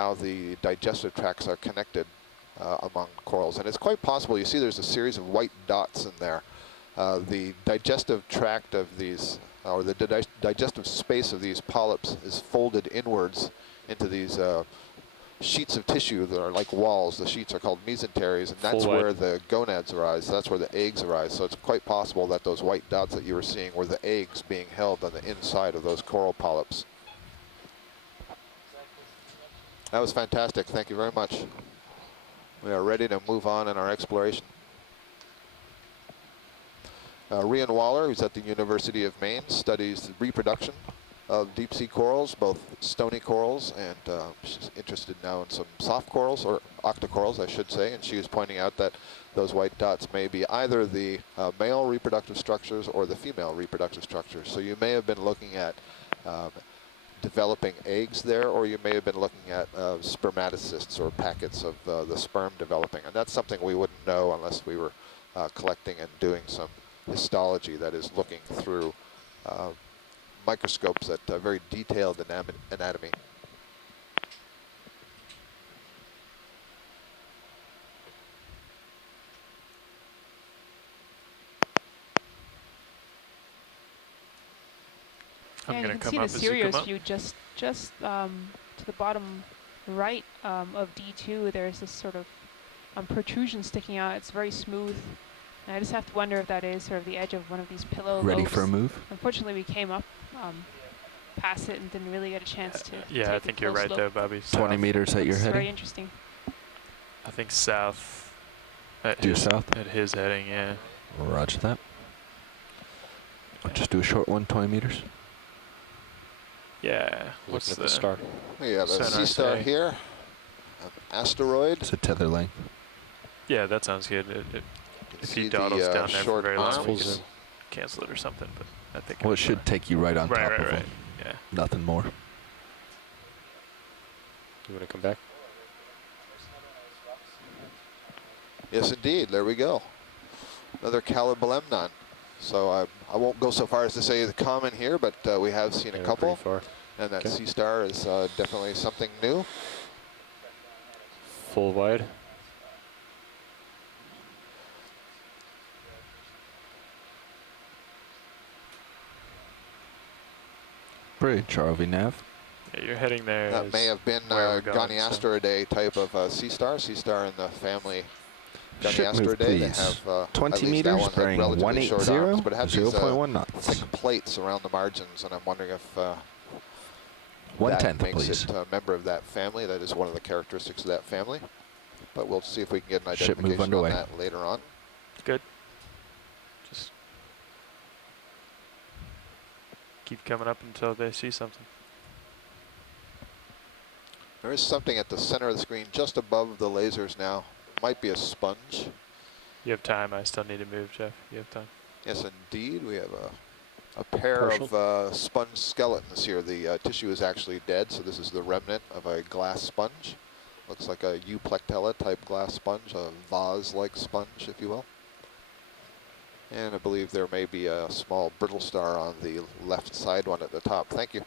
how the digestive tracts are connected among corals. And it's quite possible, you see there's a series of white dots in there. The digestive tract of these, or the digestive space of these polyps is folded inwards into these sheets of tissue that are like walls. The sheets are called mesenteries, and that's where the gonads arise. That's where the eggs arise. So it's quite possible that those white dots that you were seeing were the eggs being held on the inside of those coral polyps. That was fantastic. Thank you very much. We are ready to move on in our exploration. Rian Waller, who's at the University of Maine, studies the reproduction of deep sea corals, both stony corals, and she's interested now in some soft corals, or octocorals, I should say, and she was pointing out that those white dots may be either the male reproductive structures or the female reproductive structures. So you may have been looking at developing eggs there, or you may have been looking at spermatocysts or packets of the sperm developing, and that's something we wouldn't know unless we were collecting and doing some histology, that is looking through microscopes at very detailed anatomy. I'm going to come up as you come up. You can see the Sirius view just to the bottom right of D2. There's this sort of protrusion sticking out. It's very smooth. And I just have to wonder if that is sort of the edge of one of these pillow Ready lobes. for a move? Unfortunately, we came up past it and didn't really get a chance to yeah, I think you're right there, Bobby. 20 meters at your heading? Very interesting. I think south. At south? At his heading, yeah. Roger that. I'll just do a short one, 20 meters. Yeah. What's the star? We have a sea star here, an asteroid. It's a tether length. Yeah, that sounds good. If he dawdles down there for very long, we can cancel it or something. But I think. Well, it should take you right on top of right. him. Yeah. Nothing more. You want to come back? Yes, indeed. There we go. Another Calibelemnon. So I won't go so far as to say the common here, but we have seen a couple. And that sea star is definitely something new. Full wide. Bridge, ROV nav. Yeah, you're heading there. That may have been Goniasteridae type of sea star in the family. Ship move, please. They have 20 meters, bearing 180, arms, but it has 0.1 knots. Thick plates around the margins, and I'm wondering if 1/10, that makes please. it a member of that family. That is one of the characteristics of that family. But we'll see if we can get an Ship move identification on underway. that later on. Good. Just keep coming up until they see something. There is something at the center of the screen, just above the lasers now. Might be a sponge. You have time. I still need to move, Jeff. You have time. Yes, indeed. We have a pair of sponge skeletons here. The tissue is actually dead, so this is the remnant of a glass sponge. Looks like a Euplectella type glass sponge, a vase-like sponge, if you will. And I believe there may be a small brittle star on the left side one at the top. Thank you.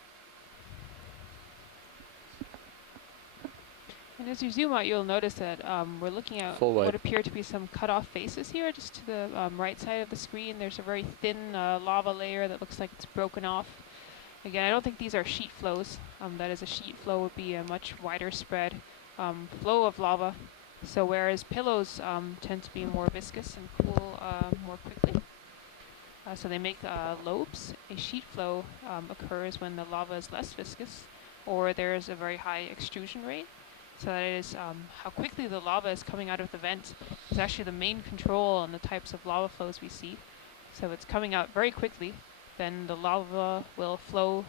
And as you zoom out, you'll notice that we're looking at what appear to be some cut-off faces here, just to the right side of the screen. There's a very thin lava layer that looks like it's broken off. Again, I don't think these are sheet flows. That is, a sheet flow would be a much wider spread flow of lava. So whereas pillows tend to be more viscous and cool more quickly, so they make lobes, a sheet flow occurs when the lava is less viscous, or there is a very high extrusion rate. So that is how quickly the lava is coming out of the vent is actually the main control on the types of lava flows we see. So it's coming out very quickly, then the lava will flow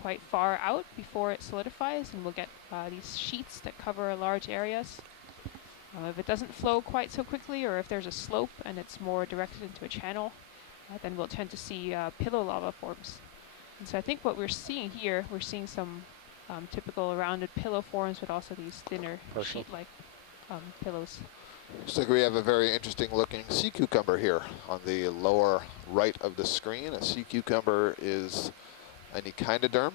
quite far out before it solidifies, and we'll get these sheets that cover large areas. If it doesn't flow quite so quickly, or if there's a slope and it's more directed into a channel, then we'll tend to see pillow lava forms. And so I think what we're seeing here, we're seeing some typical rounded pillow forms, but also these thinner sheet-like pillows. Looks like we have a very interesting looking sea cucumber here on the lower right of the screen. A sea cucumber is an echinoderm,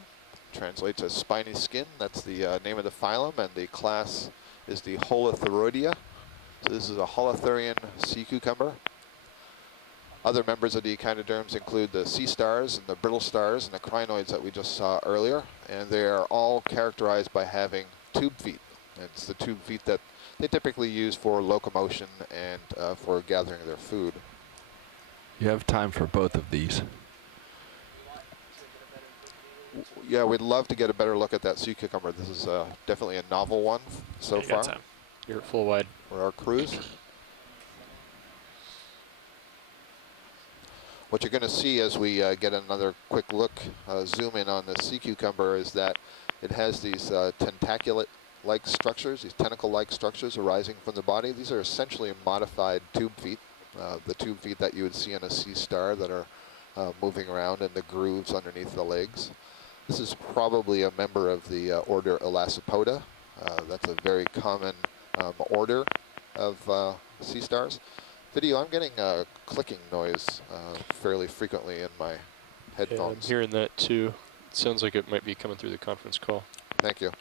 translates as spiny skin. That's the name of the phylum, and the class is the Holothuridia. So this is a holothurian sea cucumber. Other members of the echinoderms include the sea stars and the brittle stars and the crinoids that we just saw earlier, and they are all characterized by having tube feet. It's the tube feet that they typically use for locomotion and for gathering their food. You have time for both of these. Yeah, we'd love to get a better look at that sea cucumber. This is definitely a novel one so far. You're at full wide. For our cruise. What you're going to see as we get another quick look, zoom in on the sea cucumber, is that it has these tentaculate-like structures, these tentacle-like structures arising from the body. These are essentially modified tube feet, the tube feet that you would see in a sea star that are moving around in the grooves underneath the legs. This is probably a member of the order Elastopoda. That's a very common order of sea stars. Video, I'm getting a clicking noise fairly frequently in my headphones. Yeah, I'm hearing that too. It sounds like it might be coming through the conference call. Thank you.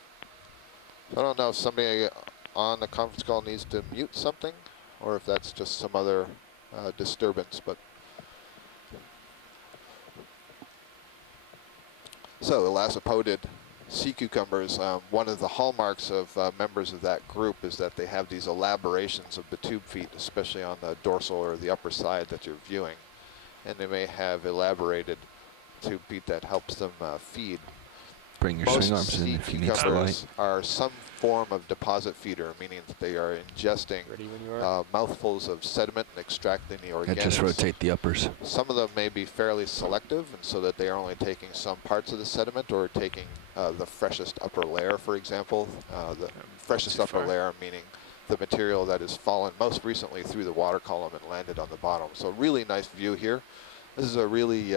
I don't know if somebody on the conference call needs to mute something, or if that's just some other disturbance. But so, Elassopodid sea cucumbers, one of the hallmarks of members of that group is that they have these elaborations of the tube feet, especially on the dorsal or the upper side that you're viewing. And they may have elaborated tube feet that helps them feed. Bring your swing arms in if you need some light. Are some form of deposit feeder, meaning that they are ingesting mouthfuls of sediment and extracting the organics. And just rotate the uppers. Some of them may be fairly selective, and so that they are only taking some parts of the sediment or taking the freshest upper layer, for example. The freshest upper layer meaning the material that has fallen most recently through the water column and landed on the bottom. So really nice view here. This is a really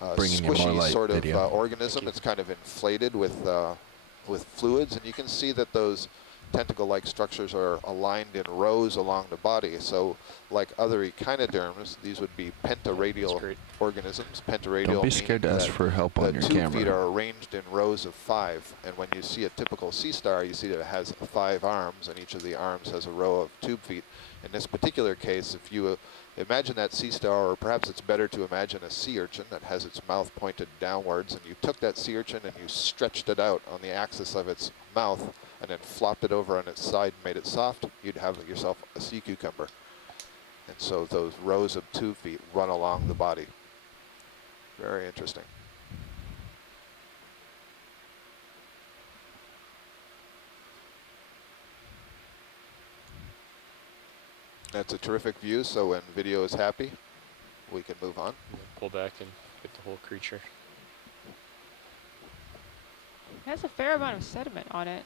squishy sort of organism. It's kind of inflated with fluids, and you can see that those tentacle-like structures are aligned in rows along the body. So like other echinoderms, these would be pentaradial organisms. Pentaradial. Don't be scared to ask for help on your camera. The tube feet are arranged in rows of 5, and when you see a typical sea star, you see that it has 5 arms, and each of the arms has a row of tube feet. In this particular case, if you imagine that sea star, or perhaps it's better to imagine a sea urchin that has its mouth pointed downwards, and you took that sea urchin and you stretched it out on the axis of its mouth and then flopped it over on its side and made it soft, you'd have yourself a sea cucumber. And so those rows of tube feet run along the body. Very interesting. That's a terrific view, so when video is happy, we can move on. Pull back and get the whole creature. It has a fair amount of sediment on it.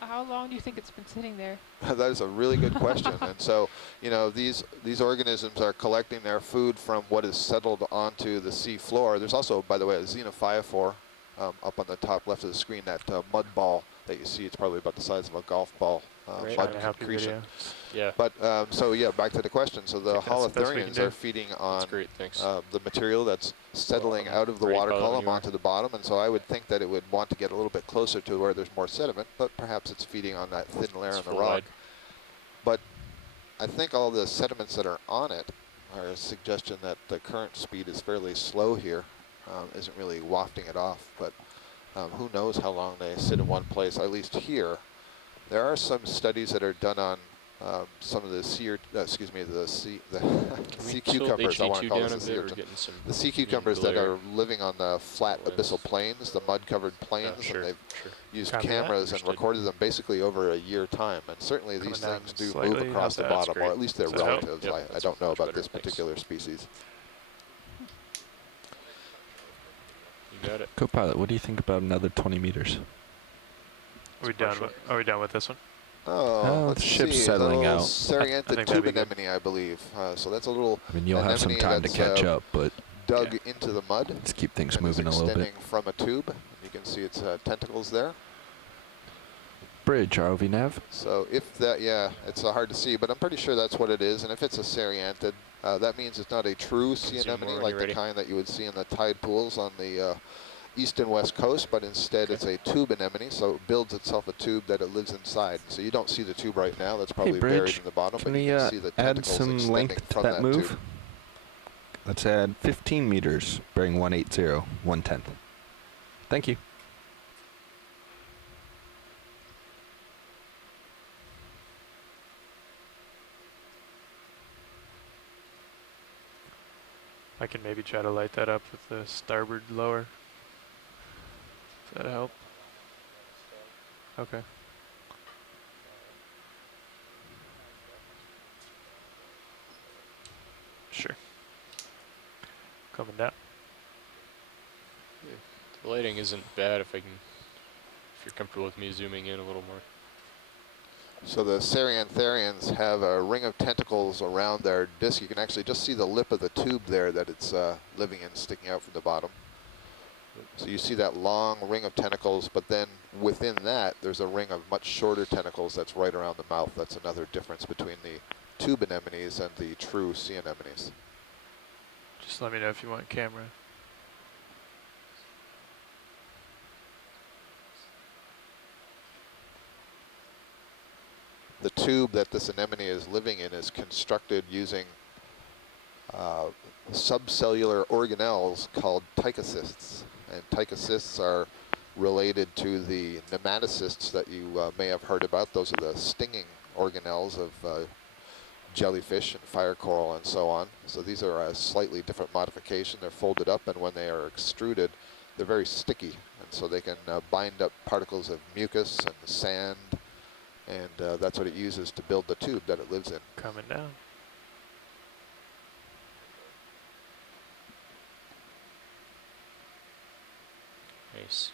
How long do you think it's been sitting there? That is a really good question. And so, you know, these organisms are collecting their food from what is settled onto the sea floor. There's also, by the way, a xenophyophore up on the top left of the screen, that mud ball that you see. It's probably about the size of a golf ball. Mud concretion. Yeah. But so yeah, back to the question. So the holothurians are feeding on the material that's settling out of the water column onto the bottom, and so I would think that it would want to get a little bit closer to where there's more sediment, but perhaps it's feeding on that thin layer on the rock. But I think all the sediments that are on it are a suggestion that the current speed is fairly slow here, isn't really wafting it off, but who knows how long they sit in one place, at least here. There are some studies that are done on some of the sea cucumbers. I want to call this a sea urchin. The sea cucumbers that are living on the flat abyssal plains, the mud-covered plains, and they've used cameras and recorded them basically over a year time. And certainly these things do move across the bottom, or at least they're relatives. I don't know about this particular species. You got it. Co-pilot, what do you think about another 20 meters? Are we done with this one? Oh, the ship's settling out. Seriantid tube anemone, I believe. So that's a little. I mean, you'll have some time to catch up, but dug into the mud. Let's keep things moving a little bit. Extending from a tube. You can see its tentacles there. Bridge, ROV nav. So if that, yeah, it's hard to see, but I'm pretty sure that's what it is. And if it's a seriantid, that means it's not a true sea anemone like the kind that you would see in the tide pools on the east and west coast, but instead it's a tube anemone, so it builds itself a tube that it lives inside. So you don't see the tube right now, that's probably buried in the bottom, but you can see the tentacles add some extending length to from that move? tube. Let's add 15 meters, bearing 180, 1/10. Thank you. I can maybe try to light that up with the starboard lower. Does that help? Okay. Sure. Coming down. Yeah, the lighting isn't bad if you're comfortable with me zooming in a little more. So the Cerantherians have a ring of tentacles around their disc. You can actually just see the lip of the tube there that it's living in, sticking out from the bottom. So you see that long ring of tentacles, but then within that, there's a ring of much shorter tentacles that's right around the mouth. That's another difference between the tube anemones and the true sea anemones. Just let me know if you want camera. The tube that this anemone is living in is constructed using subcellular organelles called tychocysts. And tychocysts are related to the nematocysts that you may have heard about. Those are the stinging organelles of jellyfish and fire coral and so on. So these are a slightly different modification. They're folded up, and when they are extruded, they're very sticky. And so they can bind up particles of mucus and sand, and that's what it uses to build the tube that it lives in. Coming down. Nice.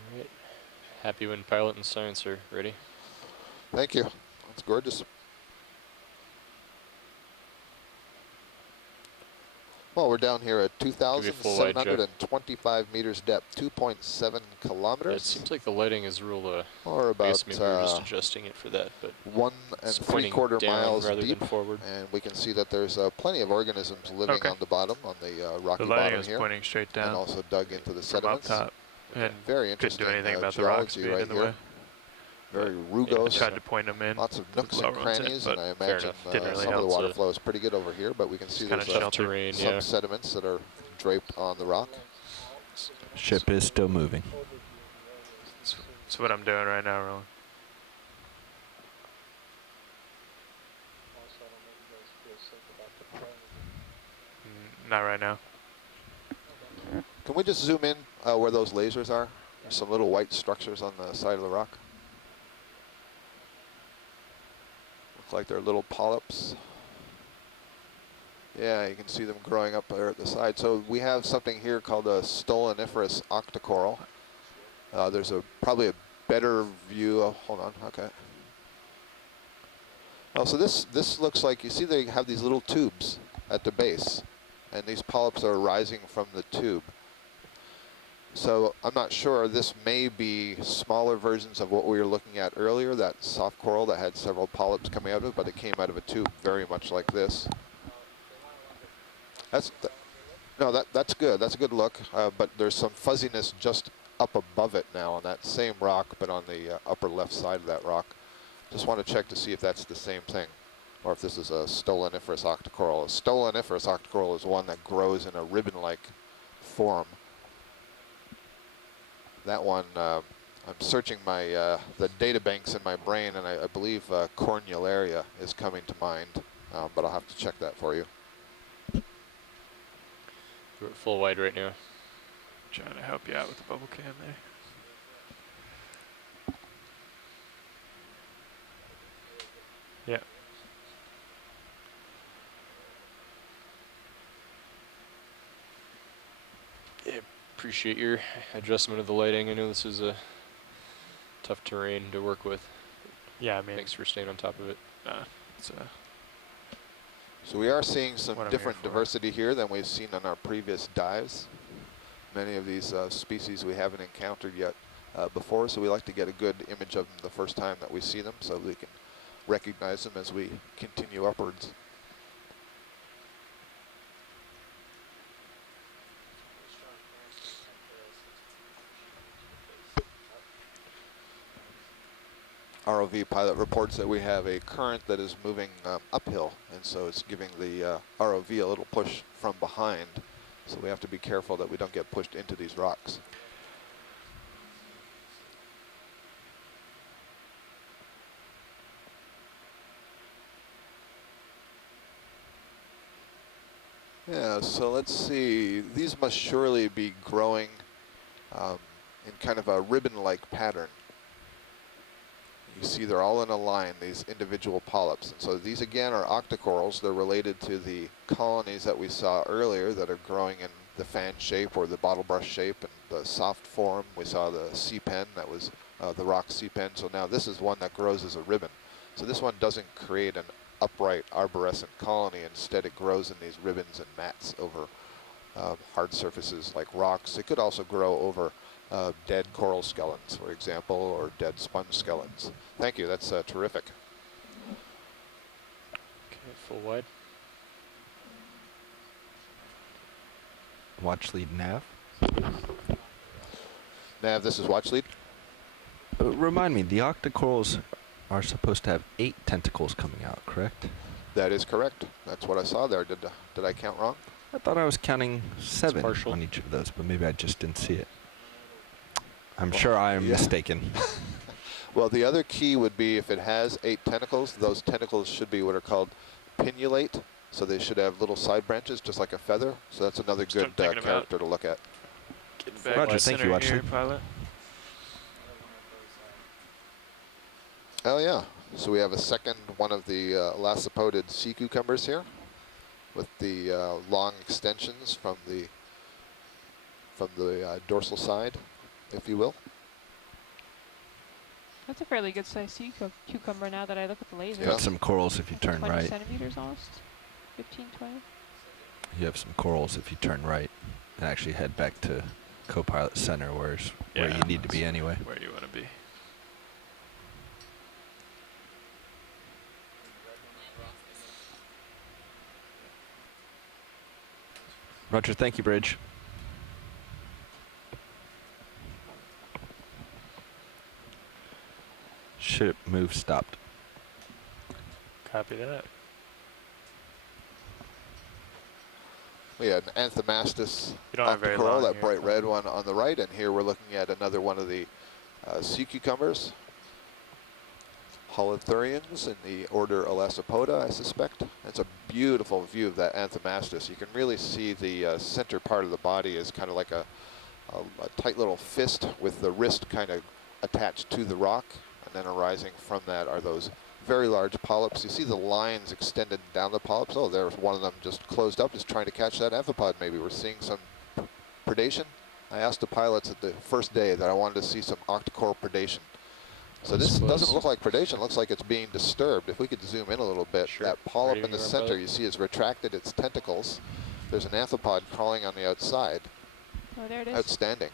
All right. Happy when pilot and science are ready. Thank you. That's gorgeous. Well, we're down here at 2,725 meters depth, 2.7 kilometers. Yeah, it seems like the lighting is real, or about, I guess maybe we're just adjusting it for that, but 1 3/4 miles rather deep, than forward. and we can see that there's plenty of organisms living on the bottom, on the rocky the lighting bottom is here, pointing straight down, and also dug into the from sediments. up top. And very interesting couldn't do anything about the rocks being right in the here. way. Very I rugose. tried to point them in. Lots of nooks and crannies, and I imagine Didn't really some of the help. water flow is pretty good over here, but we can see Kind there's of shelter. terrain, some sediments that are draped on the rock. Ship is still moving. That's what I'm doing right now, Roland. Not right now. Can we just zoom in where those lasers are? There's some little white structures on the side of the rock. Look like they're little polyps. Yeah, you can see them growing up there at the side. So we have something here called a Stoloniferous octocoral. There's probably a better view. Oh, hold on, okay. Oh, so this looks like, you see they have these little tubes at the base, and these polyps are rising from the tube. So I'm not sure, this may be smaller versions of what we were looking at earlier, that soft coral that had several polyps coming out of it, but it came out of a tube very much like this. That's good. That's a good look, but there's some fuzziness just up above it now on that same rock, but on the upper left side of that rock. Just want to check to see if that's the same thing, or if this is a Stoloniferous octocoral. A Stoloniferous octocoral is one that grows in a ribbon-like form. That one, I'm searching my the data banks in my brain, and I believe Cornularia is coming to mind, but I'll have to check that for you. We're at full wide right now. Trying to help you out with the bubble cam there. Yeah. Yeah, appreciate your adjustment of the lighting. I know this is a tough terrain to work with. Yeah, I mean, thanks for staying on top of it. It's So we are seeing some what I'm different here for. diversity here than we've seen on our previous dives. Many of these species we haven't encountered yet before, so we like to get a good image of them the first time that we see them so we can recognize them as we continue upwards. ROV pilot reports that we have a current that is moving uphill, and so it's giving the ROV a little push from behind. So we have to be careful that we don't get pushed into these rocks. Yeah, so let's see. These must surely be growing in kind of a ribbon-like pattern. You see they're all in a line, these individual polyps. And so these again are octocorals. They're related to the colonies that we saw earlier that are growing in the fan shape or the bottle brush shape and the soft form. We saw the sea pen, that was the rock sea pen. So now this is one that grows as a ribbon. So this one doesn't create an upright arborescent colony. Instead it grows in these ribbons and mats over hard surfaces like rocks. It could also grow over dead coral skeletons, for example, or dead sponge skeletons. Thank you, that's terrific. Okay, full wide. Watch lead nav. Nav, this is watch lead. Remind me, the octocorals are supposed to have 8 tentacles coming out, correct? That is correct. That's what I saw there. Did I count wrong? I thought I was counting 7 partial. on each of those, but maybe I just didn't see it. I'm sure I am mistaken. Well, the other key would be if it has 8 tentacles, those tentacles should be what are called pinnulate. So they should have little side branches, just like a feather. So that's another good character to look at. Getting back Roger, to thank you, center Watch here, lead. pilot. Oh yeah, so we have a second one of the lassopodid sea cucumbers here with the long extensions from the dorsal side, if you will. That's a fairly good sized sea cucumber now that I look at the laser. Yeah. Got some corals if you turn 20 right. centimeters almost, 15, 20. You have some corals if you turn right and actually head back to co-pilot center, where you need to be anyway. Where you want to be. Roger, thank you, Bridge. Ship move stopped. Copy that. We had an Anthomastus You don't have very octocoral, long that here, bright huh? red one on the right, and here we're looking at another one of the sea cucumbers. Holothurians in the order Elastopoda, I suspect. It's a beautiful view of that Anthomastus. You can really see the center part of the body is kind of like a tight little fist with the wrist kind of attached to the rock, and then arising from that are those very large polyps. You see the lines extended down the polyps. Oh, there's one of them just closed up, just trying to catch that amphipod maybe. We're seeing some predation. I asked the pilots at the first day that I wanted to see some octocoral predation. So this doesn't look like predation, it looks like it's being disturbed. If we could zoom in a little bit, Sure. that polyp Ready in the when you're center up. you see is retracted its tentacles. There's an amphipod crawling on the outside. Oh, there it is. Outstanding.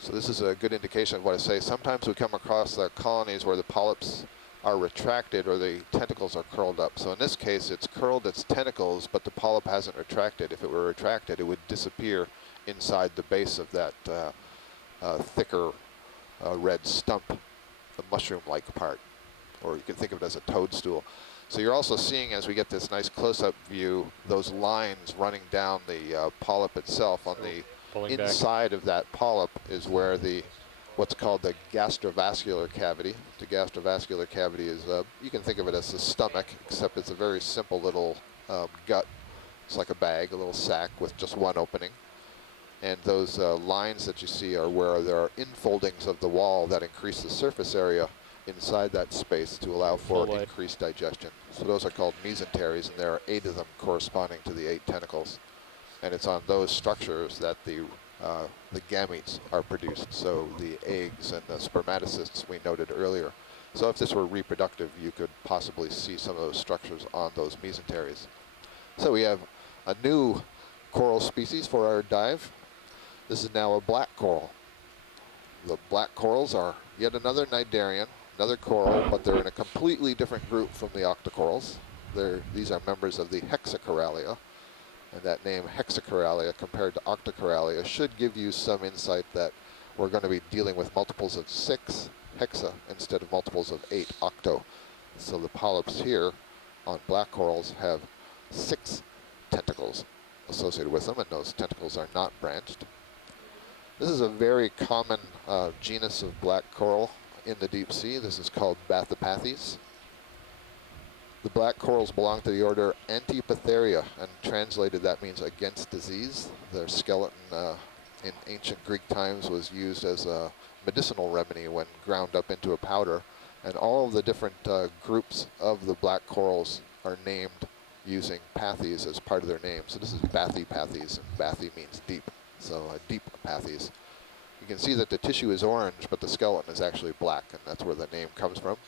So this is a good indication of what I say. Sometimes we come across the colonies where the polyps are retracted or the tentacles are curled up. So in this case, it's curled its tentacles, but the polyp hasn't retracted. If it were retracted, it would disappear inside the base of that thicker red stump, the mushroom-like part, or you can think of it as a toadstool. So you're also seeing, as we get this nice close-up view, those lines running down the polyp itself. On the Pulling inside of that polyp is where what's called the gastrovascular cavity. The gastrovascular cavity is, you can think of it as the stomach, except it's a very simple little gut. It's like a bag, a little sac with just one opening. And those lines that you see are where there are infoldings of the wall that increase the surface area inside that space to allow for increased digestion. So those are called mesenteries, and there are 8 of them corresponding to the 8 tentacles. And it's on those structures that the gametes are produced. So the eggs and the spermatocysts we noted earlier So if this were reproductive, you could possibly see some of those structures on those mesenteries. So we have a new coral species for our dive. This is now a black coral. The black corals are yet another cnidarian, another coral, but they're in a completely different group from the octocorals. These are members of the hexacoralia, and that name hexacoralia compared to octocoralia should give you some insight that we're going to be dealing with multiples of 6 hexa instead of multiples of 8 octo. So the polyps here on black corals have 6 tentacles associated with them, and those tentacles are not branched. This is a very common genus of black coral in the deep sea. This is called Bathypathes. The black corals belong to the order Antipatheria, and translated that means against disease. Their skeleton in ancient Greek times was used as a medicinal remedy when ground up into a powder, and all of the different groups of the black corals are named using pathes as part of their name. So this is Bathypathes, and bathy means deep, so deep pathes. You can see that the tissue is orange, but the skeleton is actually black, and that's where the name comes from.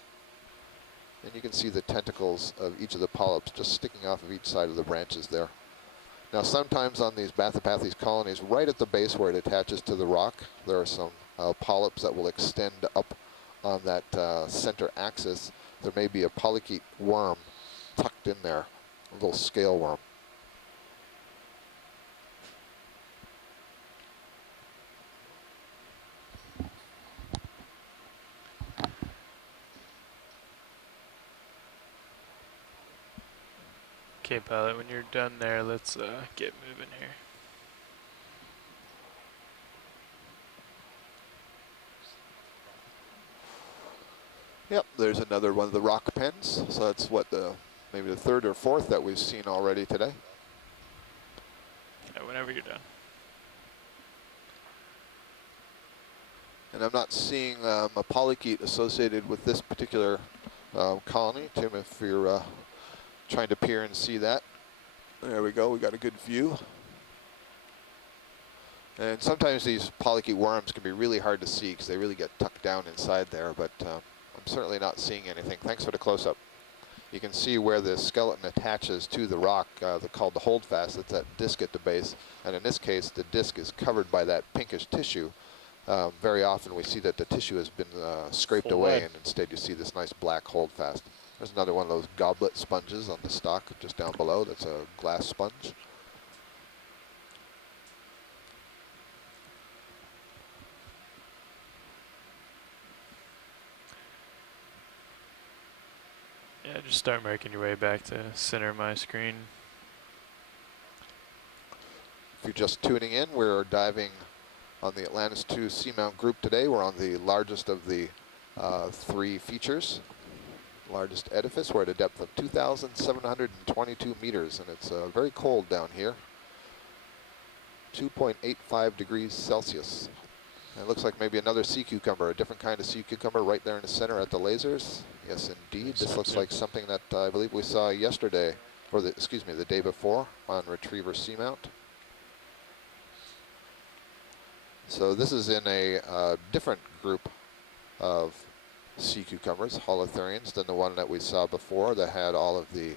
And you can see the tentacles of each of the polyps just sticking off of each side of the branches there. Now sometimes on these Bathypathes colonies, right at the base where it attaches to the rock, there are some polyps that will extend up on that center axis. There may be a polychaete worm tucked in there, a little scale worm. Okay, pilot, when you're done there, let's get moving here. Yep, there's another one of the rock pens. So that's what maybe the 3rd or 4th that we've seen already today. Yeah, whenever you're done. And I'm not seeing a polychaete associated with this particular colony. Tim, if you're trying to peer and see that. There we go, we got a good view. And sometimes these polychaete worms can be really hard to see because they really get tucked down inside there, but I'm certainly not seeing anything. Thanks for the close-up. You can see where the skeleton attaches to the rock, called the holdfast. It's that disc at the base, and in this case, the disc is covered by that pinkish tissue. Very often we see that the tissue has been scraped away, and instead you see this nice black holdfast. There's another one of those goblet sponges on the stock just down below. That's a glass sponge. Yeah, just start making your way back to center my screen. If you're just tuning in, we're diving on the Atlantis 2 Seamount group today. We're on the largest of the 3 features. Largest edifice. We're at a depth of 2,722 meters, and it's very cold down here. 2.85 degrees Celsius. And it looks like maybe another sea cucumber, a different kind of sea cucumber right there in the center at the lasers. Yes, indeed. This looks like something that I believe we saw yesterday, or the day before on Retriever Seamount. So this is in a different group of sea cucumbers, holothurians, than the one that we saw before that had all of the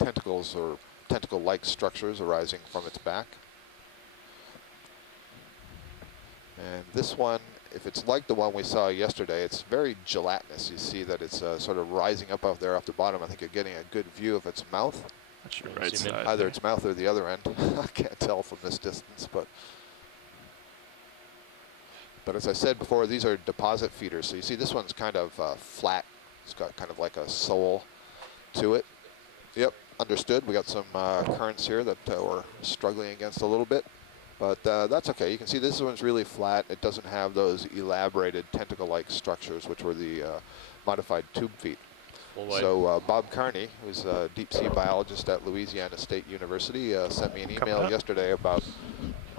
tentacles or tentacle-like structures arising from its back. And this one, if it's like the one we saw yesterday, it's very gelatinous. You see that it's sort of rising up out there off the bottom. I think you're getting a good view of its mouth. That's your right side. Either its mouth or the other end. I can't tell from this distance, but as I said before, these are deposit feeders. So you see this one's kind of flat. It's got kind of like a sole to it. Yep, understood. We got some currents here that we're struggling against a little bit, but that's okay. You can see this one's really flat. It doesn't have those elaborated tentacle-like structures, which were the modified tube feet. So Bob Carney, who's a deep sea biologist at Louisiana State University, sent me an email yesterday about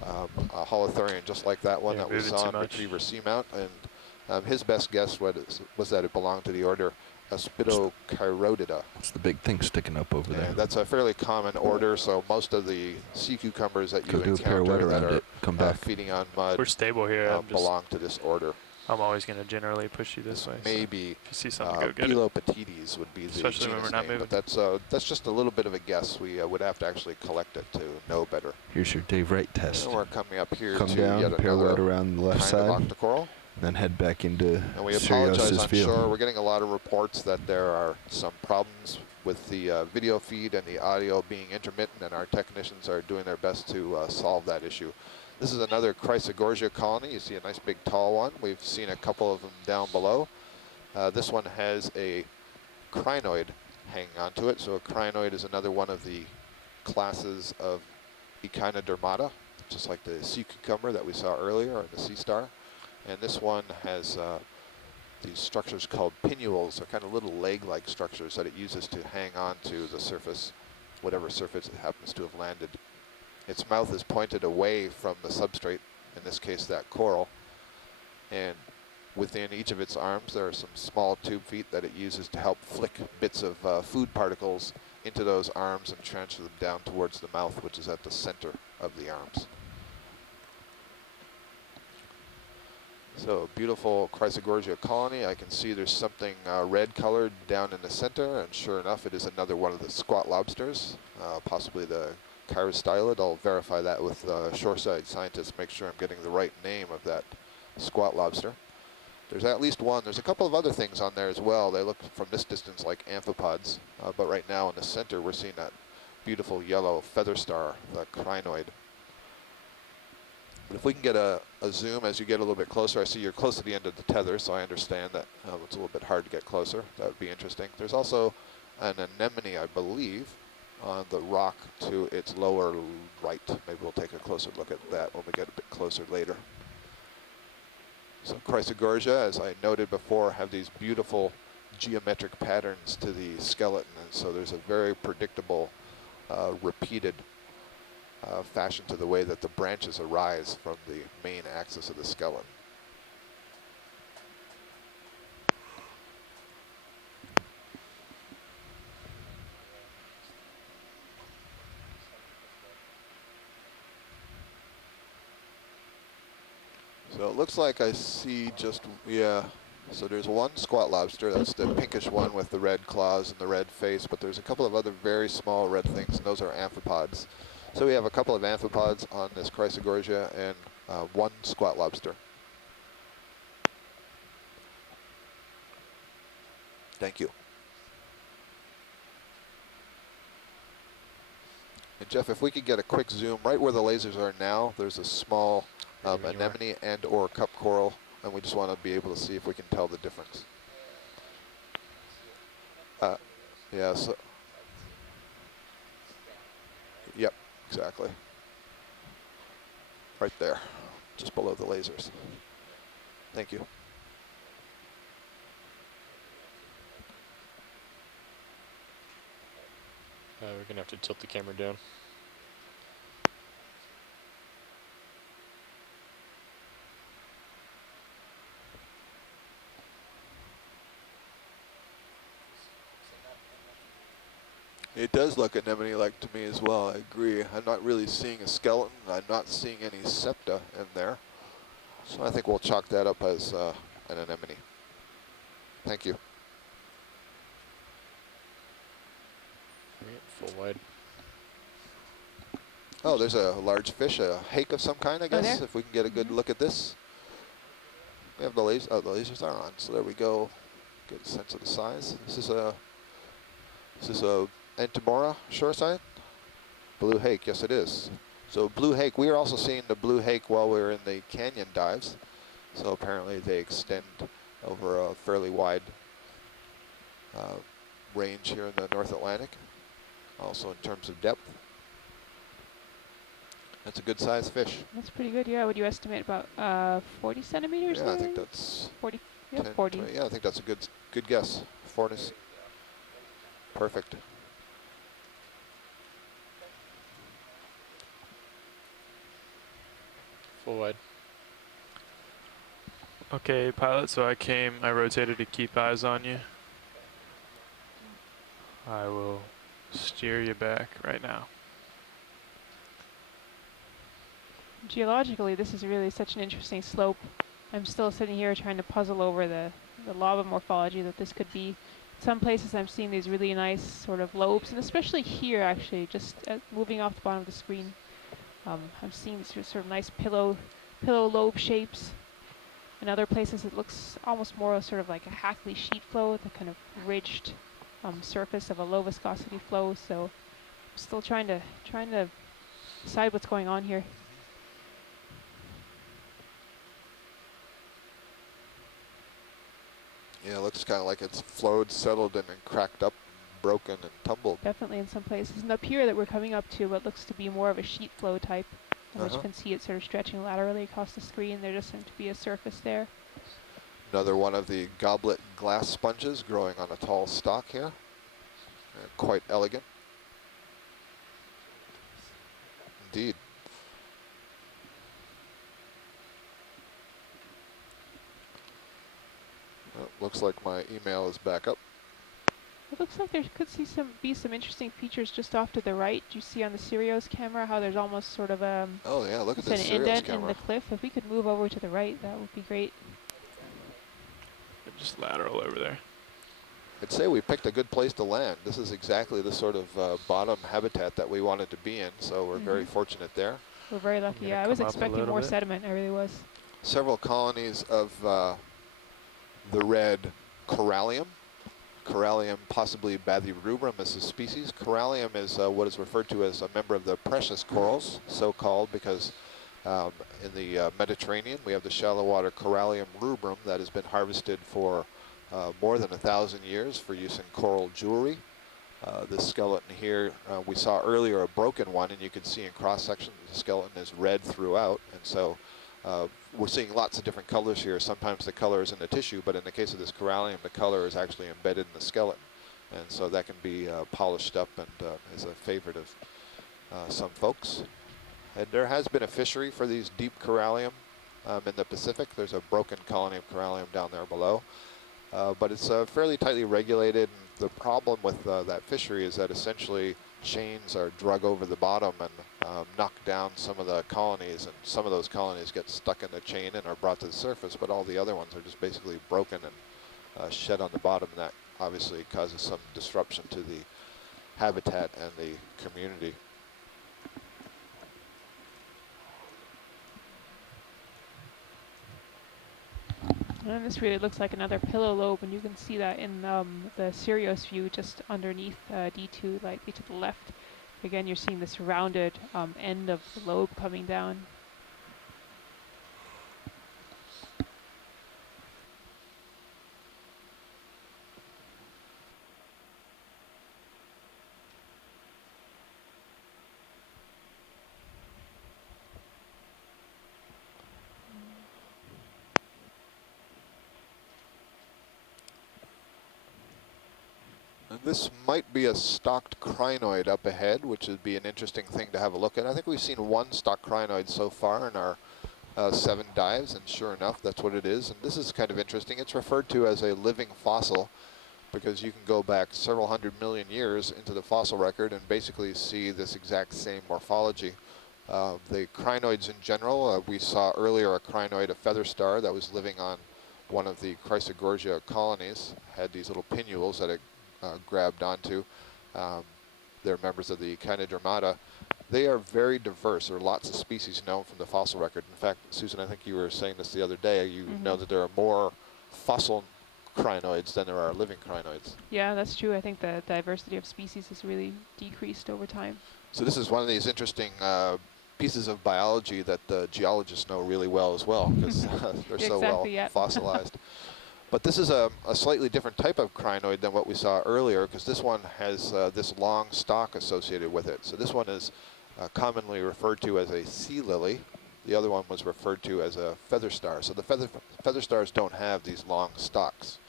a holothurian just like that one that we saw on Retriever Seamount, and his best guess was that it belonged to the order Aspidocheirodida. It's the big thing sticking up over there. That's a fairly common order, so most of the sea cucumbers that you encounter that are come back. feeding on mud. We're stable here. Belong to this order. I'm always going to generally push you this way. Maybe if you see something, go get it. Pelopatides would be the Especially when we're genus not name, moving. but that's just a little bit of a guess. We would have to actually collect it to know better. Here's your Dave Wright test. And we're coming up here Come to down, yet pirouette another around the left kind of side, octocoral. then head back into And we apologize, Sirius's I'm field. sure. We're getting a lot of reports that there are some problems with the video feed and the audio being intermittent, and our technicians are doing their best to solve that issue. This is another Chrysogorgia colony. You see a nice big tall one. We've seen a couple of them down below. This one has a crinoid hanging onto it. So a crinoid is another one of the classes of Echinodermata, just like the sea cucumber that we saw earlier, or the sea star. And this one has these structures called pinnules. They're kind of little leg-like structures that it uses to hang on to the surface, whatever surface it happens to have landed. Its mouth is pointed away from the substrate, in this case that coral, and within each of its arms there are some small tube feet that it uses to help flick bits of food particles into those arms and transfer them down towards the mouth, which is at the center of the arms. So beautiful Chrysogorgia colony. I can see there's something red colored down in the center, and sure enough it is another one of the squat lobsters, possibly the Chirostylid. I'll verify that with shoreside scientists, make sure I'm getting the right name of that squat lobster. There's at least one. There's a couple of other things on there as well. They look from this distance like amphipods, but right now in the center we're seeing that beautiful yellow feather star, the crinoid. But if we can get a zoom as you get a little bit closer, I see you're close to the end of the tether, so I understand that it's a little bit hard to get closer. That would be interesting. There's also an anemone, I believe, on the rock to its lower right. Maybe we'll take a closer look at that when we get a bit closer later. So Chrysogorgia, as I noted before, have these beautiful geometric patterns to the skeleton, and so there's a very predictable, repeated fashion to the way that the branches arise from the main axis of the skeleton. So it looks like I see just, yeah, so there's one squat lobster, that's the pinkish one with the red claws and the red face, but there's a couple of other very small red things, and those are amphipods. So we have a couple of amphipods on this Chrysogorgia and one squat lobster. Thank you. And Jeff, if we could get a quick zoom, right where the lasers are now, there's a small anemone and or cup coral, and we just want to be able to see if we can tell the difference. Yeah, so, yep, exactly. Right there, just below the lasers. Thank you. We're going to have to tilt the camera down. It does look anemone-like to me as well, I agree. I'm not really seeing a skeleton. I'm not seeing any septa in there. So I think we'll chalk that up as an anemone. Thank you. Full wide. Oh, there's a large fish, a hake of some kind, I guess, if we can get a good look at this. We have the lasers. Oh, the lasers are on, so there we go. Get a sense of the size. This is a Entomora shoreside? Blue hake, yes it is. So blue hake, we are also seeing the blue hake while we were in the canyon dives. So apparently they extend over a fairly wide range here in the North Atlantic. Also in terms of depth. That's a good sized fish. That's pretty good, yeah. Would you estimate about 40 centimeters? Yeah, there? I think that's 40. Yeah, 10, 40. 20, yeah, I think that's a good guess. Perfect. Full wide. Okay, pilot, so I rotated to keep eyes on you. I will steer you back right now. geologically, this is really such an interesting slope. I'm still sitting here trying to puzzle over the lava morphology that this could be. Some places I'm seeing these really nice sort of lobes, and especially here actually, just moving off the bottom of the screen, I'm seeing these sort of nice pillow lobe shapes. In other places it looks almost more sort of like a Hackley sheet flow, the kind of ridged surface of a low viscosity flow. So I'm still trying to decide what's going on here. Yeah, it looks kind of like it's flowed, settled, and then cracked up, broken, and tumbled. Definitely in some places. And up here that we're coming up to what looks to be more of a sheet flow type, which you can see it sort of stretching laterally across the screen. There just seems to be a surface there. Another one of the goblet glass sponges growing on a tall stalk here. Quite elegant. Indeed. Well, looks like my email is back up. It looks like there could be some interesting features just off to the right. Do you see on the Sirius camera how there's almost sort of a oh yeah, look at this an indent in the cliff? If we could move over to the right, that would be great. Just lateral over there. I'd say we picked a good place to land. This is exactly the sort of bottom habitat that we wanted to be in, so we're very fortunate there. We're very lucky. Yeah, I was expecting more sediment. I really was. Several colonies of the red corallium. Corallium, possibly Bathyrubrum is a species. Corallium is what is referred to as a member of the precious corals, so-called because in the Mediterranean we have the shallow water Corallium rubrum that has been harvested for more than 1,000 years for use in coral jewelry. This skeleton here, we saw earlier a broken one, and you can see in cross-section the skeleton is red throughout, and so we're seeing lots of different colors here. Sometimes the color is in the tissue, but in the case of this corallium, the color is actually embedded in the skeleton. And so that can be polished up and is a favorite of some folks. And there has been a fishery for these deep corallium in the Pacific. There's a broken colony of corallium down there below. But it's fairly tightly regulated. And the problem with that fishery is that essentially chains are drug over the bottom and knock down some of the colonies, and some of those colonies get stuck in the chain and are brought to the surface, but all the other ones are just basically broken and shed on the bottom, and that obviously causes some disruption to the habitat and the community. And this really looks like another pillow lobe, and you can see that in the Sirius view just underneath D2, likely to the left. Again, you're seeing this rounded end of the lobe coming down. This might be a stalked crinoid up ahead, which would be an interesting thing to have a look at. I think we've seen one stalked crinoid so far in our 7 dives, and sure enough, that's what it is. And this is kind of interesting. It's referred to as a living fossil because you can go back several 100 million years into the fossil record and basically see this exact same morphology. The crinoids in general, we saw earlier a crinoid, a feather star that was living on one of the Chrysogorgia colonies, had these little pinnules that it grabbed onto. They're members of the Echinodermata. They are very diverse. There are lots of species known from the fossil record. In fact, Susan, I think you were saying this the other day. You know that there are more fossil crinoids than there are living crinoids. Yeah, that's true. I think the diversity of species has really decreased over time. So this is one of these interesting pieces of biology that the geologists know really well as well, because they're so well fossilized. But this is a slightly different type of crinoid than what we saw earlier, because this one has this long stalk associated with it. So this one is commonly referred to as a sea lily. The other one was referred to as a feather star. So the feather stars don't have these long stalks.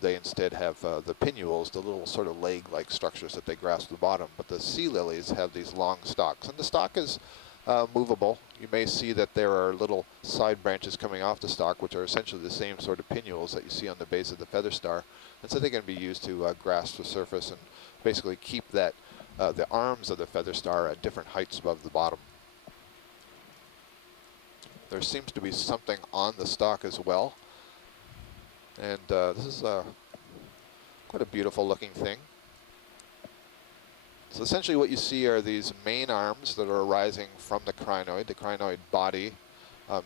They instead have the pinnules, the little sort of leg-like structures that they grasp the bottom. But the sea lilies have these long stalks. And the stalk is movable. You may see that there are little side branches coming off the stalk, which are essentially the same sort of pinnules that you see on the base of the feather star. And so they can be used to grasp the surface and basically keep that the arms of the feather star at different heights above the bottom. there seems to be something on the stalk as well. And this is quite a beautiful looking thing. So essentially what you see are these main arms that are arising from the crinoid. The crinoid body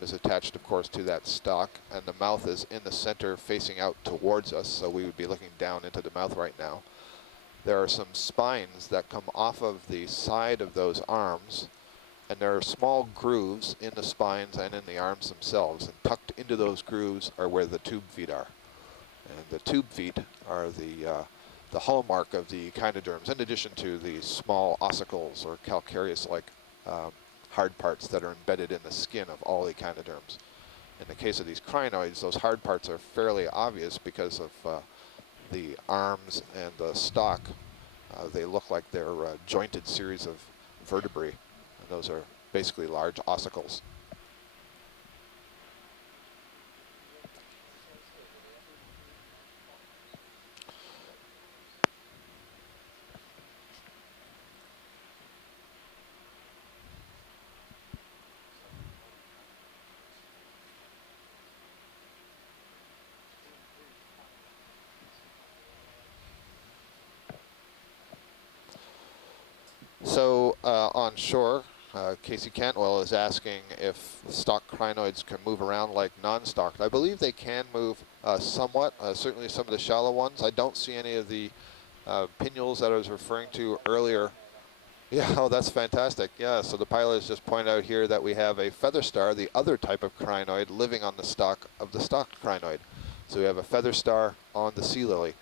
is attached, of course, to that stalk, and the mouth is in the center facing out towards us, so we would be looking down into the mouth right now. There are some spines that come off of the side of those arms, and there are small grooves in the spines and in the arms themselves, and tucked into those grooves are where the tube feet are. And the tube feet are the hallmark of the echinoderms, in addition to the small ossicles or calcareous-like hard parts that are embedded in the skin of all echinoderms. In the case of these crinoids, those hard parts are fairly obvious because of the arms and the stalk. They look like they're a jointed series of vertebrae, and those are basically large ossicles. So on shore, Casey Cantwell is asking if stalked crinoids can move around like non-stalked. I believe they can move somewhat, certainly some of the shallow ones. I don't see any of the pinnules that I was referring to earlier. Yeah, oh, that's fantastic. Yeah, so the pilot has just pointed out here that we have a feather star, the other type of crinoid, living on the stalk of the stalked crinoid. So we have a feather star on the sea lily.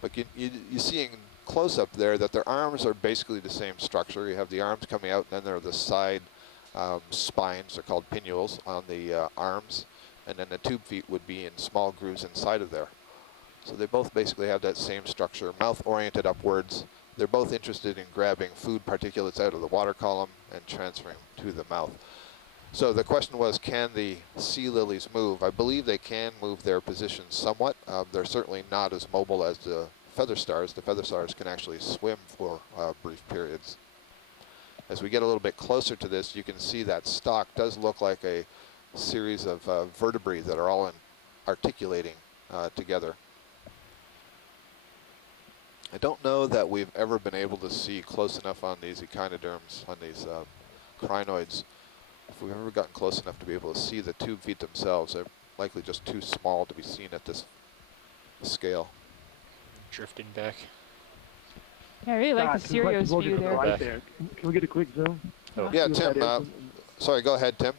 But you see in close-up there that their arms are basically the same structure. You have the arms coming out, and then there are the side spines, they're called pinnules, on the arms, and then the tube feet would be in small grooves inside of there. So they both basically have that same structure, mouth oriented upwards. They're both interested in grabbing food particulates out of the water column and transferring to the mouth. So the question was, can the sea lilies move? I believe they can move their positions somewhat. They're certainly not as mobile as the feather stars. The feather stars can actually swim for brief periods. As we get a little bit closer to this, you can see that stalk does look like a series of vertebrae that are all articulating together. I don't know that we've ever been able to see close enough on these echinoderms, on these crinoids. If we've ever gotten close enough to be able to see the tube feet themselves, they're likely just too small to be seen at this scale. Drifting back. Yeah, I really like the Sirius view there. Right there. Can we get a quick zoom? Oh. Yeah, Tim, sorry, go ahead, Tim.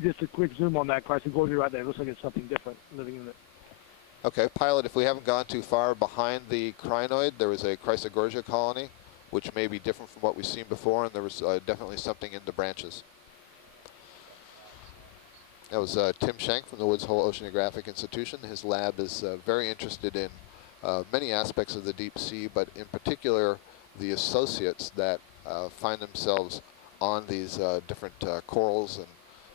Just a quick zoom on that Chrysogorgia right there. It looks like it's something different living in it. Okay, pilot, if we haven't gone too far behind the crinoid, there was a Chrysogorgia colony, which may be different from what we've seen before, and there was definitely something in the branches. That was Tim Schenk from the Woods Hole Oceanographic Institution. His lab is very interested in many aspects of the deep sea, but in particular the associates that find themselves on these different corals and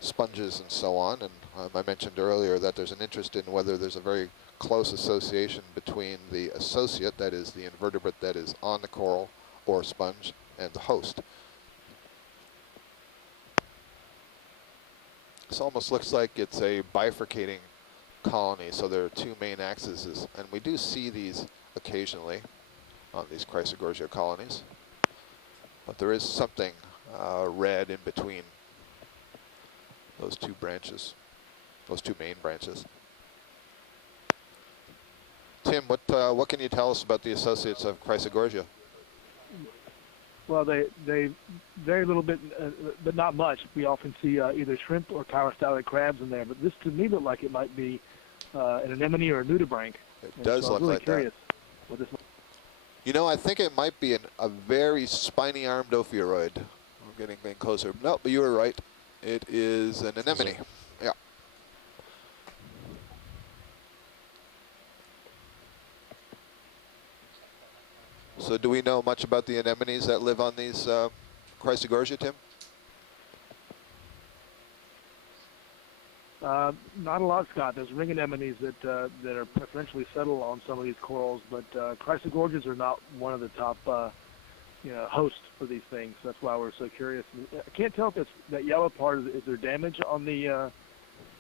sponges and so on. And I mentioned earlier that there's an interest in whether there's a very close association between the associate, that is the invertebrate that is on the coral or sponge, and the host. This almost looks like it's a bifurcating colony, so there are two main axes, and we do see these occasionally on these Chrysogorgia colonies, but there is something red in between those two branches, those two main branches. Tim, what can you tell us about the associates of Chrysogorgia? Well, they vary a little bit, but not much. We often see either shrimp or chirostylid crabs in there, but this to me looked like it might be an anemone or a nudibranch. It does look like that. What this you know, I think it might be a very spiny-armed ophiuroid. We're getting closer. No, but you were right. It is an anemone. Yeah. So do we know much about the anemones that live on these Chrysogorgia, Tim? Not a lot, Scott. There's ring anemones that are preferentially settled on some of these corals, but Chrysogorgias are not one of the top host for these things. That's why we're so curious. I can't tell if it's that yellow part. Is there damage on the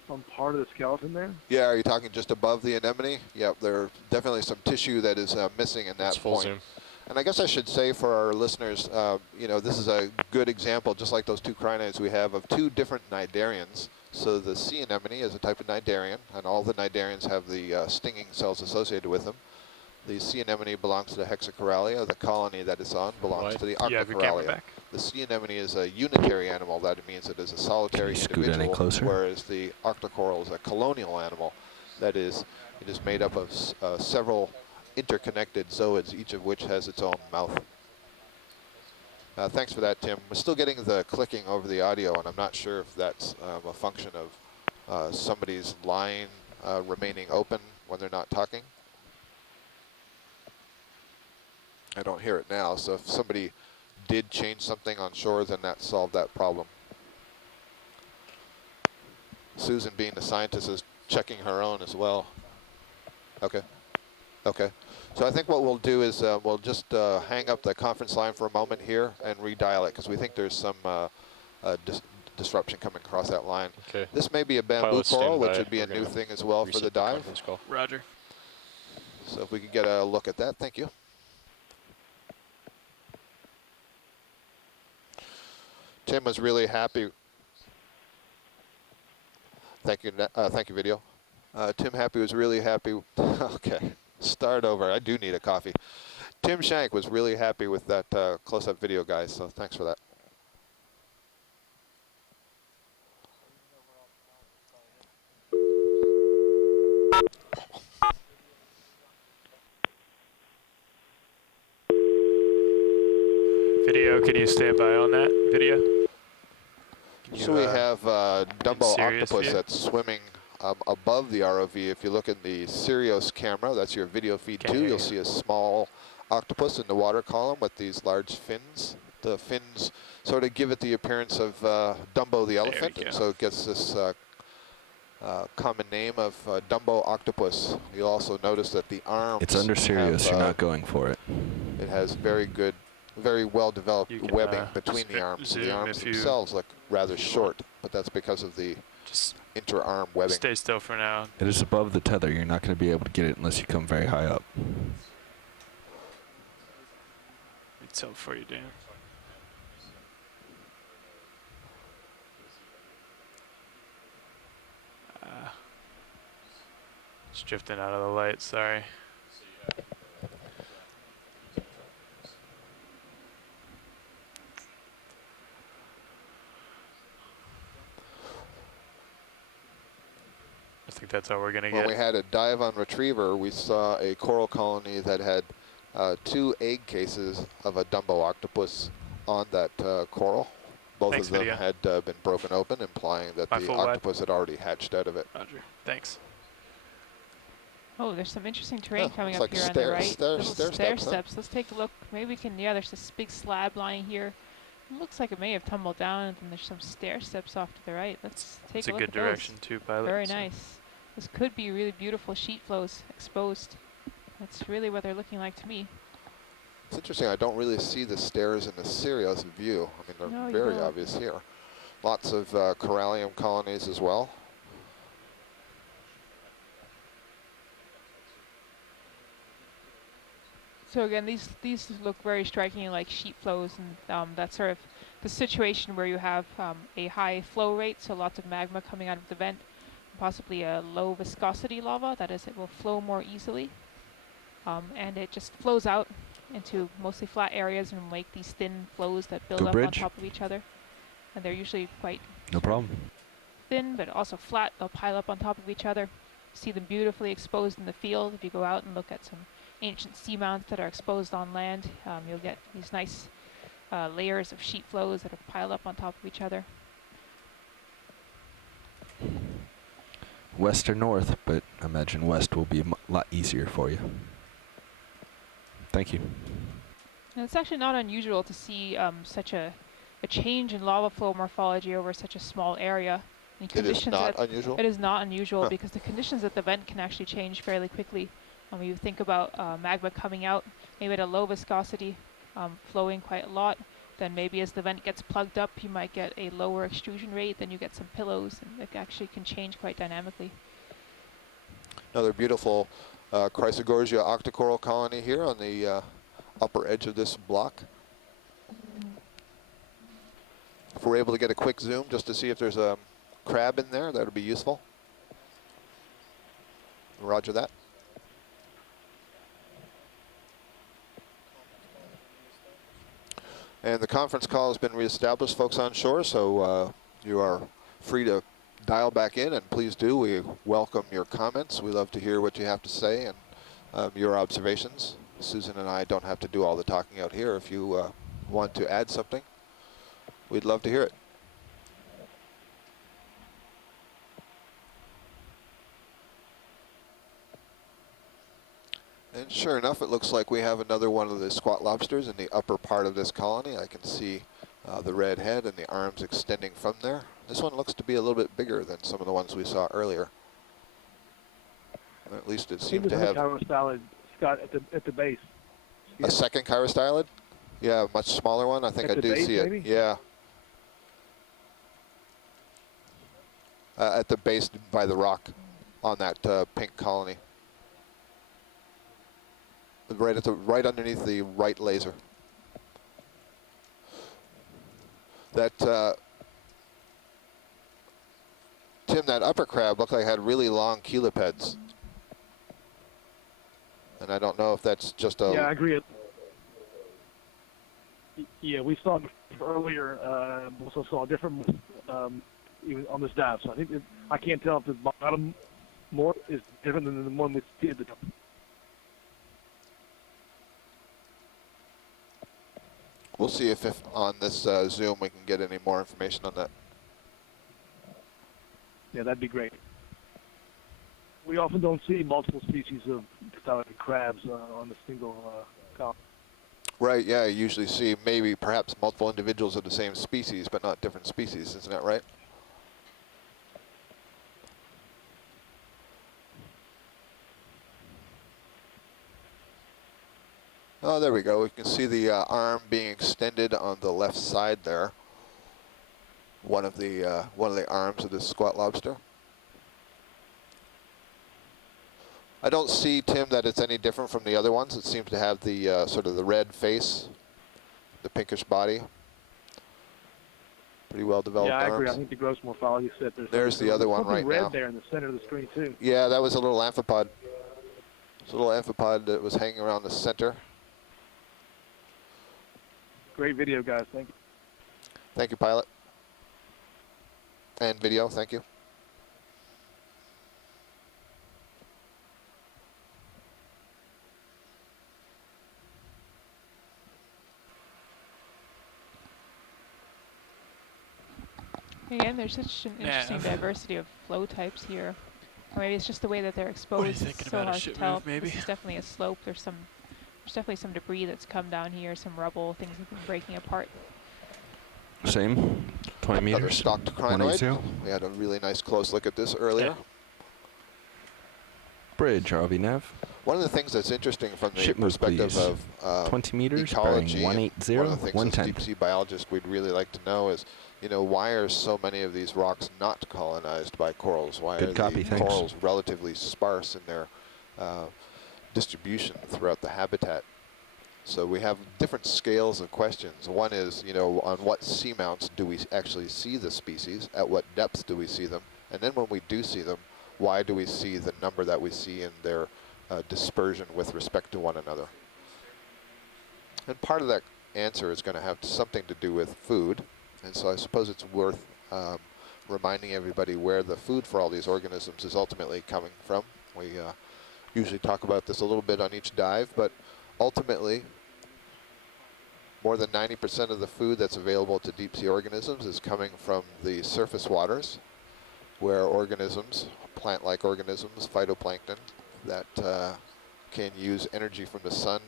on part of the skeleton there? Yeah, are you talking just above the anemone? Yep, there's definitely some tissue that is missing in that point. Zoom. And I guess I should say for our listeners, this is a good example, just like those two crinids we have, of two different cnidarians. So the sea anemone is a type of cnidarian, and all the cnidarians have the stinging cells associated with them. The sea anemone belongs to the Hexacoralia. The colony that it's on belongs to the Octacoralia. The sea anemone is a unitary animal. That means it is a solitary individual, whereas the octocoral is a colonial animal. That is, it is made up of several interconnected zooids, each of which has its own mouth. Thanks for that, Tim. We're still getting the clicking over the audio, and I'm not sure if that's a function of somebody's line remaining open when they're not talking. I don't hear it now, so if somebody did change something on shore, then that solved that problem. Susan, being the scientist, is checking her own as well. Okay. Okay. So I think what we'll do is we'll just hang up the conference line for a moment here and redial it, because we think there's some disruption coming across that line. Okay. This may be a bamboo coral, which would be a new thing as well for the dive. Roger. So if we could get a look at that, thank you. Tim was really happy. Thank you, video. Tim Happy was really happy. Okay, start over. I do need a coffee. Tim Shank was really happy with that close-up video, guys, so thanks for that. Video, can you stand by on that video? So we have Dumbo octopus view? That's swimming above the ROV. If you look in the Sirius camera, that's your video feed too, you'll see a small octopus in the water column with these large fins. The fins sort of give it the appearance of Dumbo the elephant, and so it gets this common name of Dumbo octopus. You'll also notice that the arms... It's under Sirius, you're not going for it. It has very well-developed webbing between the arms. The arms themselves look rather short, but that's because of the inter-arm webbing. Stay still for now. It is above the tether. You're not going to be able to get it unless you come very high up. It's up for you, Dan. Just drifting out of the light, sorry. I think that's all we're going to get. When we had a dive on Retriever, we saw a coral colony that had 2 egg cases of a Dumbo octopus on that coral. Both of them had been broken open, implying that the octopus had already hatched out of it. Roger. Thanks. Oh, there's some interesting terrain coming up here on the right. Stair steps. Let's take a look. Maybe we can, yeah, there's this big slab lying here. It looks like it may have tumbled down, and then there's some stair steps off to the right. Let's take a look at those. It's a good direction too, pilot. Very nice. This could be really beautiful sheet flows exposed. That's really what they're looking like to me. It's interesting. I don't really see the stairs in the Sirius view. I mean, they're very obvious here. Lots of corallium colonies as well. So again, these look very strikingly like sheet flows, and that's sort of the situation where you have a high flow rate, so lots of magma coming out of the vent, possibly a low viscosity lava, that is, it will flow more easily, and it just flows out into mostly flat areas and make these thin flows that build up on top of each other, and they're usually quite thin, but also flat. They'll pile up on top of each other. See them beautifully exposed in the field. If you go out and look at some ancient seamounts that are exposed on land, you'll get these nice layers of sheet flows that have piled up on top of each other. West or north, but I imagine west will be a lot easier for you. Thank you. And it's actually not unusual to see such a change in lava flow morphology over such a small area. It is not unusual? It is not unusual because the conditions at the vent can actually change fairly quickly. When you think about magma coming out, maybe at a low viscosity, flowing quite a lot, then maybe as the vent gets plugged up, you might get a lower extrusion rate, then you get some pillows, and it actually can change quite dynamically. Another beautiful Chrysogorgia octocoral colony here on the upper edge of this block. If we're able to get a quick zoom just to see if there's a crab in there, that would be useful. Roger that. And the conference call has been reestablished, folks on shore, so you are free to dial back in, and please do. We welcome your comments. We love to hear what you have to say and your observations. Susan and I don't have to do all the talking out here. If you want to add something, we'd love to hear it. And sure enough, it looks like we have another one of the squat lobsters in the upper part of this colony. I can see the red head and the arms extending from there. This one looks to be a little bit bigger than some of the ones we saw earlier. Or at least it seemed to have chirostylid, Scott, at the base. A second chirostylid? Yeah, a much smaller one. I think I do see it. Yeah. At the base by the rock on that pink colony. Right underneath the right laser. That Tim, that upper crab looked like it had really long chelipeds, and I don't know if that's just a. Yeah, I agree. Yeah, we saw it earlier. Also saw a different even on this dive. So I think I can't tell if the bottom more is different than the one we see at the top. We'll see if on this Zoom we can get any more information on that. Yeah, that'd be great. We often don't see multiple species of crabs on a single colony. Right, yeah, you usually see maybe perhaps multiple individuals of the same species, but not different species, isn't that right? Oh, there we go. We can see the arm being extended on the left side there. One of the arms of this squat lobster. I don't see, Tim, that it's any different from the other ones. It seems to have the sort of the red face, the pinkish body. Pretty well developed arms. Yeah, I agree. I think the gross morphology set there's the other one right red now. There in the center of the screen too. Yeah, that was a little amphipod. It's a little amphipod that was hanging around the center. Great video, guys. Thank you. Thank you, pilot. And video, thank you. Again, there's such an interesting diversity of flow types here. Or maybe it's just the way that they're exposed. What are you thinking so about hard a ship to tell. move, maybe? This is definitely a slope. There's definitely some debris that's come down here, some rubble, things have been breaking apart. Same, 20 meters. Another stocked crinoid. We had a really nice close look at this earlier. Yeah. Bridge, RV nav. One of the things that's interesting from the Ship move, perspective please. of 20 meters, ecology, bearing 180, one of the things 110. as deep sea biologists we'd really like to know is, you know, why are so many of these rocks not colonized by corals? Why Good are copy, the thanks. corals relatively sparse in their distribution throughout the habitat? So we have different scales of questions. One is, you know, on what seamounts do we actually see the species? At what depth do we see them? And then when we do see them, why do we see the number that we see in their dispersion with respect to one another? And part of that answer is going to have something to do with food. And so I suppose it's worth reminding everybody where the food for all these organisms is ultimately coming from. We usually talk about this a little bit on each dive, but ultimately, more than 90% of the food that's available to deep sea organisms is coming from the surface waters, where organisms, plant-like organisms, phytoplankton, that can use energy from the sun,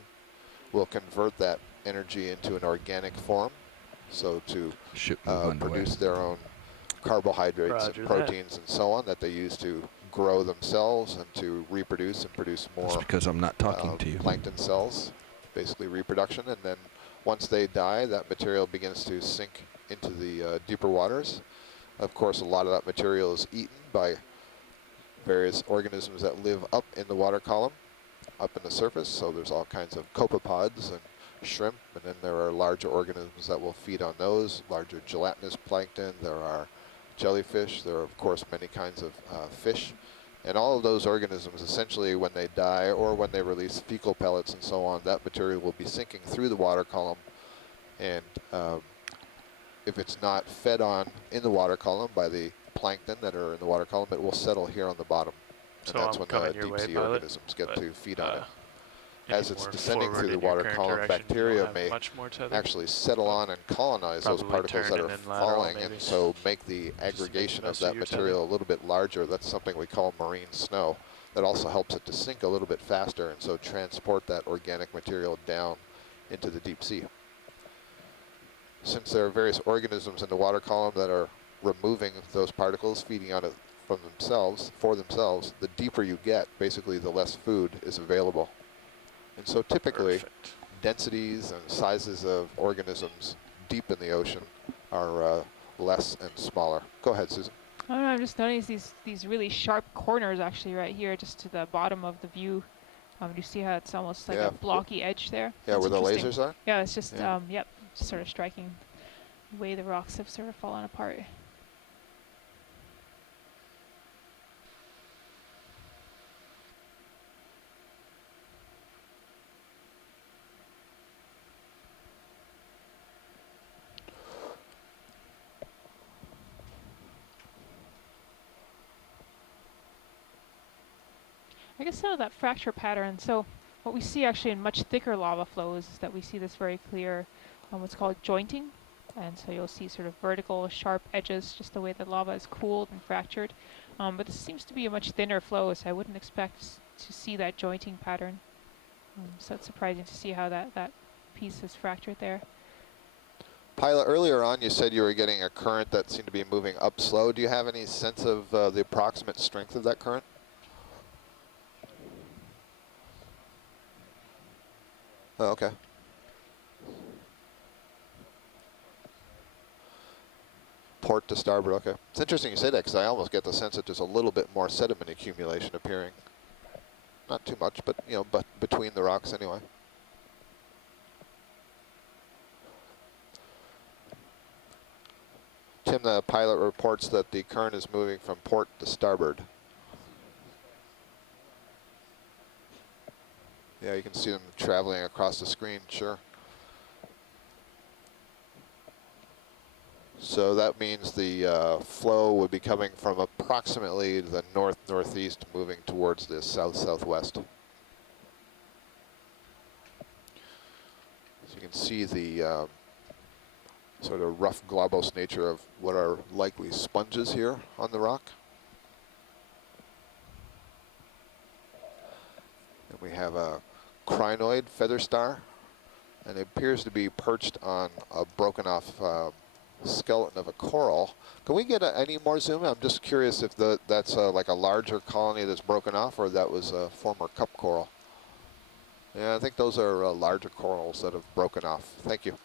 will convert that energy into an organic form, so to produce their own carbohydrates and proteins and so on that they use to grow themselves and to reproduce and produce more. That's because I'm not talking to you. Plankton cells, basically reproduction, and then Once they die, that material begins to sink into the deeper waters. Of course, a lot of that material is eaten by various organisms that live up in the water column, up in the surface. So there's all kinds of copepods and shrimp, and then there are larger organisms that will feed on those, larger gelatinous plankton. There are jellyfish. There are, of course, many kinds of fish. And all of those organisms, essentially, when they die or when they release fecal pellets and so on, that material will be sinking through the water column. And if it's not fed on in the water column by the plankton that are in the water column, it will settle here on the bottom. And So that's I'm when the coming your way, deep sea pilot, organisms get to feed on it. any As it's more descending forward through the in your water current column, direction, you don't bacteria have may much more tether. actually settle on and colonize those Probably particles that turn are and then lateral, falling, maybe. and so make the Just to make aggregation the of best of that your tether. material a little bit larger. That's something we call marine snow. That also helps it to sink a little bit faster, and so transport that organic material down into the deep sea. Since there are various organisms in the water column that are removing those particles, feeding on it from themselves, for themselves, the deeper you get, basically the less food is available. And so typically, Perfect. densities and sizes of organisms deep in the ocean are less and smaller. Go ahead, Susan. I don't know, I'm just noticing these really sharp corners actually right here, just to the bottom of the view. Do you see how it's almost like Yeah. a blocky edge there? Yeah, That's where the interesting. lasers are? Yeah, it's just, Yeah. yep, just sort of striking the way the rocks have sort of fallen apart. I guess some of that fracture pattern, so what we see actually in much thicker lava flows is that we see this very clear, what's called jointing. And so you'll see sort of vertical, sharp edges, just the way the lava is cooled and fractured. But this seems to be a much thinner flow, so I wouldn't expect to see that jointing pattern. So it's surprising to see how that piece is fractured there. Pilot, earlier on you said you were getting a current that seemed to be moving up slow. Do you have any sense of the approximate strength of that current? Oh, okay. Port to starboard, okay. It's interesting you say that because I almost get the sense that there's a little bit more sediment accumulation appearing. Not too much, but you know, but between the rocks anyway. Tim, the pilot reports that the current is moving from port to starboard. Yeah, you can see them traveling across the screen, sure. So that means the flow would be coming from approximately the north-northeast, moving towards the south-southwest. So you can see the sort of rough globose nature of what are likely sponges here on the rock. And we have a crinoid feather star, and it appears to be perched on a broken off skeleton of a coral. Can we get any more zoom? I'm just curious if that's like a larger colony that's broken off, or that was a former cup coral. Yeah, I think those are larger corals that have broken off. Thank you.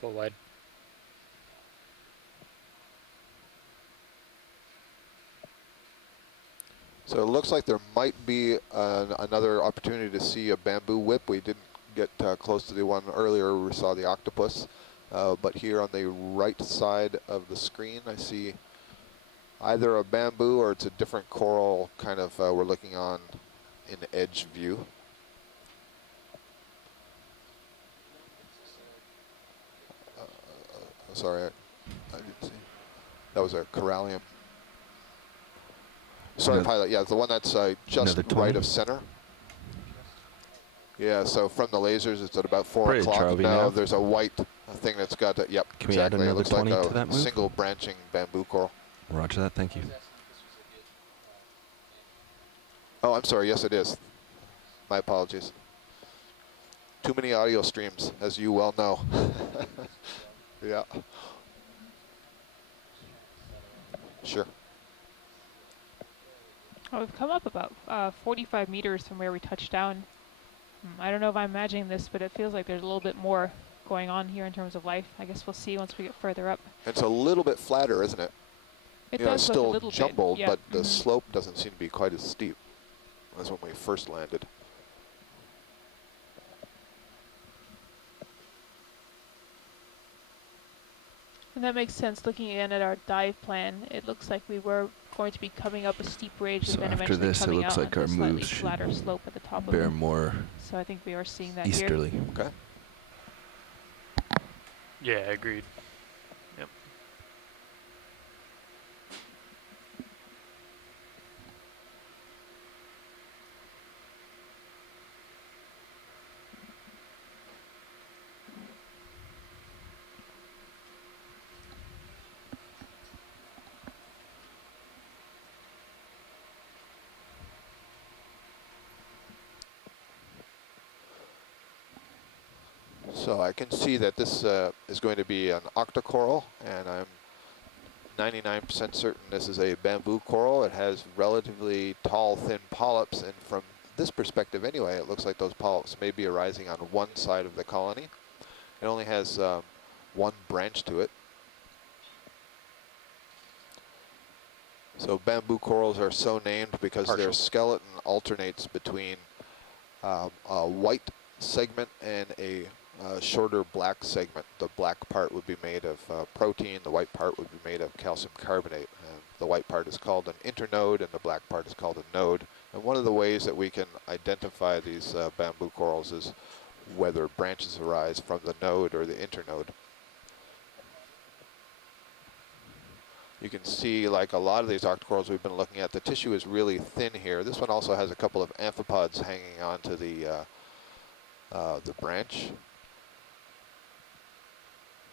Full wide. So it looks like there might be another opportunity to see a bamboo whip. We didn't get close to the one earlier where we saw the octopus. But here on the right side of the screen, I see either a bamboo or it's a different coral kind of we're looking on in edge view. Sorry, I didn't see. That was a corallium. Sorry, pilot. Yeah, the one that's just right of center. Yeah, so from the lasers, it's at about 4 o'clock. Now there's a white thing that's got, yep, Can we add another it looks 20 like to that a move? single branching bamboo coral. Roger that, thank you. Oh, I'm sorry, yes it is. My apologies. Too many audio streams, as you well know. Yeah. Sure. Oh, we've come up about 45 meters from where we touched down. I don't know if I'm imagining this, but it feels like there's a little bit more going on here in terms of life. I guess we'll see once we get further up. It's a little bit flatter, isn't it? It You know, does it's look a still little jumbled, bit, yeah. but the slope doesn't seem to be quite as steep as when we first landed. And that makes sense. Looking in at our dive plan, it looks like we were going to be coming up a steep ridge So and then after eventually this, it coming looks out like on our a slightly moves should flatter slope at the top of bear it. more So I think we are seeing that easterly. here. Okay. Yeah, agreed. Yep. So I can see that this is going to be an Octa coral, and I'm 99% certain this is a bamboo coral. It has relatively tall, thin polyps, and from this perspective anyway, it looks like those polyps may be arising on one side of the colony. It only has one branch to it. So bamboo corals are so named because their skeleton alternates between a white segment and a shorter black segment. The black part would be made of protein, the white part would be made of calcium carbonate. The white part is called an internode and the black part is called a node. And one of the ways that we can identify these bamboo corals is whether branches arise from the node or the internode. You can see, like a lot of these octocorals we've been looking at, the tissue is really thin here. This one also has a couple of amphipods hanging onto the branch.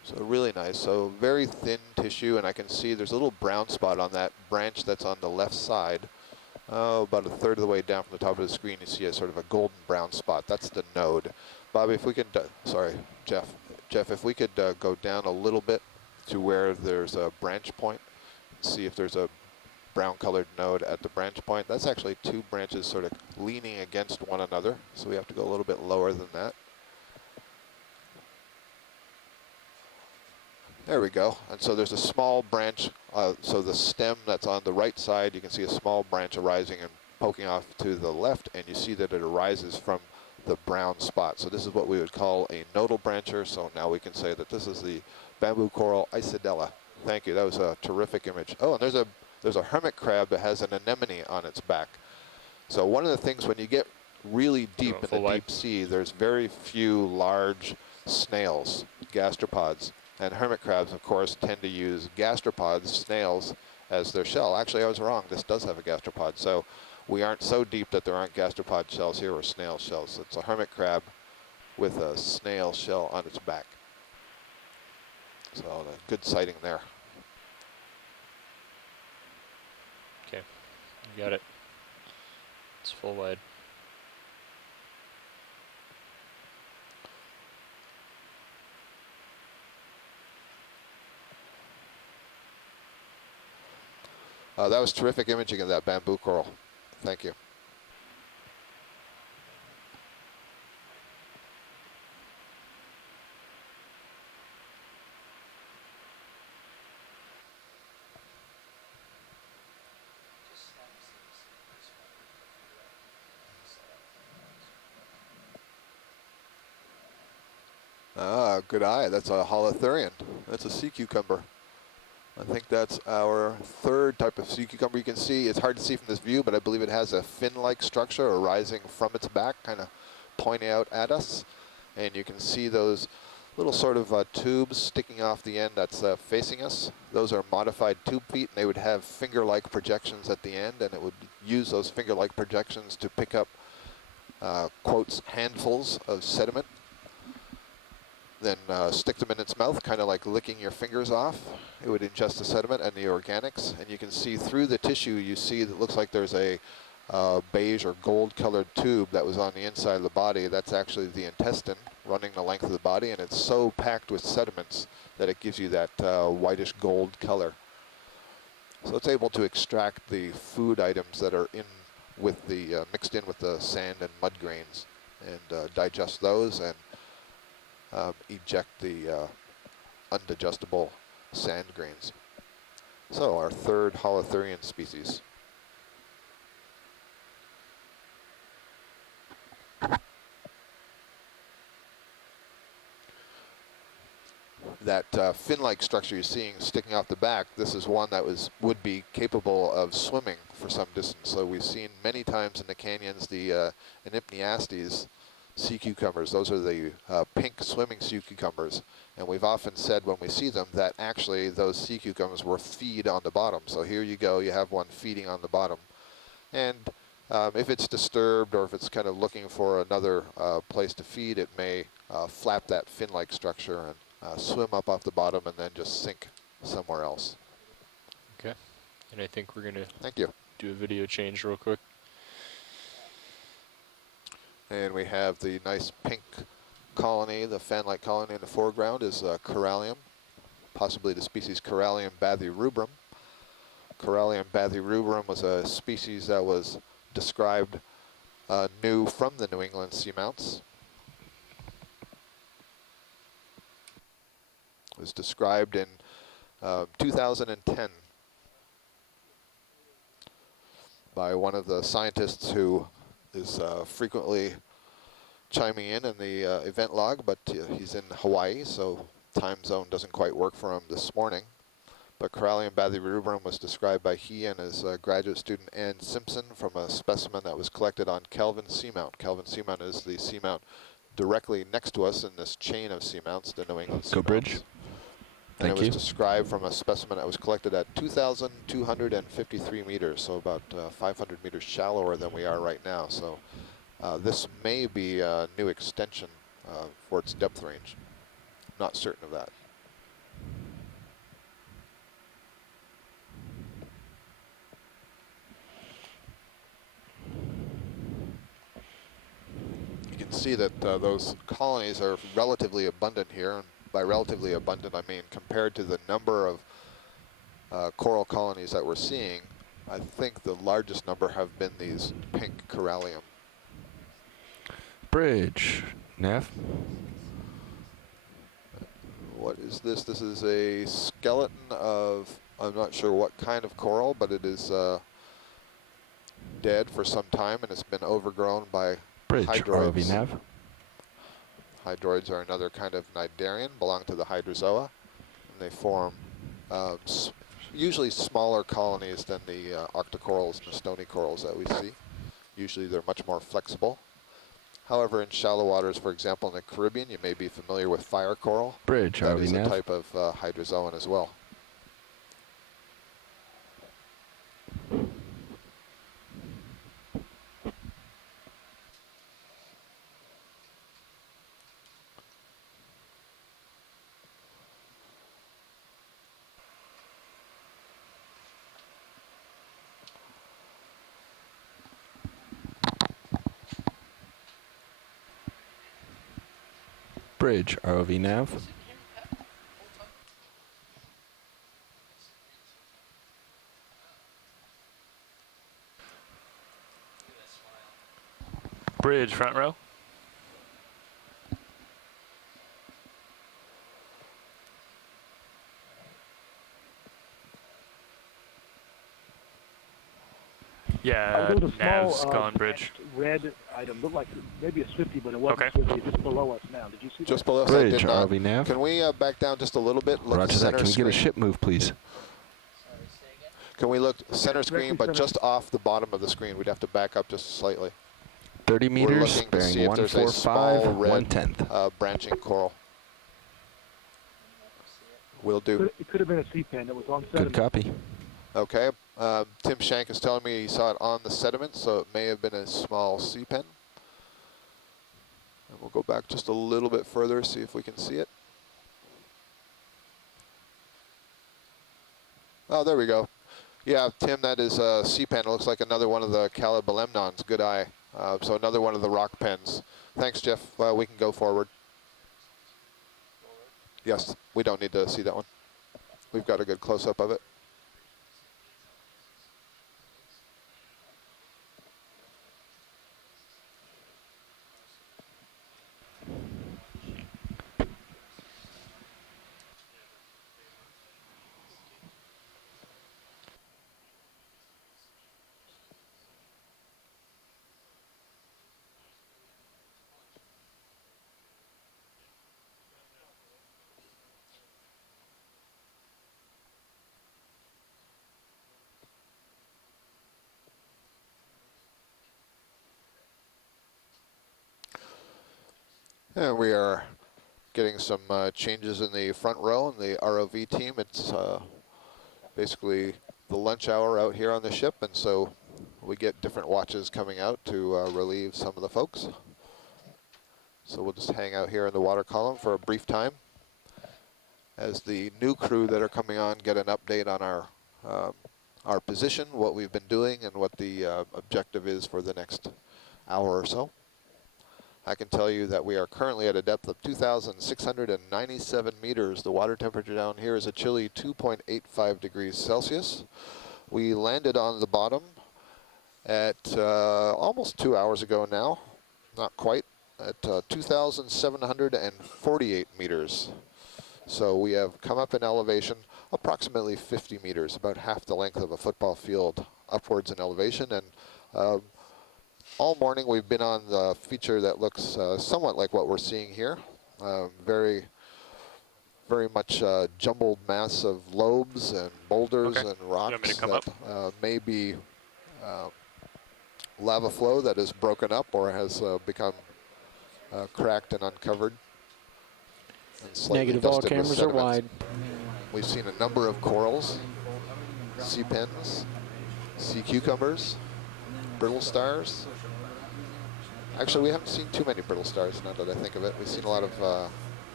So really nice. So very thin tissue, and I can see there's a little brown spot on that branch that's on the left side. About a third of the way down from the top of the screen, you see a sort of a golden brown spot. That's the node. Bobby, if we could, sorry, Jeff, if we could go down a little bit to where there's a branch point, see if there's a brown colored node at the branch point. That's actually two branches sort of leaning against one another, so we have to go a little bit lower than that. There we go. And so there's a small branch, so the stem that's on the right side, you can see a small branch arising and poking off to the left, and you see that it arises from the brown spot. So this is what we would call a nodal brancher, so now we can say that this is the bamboo coral Isidella. Thank you, that was a terrific image. Oh, and there's a hermit crab that has an anemone on its back. So one of the things when you get really deep in the deep sea, there's very few large snails, gastropods. And hermit crabs, of course, tend to use gastropods, snails, as their shell. Actually, I was wrong. This does have a gastropod. So we aren't so deep that there aren't gastropod shells here or snail shells. It's a hermit crab with a snail shell on its back. So a good sighting there. Okay, you got it. It's full wide. That was terrific imaging of that bamboo coral. Thank you. Ah, good eye. That's a holothurian. That's a sea cucumber. I think that's our third type of sea cucumber. You can see, it's hard to see from this view, but I believe it has a fin-like structure arising from its back, kind of pointing out at us. And you can see those little sort of tubes sticking off the end that's facing us. Those are modified tube feet, and they would have finger-like projections at the end, and it would use those finger-like projections to pick up, quotes, handfuls of sediment. Then stick them in its mouth, kind of like licking your fingers off. It would ingest the sediment and the organics, and you can see through the tissue, you see that it looks like there's a beige or gold colored tube that was on the inside of the body. That's actually the intestine running the length of the body, and it's so packed with sediments that it gives you that whitish gold color. So it's able to extract the food items that are in with the mixed in with the sand and mud grains, and digest those and eject the undigestible sand grains. So our third holothurian species. That fin-like structure you're seeing sticking out the back, this is one that would be capable of swimming for some distance. So we've seen many times in the canyons the Anemone sea cucumbers. Those are the pink swimming sea cucumbers. And we've often said when we see them that actually those sea cucumbers will feed on the bottom. So here you go, you have one feeding on the bottom. And if it's disturbed or if it's kind of looking for another place to feed, it may flap that fin-like structure and swim up off the bottom and then just sink somewhere else. Okay, and I think we're gonna Thank you. Do a video change real quick. And we have the nice pink colony, the fan-like colony in the foreground is Corallium, possibly the species Corallium bathyrubrum. Corallium bathyrubrum was a species that was described new from the New England seamounts. It was described in 2010 by one of the scientists who is frequently chiming in the event log, but he's in Hawaii, so time zone doesn't quite work for him this morning. But Corallium bathyrubrum was described by he and his graduate student Ann Simpson from a specimen that was collected on Kelvin Seamount. Kelvin Seamount is the seamount directly next to us in this chain of seamounts, the New England seamounts. Go Bridge. And it was described from a specimen that was collected at 2,253 meters, so about 500 meters shallower than we are right now. So this may be a new extension for its depth range. Not certain of that. You can see that those colonies are relatively abundant here. And by relatively abundant, I mean compared to the number of coral colonies that we're seeing, I think the largest number have been these pink Corallium. Bridge, Nav. What is this? This is a skeleton of, I'm not sure what kind of coral, but it is dead for some time and it's been overgrown by Bridge, hydroids. ROV Nav. Hydroids are another kind of cnidarian, belong to the hydrozoa, and they form usually smaller colonies than the octocorals and the stony corals that we see. Usually they're much more flexible. However, in shallow waters, for example, in the Caribbean, you may be familiar with fire coral. Bridge, that ROV is a Nav. type of hydrozoan as well. Bridge, ROV Nav. Bridge, front row. Yeah, there was a Nav's small, gone, Bridge. red item, looked like maybe a Swifty, but it wasn't Okay. Swifty, just below us now. Did you see Just that? below us, I Bridge, did not. ROV Nav. Can we back down just a little bit? Look Roger that. center Can we get a screen. ship move, please? Can we look center Directly screen, but center. just off the bottom of the screen? We'd have to back up just slightly. 30 We're meters, looking to see bearing if there's a 145, small red 1/10. branching coral. Will do. It could have been a sea pen that was on sediment. Good copy. Okay. Tim Shank is telling me he saw it on the sediment, so it may have been a small sea pen. And we'll go back just a little bit further, see if we can see it. Oh, there we go. Yeah, Tim, that is a sea pen. It looks like another one of the Calibelemnons. Good eye. So another one of the rock pens. Thanks, Jeff. We can go forward. Yes, we don't need to see that one. We've got a good close-up of it. And we are getting some changes in the front row and the ROV team. It's basically the lunch hour out here on the ship, and so we get different watches coming out to relieve some of the folks. So we'll just hang out here in the water column for a brief time as the new crew that are coming on get an update on our position, what we've been doing, and what the objective is for the next hour or so. I can tell you that we are currently at a depth of 2,697 meters. The water temperature down here is a chilly 2.85 degrees Celsius. We landed on the bottom at almost 2 hours ago now, not quite, at 2,748 meters. So we have come up in elevation approximately 50 meters, about half the length of a football field upwards in elevation. And all morning we've been on the feature that looks somewhat like what we're seeing here. Very much jumbled mass of lobes and boulders and rocks that may be lava flow that is broken up or has become cracked and uncovered. And Negative, all cameras are wide. We've seen a number of corals, sea pens, sea cucumbers, brittle stars. Actually, we haven't seen too many brittle stars now that I think of it. We've seen a lot of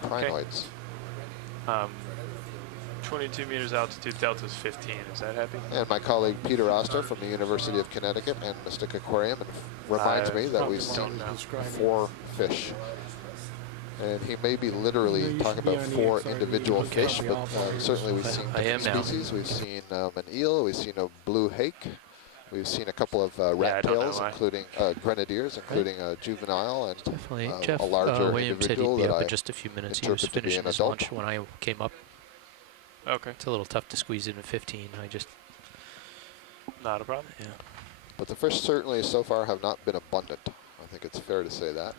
crinoids. 22 meters altitude, delta's 15. Is that happy? And my colleague Peter Oster from the University of Connecticut and Mystic Aquarium reminds me that we've seen 4 fish. And he may be literally talking about 4 individual fish, but certainly we've seen different species. We've seen an eel, we've seen a blue hake, we've seen a couple of rat tails, including grenadiers, including a juvenile and Jeff, a larger William individual said he'd be that up I in just a few minutes. He was interpret to be finishing an his adult. lunch when I came up. Okay. It's a little tough to squeeze in at 15. I just... Not a problem. Yeah. But the fish certainly so far have not been abundant. I think it's fair to say that.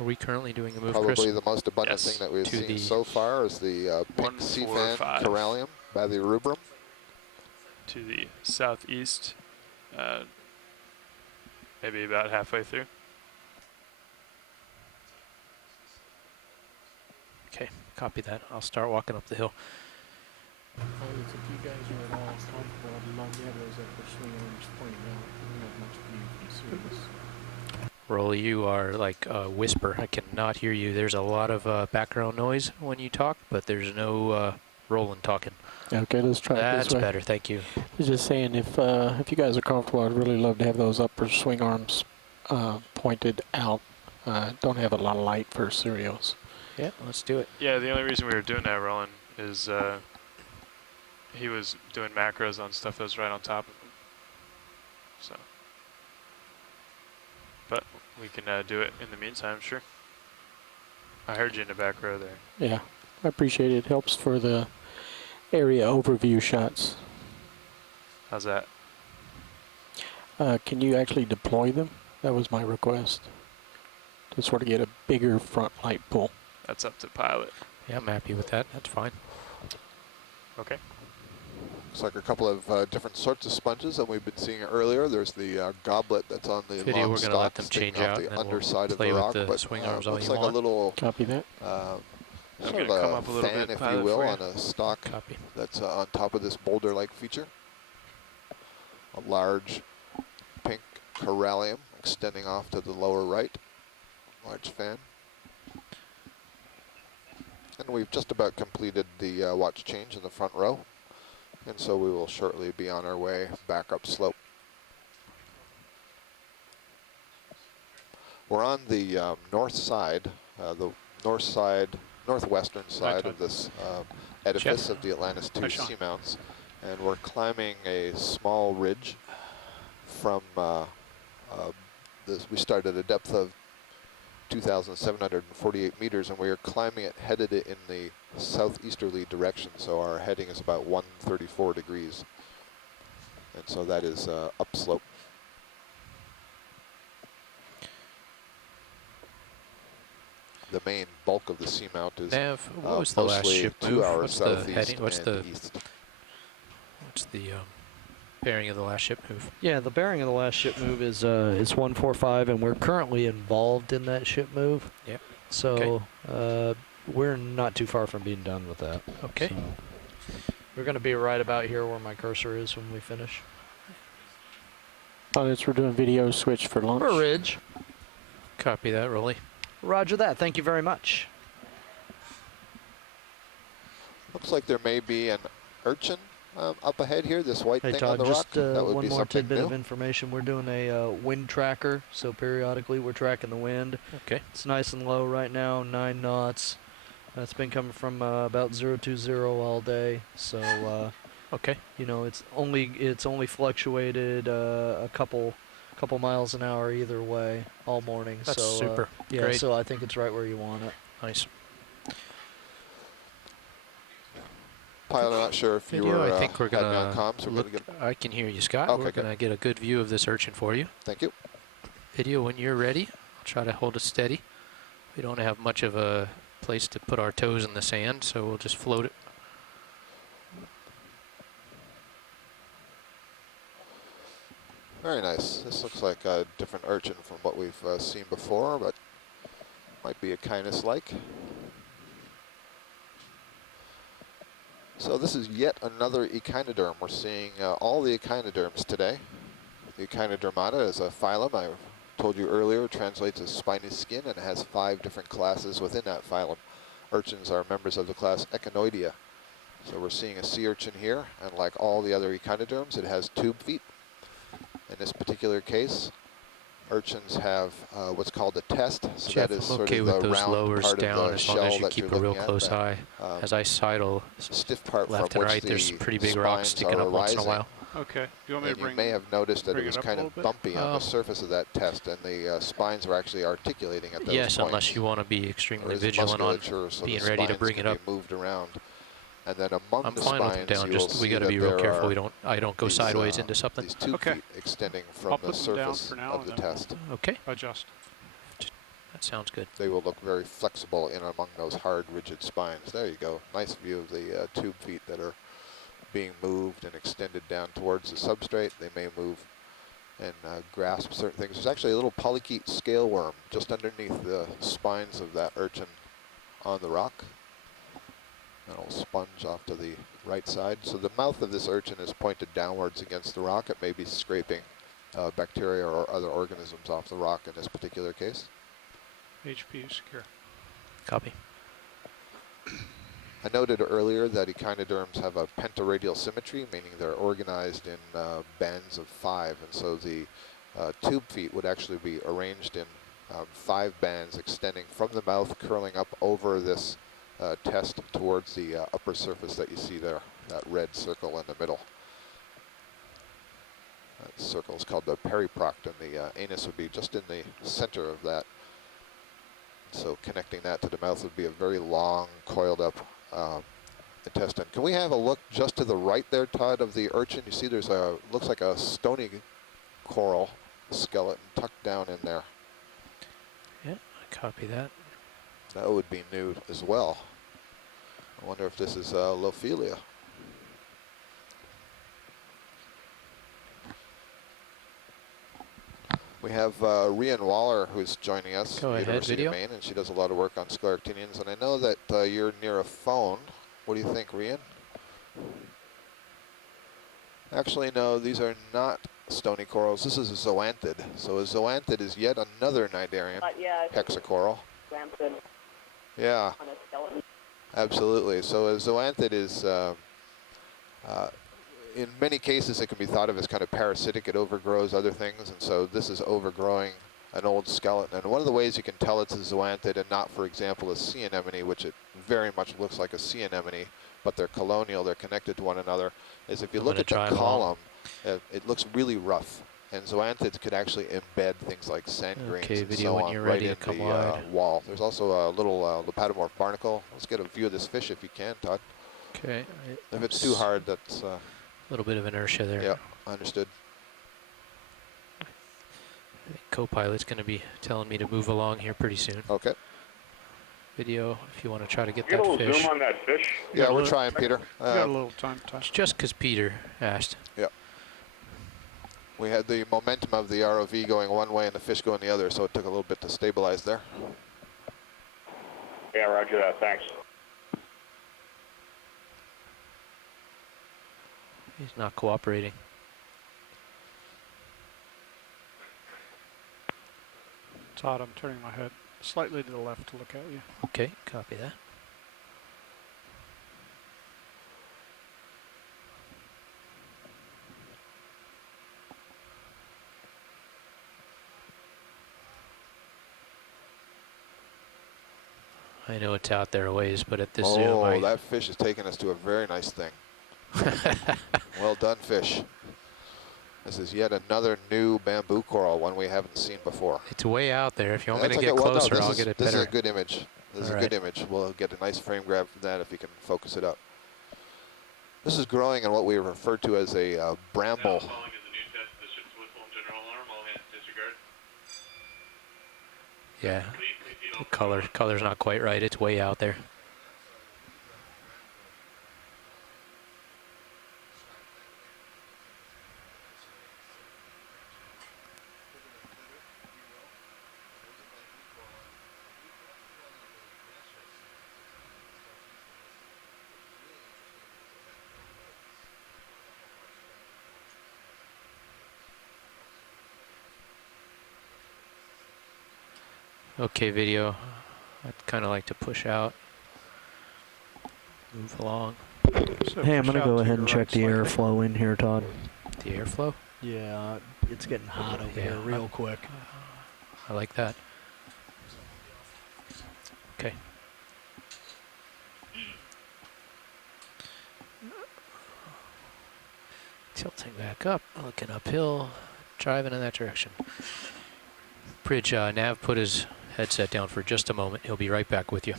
Are we currently doing a move, Probably Chris? the most abundant thing that we've seen so far is the pink sea fan corallium by the rubrum. To the southeast, maybe about halfway through. Okay, copy that. I'll start walking up the hill. If you guys are at all comfortable, I'd love to have those upper swing arms pointing out. We don't have much view from the surface. Rolly, you are like a whisper. I cannot hear you. There's a lot of background noise when you talk, but there's no Roland talking. Okay, let's try it this way. That's better, thank you. I was just saying, if you guys are comfortable, I'd really love to have those upper swing arms pointed out. Don't have a lot of light for cereals. Yeah, let's do it. Yeah, the only reason we were doing that, Roland, is he was doing macros on stuff that was right on top of him. So, but we can do it in the meantime, sure. I heard you in the back row there. Yeah, I appreciate it. It helps for the area overview shots. How's that? Can you actually deploy them? That was my request. To sort of get a bigger front light pull. That's up to pilot. Yeah, I'm happy with that. That's fine. Okay. Looks like a couple of different sorts of sponges that we've been seeing earlier. There's the goblet that's on the Video, long we're going to let them change out the and then underside we'll play of the with rock, the swing arms all looks you like want. a little Copy that. sort I'm of come up a little fan, bit, if you will, for on a stock Copy. that's on top of this boulder-like feature. A large pink corallium extending off to the lower right. Large fan. And we've just about completed the watch change in the front row. And so we will shortly be on our way back up slope. We're on the north side, northwestern side of this edifice of the Atlantis 2 Seamounts. And we're climbing a small ridge from this. We started at a depth of 2,748 meters, and we are climbing it headed in the southeasterly direction, so our heading is about 134 degrees. And so that is upslope. The main bulk of the seamount is Nav, what was the last mostly ship 2 move? hours What's the southeast heading? What's and the east. what's the bearing of the last ship move. Yeah, the bearing of the last ship move is 145, and we're currently involved in that ship move. Yep. So we're not too far from being done with that. Okay. So we're going to be right about here where my cursor is when we finish. Pilots, we're doing video switch for launch. For Ridge. Copy that, Rolly. Roger that. Thank you very much. Looks like there may be an urchin up ahead here, this white Hey thing Todd, on the rock. just That would one be more something tidbit new. of information. We're doing a wind tracker, so periodically we're tracking the wind. Okay. It's nice and low right now, 9 knots. It's been coming from about 020 all day, so okay. You know, it's only fluctuated a couple miles an hour either way all morning. That's so super. yeah, Great. so I think it's right where you want it. Nice. Pilot, I'm not sure if you Video, were I think we're had me on gonna comms. We're look. gonna get, I can hear you, Scott. Okay, We're good. gonna get a good view of this urchin for you. thank you. Video when you're ready. I'll try to hold it steady. We don't have much of a place to put our toes in the sand, so we'll just float it. Very nice. This looks like a different urchin from what we've seen before, but might be a Echinus-like. So this is yet another echinoderm. We're seeing all the echinoderms today. The Echinodermata is a phylum. I told you earlier, translates as spiny skin, and it has 5 different classes within that phylum. Urchins are members of the class Echinoidea. So we're seeing a sea urchin here, and like all the other echinoderms, it has tube feet. In this particular case, urchins have what's called a test. So Jeff, that is I'm sort okay of with the those round lowers part down of the as shell long as you that keep you're a real looking at, close that, eye. As I sidle stiff part left from and which right, there's some the pretty big rocks spines sticking are up once in a rising. while. Okay. Do you want me And to you bring may have noticed that it bring was it up a kind little of bit? bumpy on the surface of that test, and the spines are actually articulating at those Yes, points. unless you want to be extremely There is vigilant on musculature, so being the ready to spines bring can it up. be moved around. And then among I'm the fine with spines, them down. you will Just we see got to that be real there careful. are I don't go these, sideways into something. these tube Okay. feet extending I'll from the put them down surface for now of the and then test. Okay, adjust. that sounds good. They will look very flexible in among those hard, rigid spines. There you go. Nice view of the tube feet that are being moved and extended down towards the substrate. They may move and grasp certain things. There's actually a little polychaete scale worm just underneath the spines of that urchin on the rock. That'll sponge off to the right side. So the mouth of this urchin is pointed downwards against the rock. It may be scraping bacteria or other organisms off the rock in this particular case. HP is secure. Copy. I noted earlier that echinoderms have a pentaradial symmetry, meaning they're organized in bands of 5, and so the tube feet would actually be arranged in 5 bands extending from the mouth, curling up over this test towards the upper surface that you see there, that red circle in the middle. That circle is called the periproct, and the anus would be just in the center of that. So connecting that to the mouth would be a very long, coiled up intestine. Can we have a look just to the right there, Todd, of the urchin? You see there's a, looks like a stony coral skeleton tucked down in there. Yeah, I copy that. That would be nude as well. I wonder if this is Lophelia. We have Rian Waller, who's joining us Go from the ahead, University video. of Maine, and she does a lot of work on scleractinians. And I know that you're near a phone. What do you think, Rian? Actually, no, these are not stony corals. This is a zoanthid. So a zoanthid is yet another cnidarian hexacoral. Zoanthid Yeah, on a skeleton. absolutely. So a zoanthid is, in many cases, it can be thought of as kind of parasitic. It overgrows other things, and so this is overgrowing an old skeleton. And one of the ways you can tell it's a zoanthid and not, for example, a sea anemone, which it very much looks like a sea anemone, but they're colonial, they're connected to one another, is if you look at the column, it looks really rough. And zoanthids could actually embed things like sand grains Okay, and video so when on you're right ready in to come the wide. wall. There's also a little lepatomorph barnacle. Let's get a view of this fish if you can, Todd. Okay. If it's too hard, that's... a little bit of inertia there. Yeah, understood. I think co-pilot's going to be telling me to move along here pretty soon. Okay. Video, if you want to try to get Get a that little fish. zoom on that fish. Yeah, we're trying, Peter. We got a little time to touch. Just because Peter asked. Yeah. We had the momentum of the ROV going one way and the fish going the other, so it took a little bit to stabilize there. Yeah, roger that. Thanks. He's not cooperating. Todd, I'm turning my head slightly to the left to look at you. Okay, copy that. I know it's out there a ways, but at this zoom, Oh, that fish is taking us to a very nice thing. Well done, fish. This is yet another new bamboo coral, one we haven't seen before. It's way out there. If you want me to get closer, I'll get it better. This is a good image. This is a good image. We'll get a nice frame grab from that if you can focus it up. This is growing in what we refer to as a bramble. Yeah, the color's not quite right. It's way out there. Okay, video. I'd kind of like to push out, move along. So Hey, I'm push going to out go to ahead your and check right the slightly. airflow in here, Todd. The airflow? Yeah, it's getting hot over Yeah, here real quick. I like that. Okay. Tilting back up, looking uphill, driving in that direction. Bridge, Nav put his headset down for just a moment. He'll be right back with you.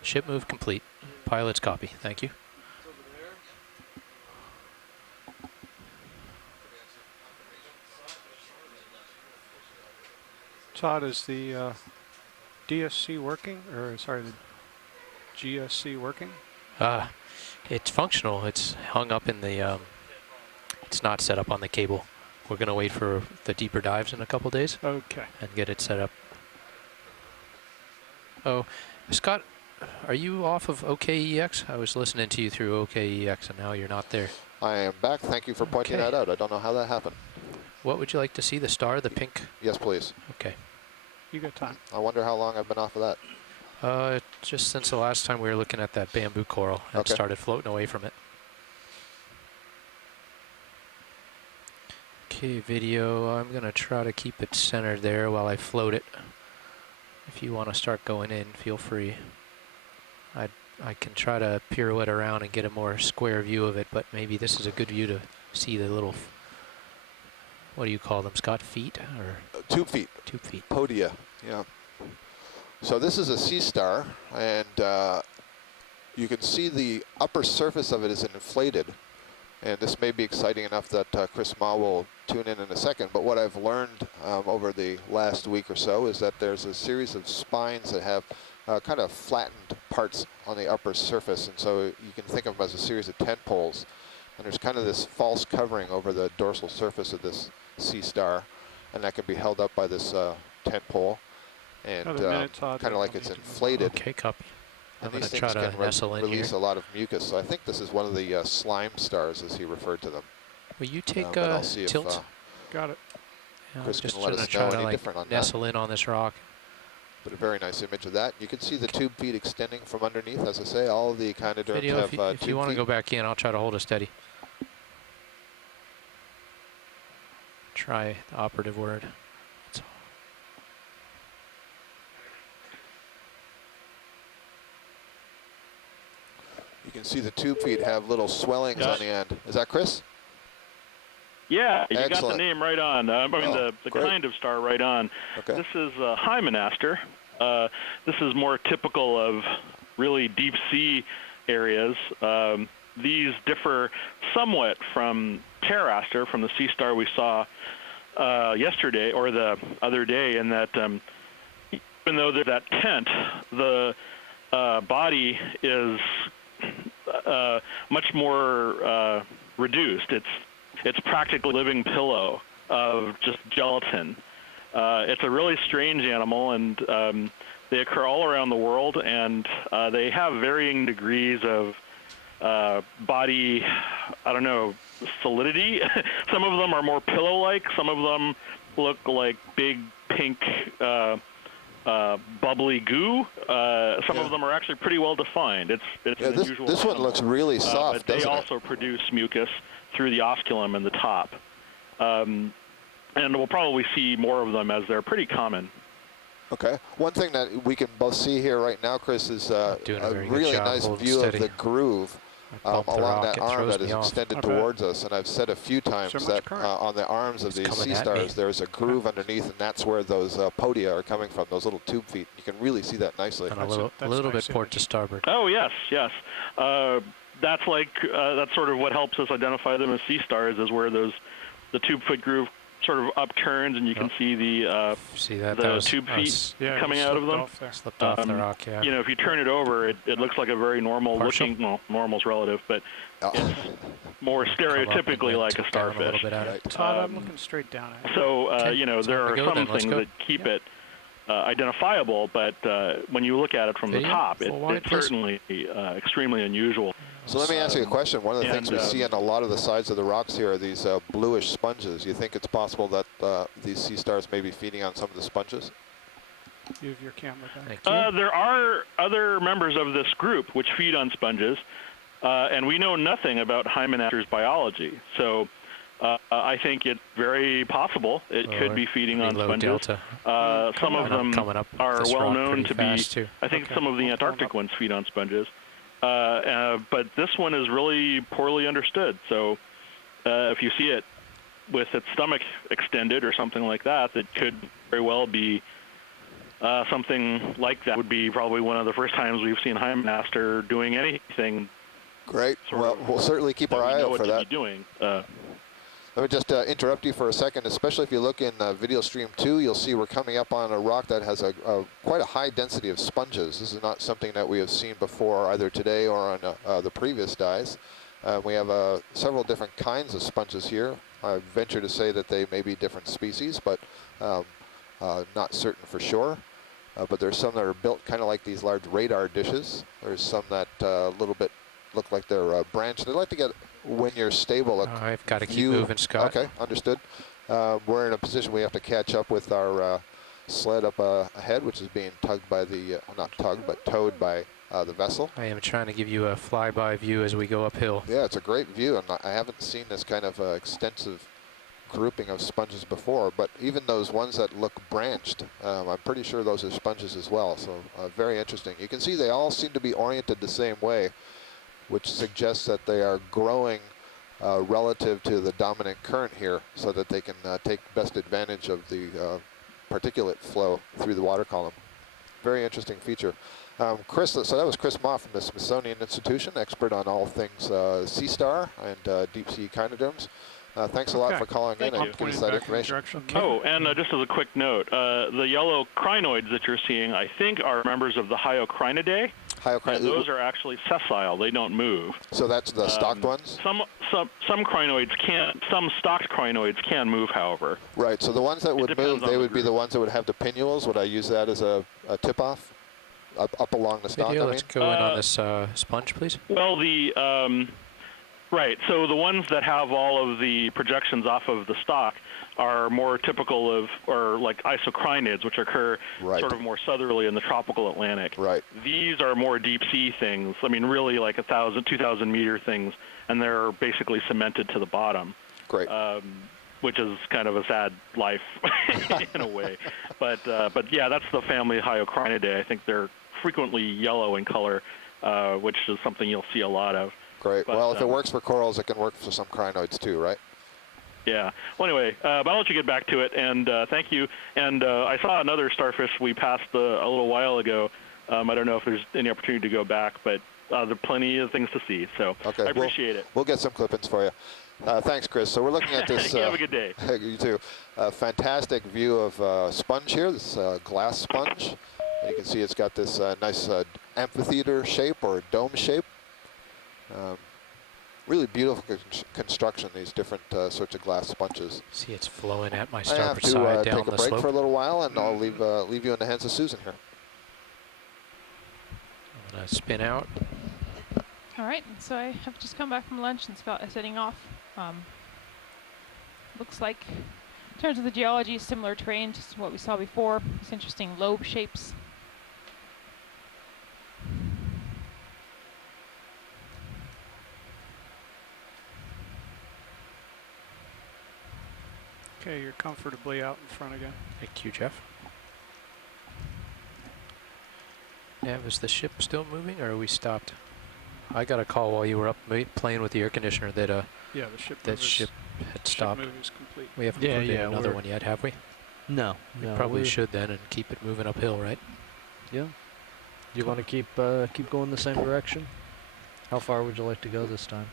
Ship move complete. Pilot's copy. Thank you. Todd, is the DSC working, or sorry, the GSC working? It's functional. It's hung up in the, it's not set up on the cable. We're going to wait for the deeper dives in a couple days. Okay. And get it set up. Oh, Scott, are you off of OKEX? I was listening to you through OKEX, and now you're not there. I am back. Thank you for pointing that out. I don't know how that happened. What would you like to see? The star, the pink? Yes, please. Okay. You got time. I wonder how long I've been off of that. Just since the last time we were looking at that bamboo coral and started floating away from it. Okay, video. I'm going to try to keep it centered there while I float it. If you want to start going in, feel free. I can try to pirouette around and get a more square view of it, but maybe this is a good view to see the little, what do you call them, Scott? Feet? Or tube feet. Tube feet. Podia, yeah. So this is a sea star, and you can see the upper surface of it is inflated. And this may be exciting enough that Chris Ma will tune in a second. But what I've learned over the last week or so is that there's a series of spines that have kind of flattened parts on the upper surface. And so you can think of them as a series of tent poles. And there's kind of this false covering over the dorsal surface of this sea star. And that can be held up by this tent pole. And kind of like it's inflated. Okay, copy. I'm And going these to things try to can nestle in release here. a lot of mucus. So I think this is one of the slime stars, as he referred to them. Will you take but I'll see tilt? If, Got it. Yeah, Chris I'm just can let trying us to know try any to different on that. nestle in on this rock. But a very nice image of that. You can see the tube feet extending from underneath. As I say, all of the echinoderms Video, have if you want to go back in, I'll try to hold it steady. Try the operative word. You can see the tube feet have little swellings on the end. Is that Chris? Yeah, you got the Excellent. name right on. I mean, the great. kind of star right on. Okay. This is Hymenaster. This is more typical of really deep sea areas. These differ somewhat from Pteraster, from the sea star we saw yesterday or the other day, in that even though there's that tent, the body is much more reduced. It's It's practically a living pillow of just gelatin. It's a really strange animal, and they occur all around the world, and they have varying degrees of body, I don't know, solidity. Some of them are more pillow-like. Some of them look like big pink bubbly goo. Some of them are actually pretty well defined. It's an unusual this one animal. looks really soft, but they doesn't also produce mucus through the osculum in the top. And we'll probably see more of them as they're pretty common. Okay. One thing that we can both see here right now, Chris, is a really nice view of the groove along that arm that is extended towards us. And I've said a few times that on the arms of these sea stars, there's a groove underneath, and that's where those podia are coming from, those little tube feet. You can really see that nicely. And a little bit port to starboard. Oh, yes, yes. That's that's sort of what helps us identify them as sea stars, is where the tube foot groove sort of upturns, and you can see the tube feet coming out of them. Slipped off the rock, yeah. You know, if you turn it over, it looks like a very normal looking, well, normal's relative, but it's more stereotypically like a starfish. Todd, I'm looking straight down at it. So, you know, there are some things that keep it identifiable, but when you look at it from the top, it's certainly extremely unusual. So let me ask you a question. One of the things we see on a lot of the sides of the rocks here are these bluish sponges. You think it's possible that these sea stars may be feeding on some of the sponges? You have your camera back. There are other members of this group which feed on sponges, and we know nothing about hymenopter's biology. So I think it's very possible it could be feeding on sponges. Some of them are well known to be, I think some of the Antarctic ones feed on sponges. But this one is really poorly understood. So if you see it with its stomach extended or something like that, that could very well be something like that. Would be probably one of the first times we've seen hymenopter doing anything. Great. Well, we'll certainly keep our eye out for that. Doing. Let me just interrupt you for a second, especially if you look in video stream 2, you'll see we're coming up on a rock that has quite a high density of sponges. This is not something that we have seen before either today or on the previous dives. We have several different kinds of sponges here. I venture to say that they may be different species, but not certain for sure. But there's some that are built kind of like these large radar dishes. There's some that a little bit look like they're branched. I'd like to get, when you're stable, I've got to keep moving, Scott. Okay, understood. We're in a position we have to catch up with our sled up ahead, which is being tugged by the, not tugged, but towed by the vessel. I am trying to give you a flyby view as we go uphill. Yeah, it's a great view, and I haven't seen this kind of extensive grouping of sponges before, but even those ones that look branched, I'm pretty sure those are sponges as well, so very interesting. You can see they all seem to be oriented the same way, which suggests that they are growing relative to the dominant current here so that they can take best advantage of the particulate flow through the water column. Very interesting feature. Chris, so that was Chris Ma from the Smithsonian Institution, expert on all things sea star and deep sea echinoderms. Thanks a lot for calling in and giving us that information. Oh, and just as a quick note, the yellow crinoids that you're seeing, I think, are members of the Hyocrinidae. And those are actually sessile; they don't move. So that's the stocked ones. Some crinoids can. Some stocked crinoids can move, however. Right. So the ones that would move, they would be the ones that would have the pinnules. Would I use that as a tip-off up along the stock? Let's go in on this sponge, please. Well, right. So the ones that have all of the projections off of the stock are more typical of, or like isocrinids, which occur sort of more southerly in the tropical Atlantic. Right. These are more deep sea things. I mean, really like 1,000, 2,000 meter things, and they're basically cemented to the bottom. Great. Which is kind of a sad life in a way. But yeah, that's the family Hyocrinidae. I think they're frequently yellow in color, which is something you'll see a lot of. Great. But, well, if it works for corals, it can work for some crinoids too, right? Yeah. Well, anyway, but I'll let you get back to it, and thank you. And I saw another starfish we passed a little while ago. I don't know if there's any opportunity to go back, but there are plenty of things to see, so I appreciate it. We'll get some clippings for you. Thanks, Chris. So we're looking at this. Have a good day. You too. Fantastic view of sponge here, this glass sponge. And you can see it's got this nice amphitheater shape or dome shape. really beautiful construction, these different sorts of glass sponges. See, it's flowing at my I have starboard to side down take a the break slope. for a little while, and I'll leave you in the hands of Susan here. I'm going to spin out. All right, so I have just come back from lunch and setting off. Looks like, in terms of the geology, similar terrain to what we saw before. These interesting lobe shapes. Okay, you're comfortably out in front again. Thank you, Jeff. Nav, is the ship still moving, or are we stopped? I got a call while you were up playing with the air conditioner that yeah, the ship that ship had stopped. Ship move is complete. We haven't put in another one yet, have we? No. We no, probably should then and keep it moving uphill, right? Yeah. You want to keep going the same direction? How far would you like to go this time?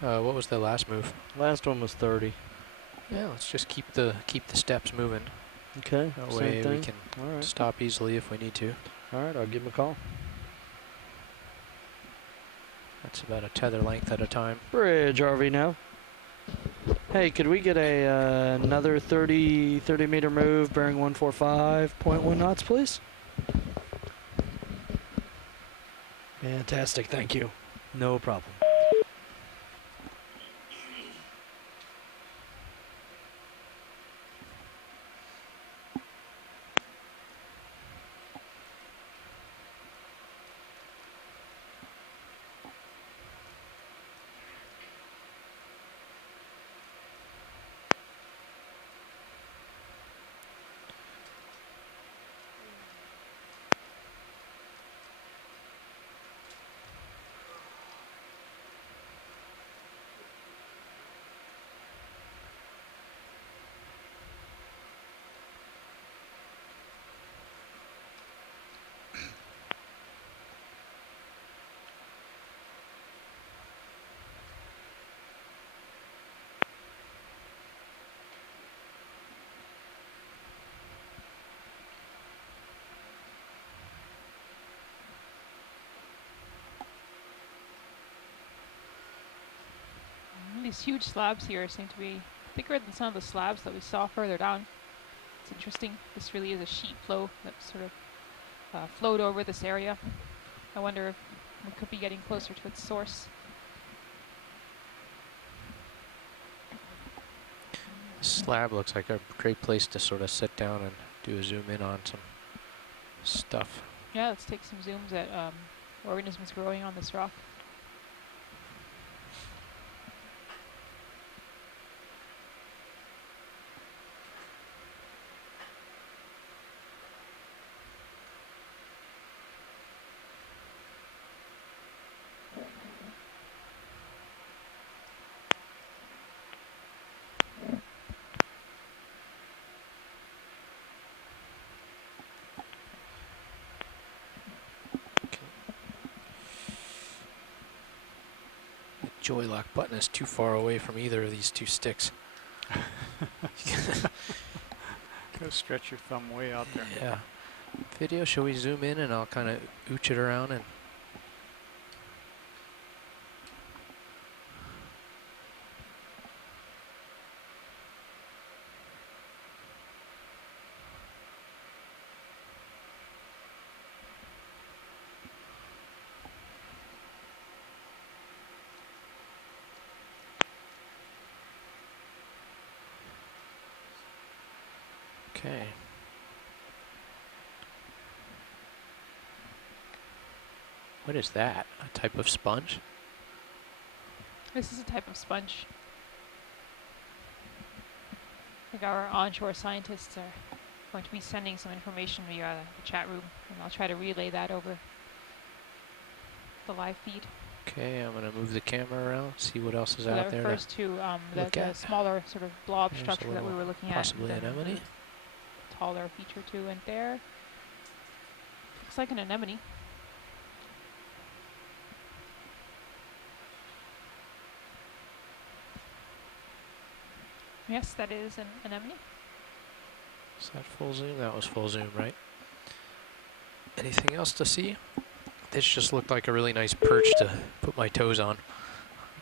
What was the last move? Last one was 30. Yeah, let's just keep the steps moving. Okay. That same way thing. we can stop easily if we need to. All right, I'll give him a call. That's about a tether length at a time. Bridge RV now. Hey, could we get another 30 meter move bearing 145.1 knots, please? Fantastic, thank you. No problem. These huge slabs here seem to be thicker than some of the slabs that we saw further down. It's interesting. This really is a sheet flow that sort of flowed over this area. I wonder if we could be getting closer to its source. Slab looks like a great place to sort of sit down and do a zoom in on some stuff. Yeah, let's take some zooms at organisms growing on this rock. Joy lock button is too far away from either of these two sticks. Go stretch your thumb way out there. Yeah. Video, shall we zoom in and I'll kind of ooch it around and... Okay. What is that? A type of sponge? This is a type of sponge. I think our onshore scientists are going to be sending some information via the chat room, and I'll try to relay that over the live feed. Okay, I'm going to move the camera around, see what else is So out that there. refers to the smaller sort of blob There's structure that we were looking at. Possibly anemone. Taller feature too went there. Looks like an anemone. Yes, that is an anemone. Is that full zoom? That was full zoom, right? Anything else to see? This just looked like a really nice perch to put my toes on.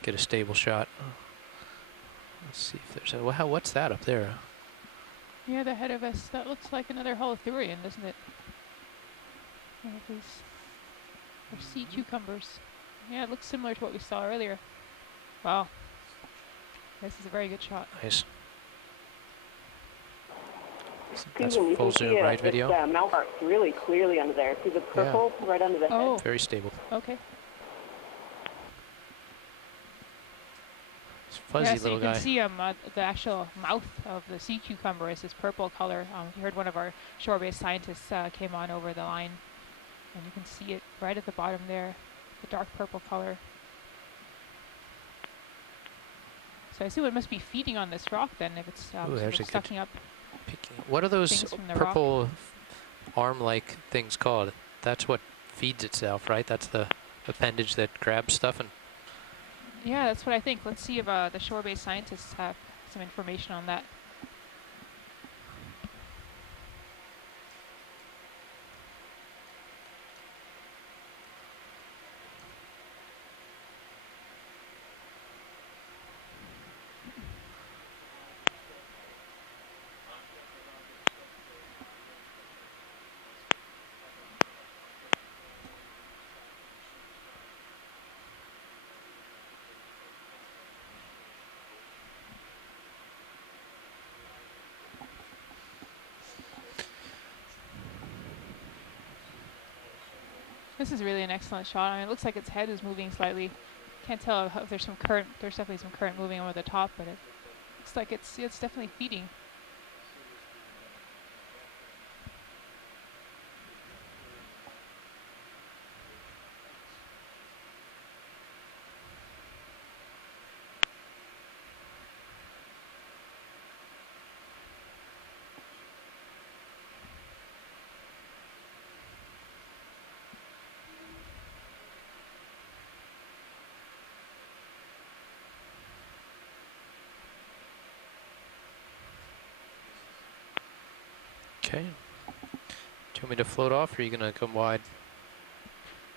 get a stable shot. Let's see if there's a, wow, what's that up there? Near the head of us, that looks like another Holothurian, doesn't it? One of these, or sea cucumbers. Yeah, it looks similar to what we saw earlier. Wow. This is a very good shot. Nice. That's full zoom, right, video? Mouth arc really clearly under there. See the purple right under the head? Very stable. Okay. It's fuzzy little guy. You can see the actual mouth of the sea cucumber is this purple color. We heard one of our shore-based scientists came on over the line, and you can see it right at the bottom there, the dark purple color. So I assume it must be feeding on this rock then, if it's sort of sucking up. What are those purple arm-like things called? That's what feeds itself, right? That's the appendage that grabs stuff and... Yeah, that's what I think. Let's see if the shore-based scientists have some information on that. This is really an excellent shot. I mean, it looks like its head is moving slightly. Can't tell if there's some current. There's definitely some current moving over the top, but it looks like it's definitely feeding. Okay. Do you want me to float off, or are you going to come wide?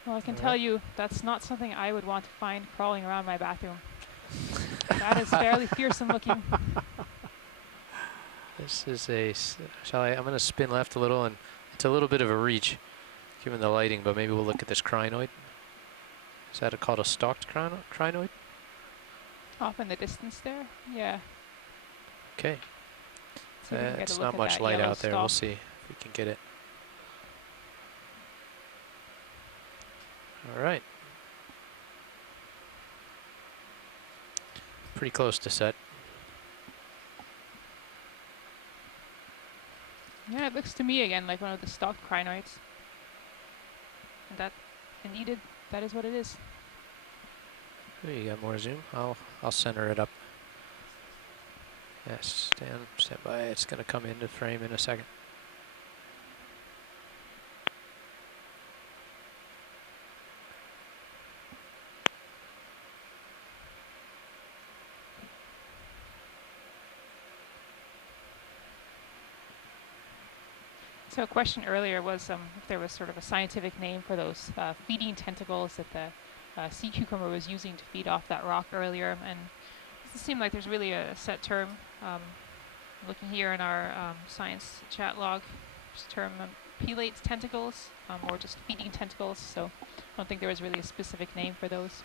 Well, I can tell you that's not something I would want to find crawling around my bathroom. That is fairly fearsome looking. This is a... I'm going to spin left a little, and it's a little bit of a reach, given the lighting, but maybe we'll look at this crinoid. Is that called a stalked crinoid? Off in the distance there? Yeah. Okay. It's not much light out there. We'll see if we can get it. All right. Pretty close to set. Yeah, it looks to me again like one of the stalked crinoids. And that, indeed, that is what it is. There you got more zoom. I'll center it up. Yes, stand by. It's going to come into frame in a second. So a question earlier was if there was sort of a scientific name for those feeding tentacles that the sea cucumber was using to feed off that rock earlier, and it doesn't seem like there's really a set term. Looking here in our science chat log, this term pelates tentacles, or just feeding tentacles, so I don't think there was really a specific name for those.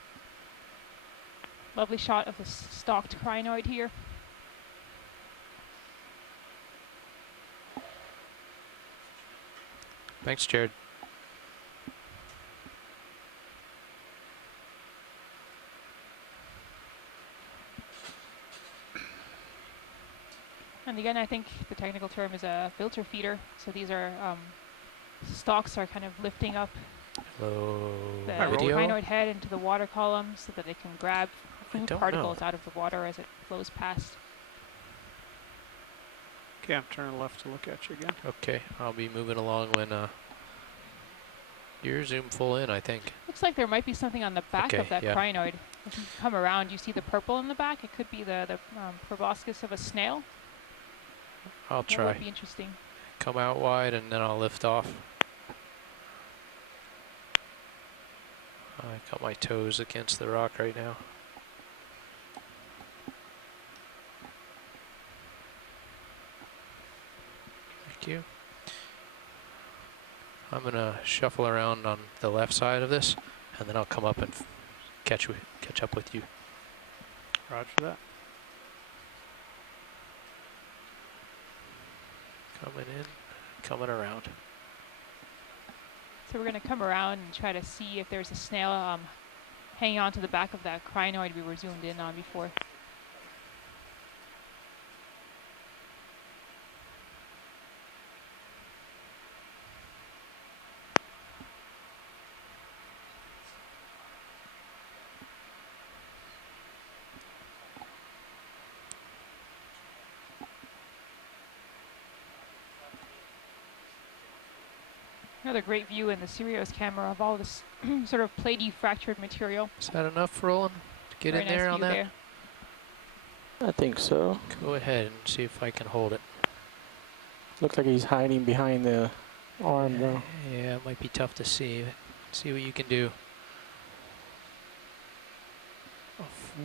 Lovely shot of the stalked crinoid here. Thanks, Jared. And again, I think the technical term is a filter feeder. So these are stalks are kind of lifting up the crinoid head into the water column so that they can grab food particles out of the water as it flows past. Okay, I'm turning left to look at you again. Okay, I'll be moving along when you're zoomed full in, I think. Looks like there might be something on the back of that crinoid. If you come around, you see the purple in the back. It could be the proboscis of a snail. I'll try. That would be interesting. Come out wide and then I'll lift off. I got my toes against the rock right now. Thank you. I'm gonna shuffle around on the left side of this, and then I'll come up and catch up with you. Roger that. Coming in, coming around. So we're going to come around and try to see if there's a snail hanging on to the back of that crinoid we were zoomed in on before. Another great view in the Sirius camera of all this sort of platy fractured material. Is that enough, Roland, to get Very in there nice on view that? there. I think so. Go ahead and see if I can hold it. Looks like he's hiding behind the arm, though. Yeah, it might be tough to see. See what you can do.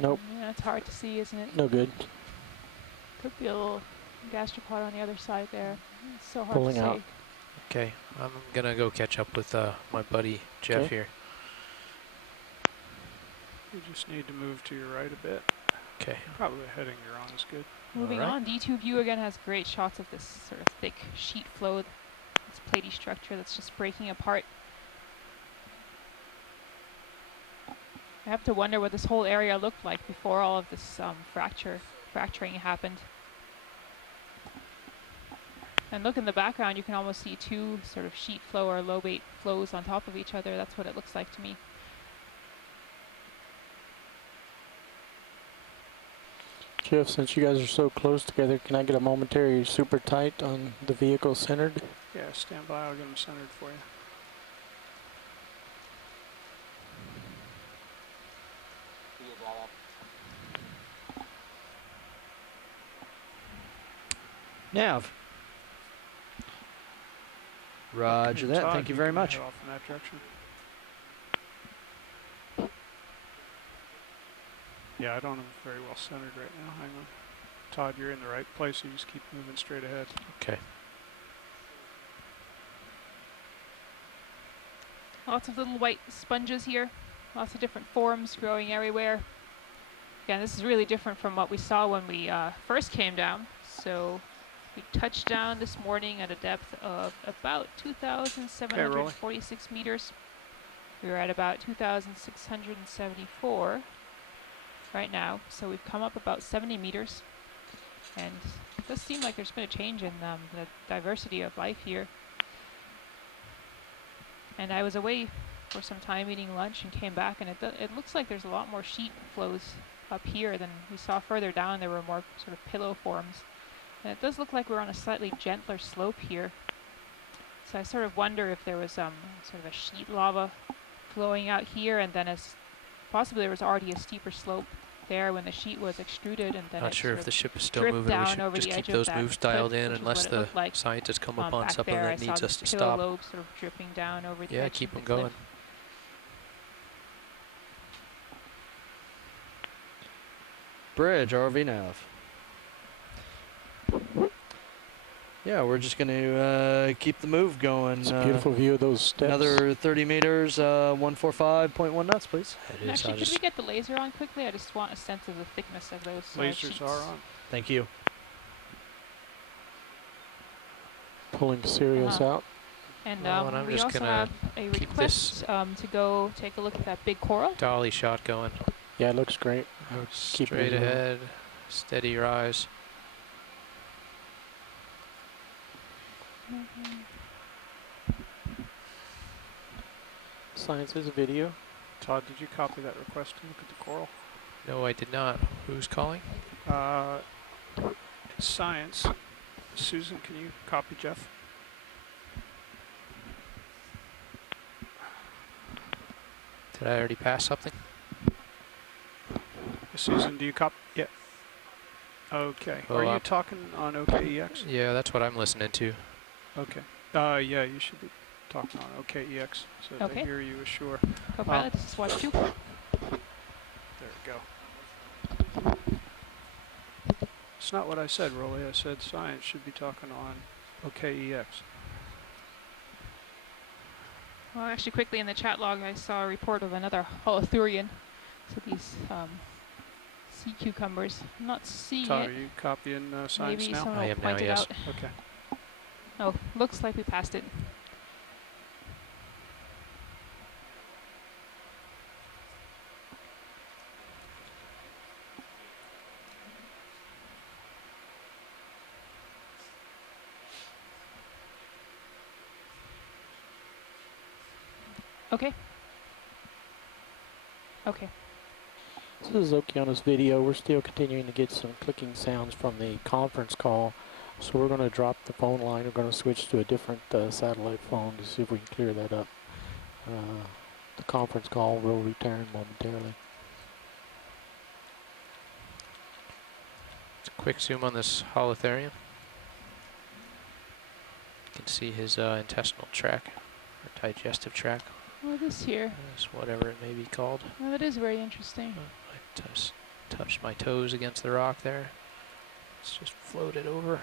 Nope. Yeah, it's hard to see, isn't it? No good. Could be a little gastropod on the other side there. It's so hard Pulling to out. see. Okay, I'm gonna go catch up with my buddy Jeff Okay. here. You just need to move to your right a bit. Okay. Probably the heading you're on is good. Moving Alright. on, D2 view again has great shots of this sort of thick sheet flow, this platy structure that's just breaking apart. I have to wonder what this whole area looked like before all of this fracturing happened. And look in the background, you can almost see two sort of sheet flow or lobate flows on top of each other. That's what it looks like to me. Jeff, since you guys are so close together, can I get a momentary super tight on the vehicle centered? Yeah, stand by. I'll get them centered for you. Nav. Roger that. Todd, Thank you very can much. head off in that direction. Yeah, I don't have it very well centered right now. Hang on. Todd, you're in the right place. You just keep moving straight ahead. Okay. Lots of little white sponges here. Lots of different forms growing everywhere. Again, this is really different from what we saw when we first came down. So we touched down this morning at a depth of about 2,746 meters. We were at about 2,674 right now. So we've come up about 70 meters. And it does seem like there's been a change in the diversity of life here. And I was away for some time eating lunch and came back, and it looks like there's a lot more sheet flows up here than we saw further down. There were more sort of pillow forms. And it does look like we're on a slightly gentler slope here. So I sort of wonder if there was sort of a sheet lava flowing out here, and then possibly there was already a steeper slope there when the sheet was extruded, and then Not sure if the ship is still dripped moving. We down should over just the keep edge of those that moves dialed cliff, in which is unless what it the looked like. scientists come upon Back something there, that needs us to I saw stop. the lobes sort of dripping down over the Yeah, edge keep of them the cliff. going. Bridge, RV nav. Yeah, we're just going to keep the move going. It's a beautiful view of those steps. Another 30 meters, 145.1 knots, please. It is. Actually, could we get the laser on quickly? I just want a sense of the thickness of those Lasers sheets. are on. Thank you. Pulling Sirius out. And Well, and I'm we just also gonna have a keep request to go take a look at that big coral. Dolly shot going. Yeah, it looks great. Keep Straight it ahead, steady rise. Science is a video. Todd, did you copy that request to look at the coral? No, I did not. Who's calling? It's science. Susan, can you copy Jeff? Did I already pass something? Susan, do you copy? Yeah. Okay. Well, Are you talking on OKEX? Yeah, that's what I'm listening to. Okay. Yeah, you should be talking on OKEX so that they Okay. hear you assure. Co-pilot, this is watch 2. There we go. It's not what I said, Rolly. I said science should be talking on OKEX. Well, actually, quickly in the chat log, I saw a report of another holothurian. So these sea cucumbers. I'm not seeing Todd, it. are you copying science Maybe now? someone I will am point now, it yes. out. Okay. Oh, looks like we passed it. Okay. Okay. This is Okeanos video. We're still continuing to get some clicking sounds from the conference call. So we're going to drop the phone line. We're going to switch to a different satellite phone to see if we can clear that up. The conference call will return momentarily. It's a quick zoom on this holothurian. You can see his intestinal tract, or digestive tract. Well, this here. Is whatever it may be called. Well, it is very interesting. I touched my toes against the rock there. It's just floated over.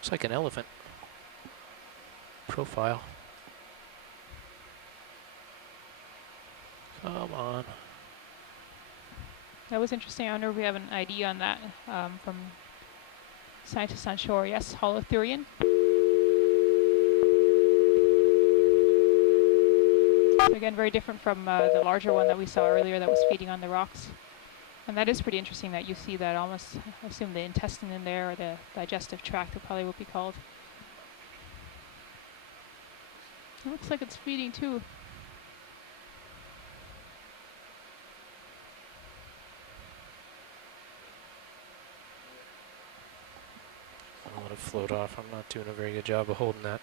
It's like an elephant profile. Come on. That was interesting. I wonder if we have an ID on that from scientists on shore. Yes, holothurian. Again, very different from the larger one that we saw earlier that was feeding on the rocks. And that is pretty interesting that you see that almost, I assume the intestine in there, or the digestive tract, it probably would be called. It looks like it's feeding too. I'll let it float off. I'm not doing a very good job of holding that.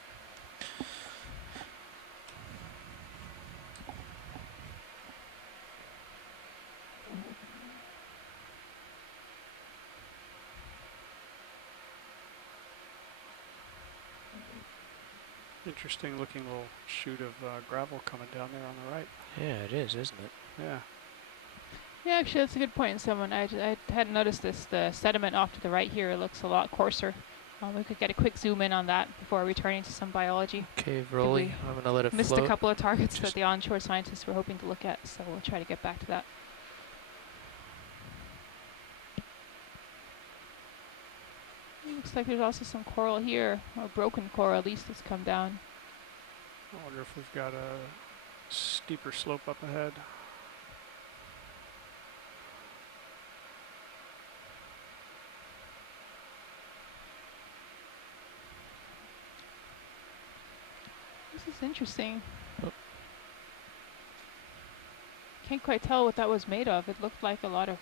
Interesting looking little chute of gravel coming down there on the right. Yeah, it is, isn't it? Yeah. Yeah, actually, that's a good point. Someone I hadn't noticed this. The sediment off to the right here looks a lot coarser. We could get a quick zoom in on that before returning to some biology. Okay, Rolly, I'm going to let it missed float. A couple of targets that the onshore scientists were hoping to look at, so we'll try to get back to that. Looks like there's also some coral here, or broken coral at least, that's come down. I wonder if we've got a steeper slope up ahead. This is interesting. Oh. Can't quite tell what that was made of. It looked like a lot of,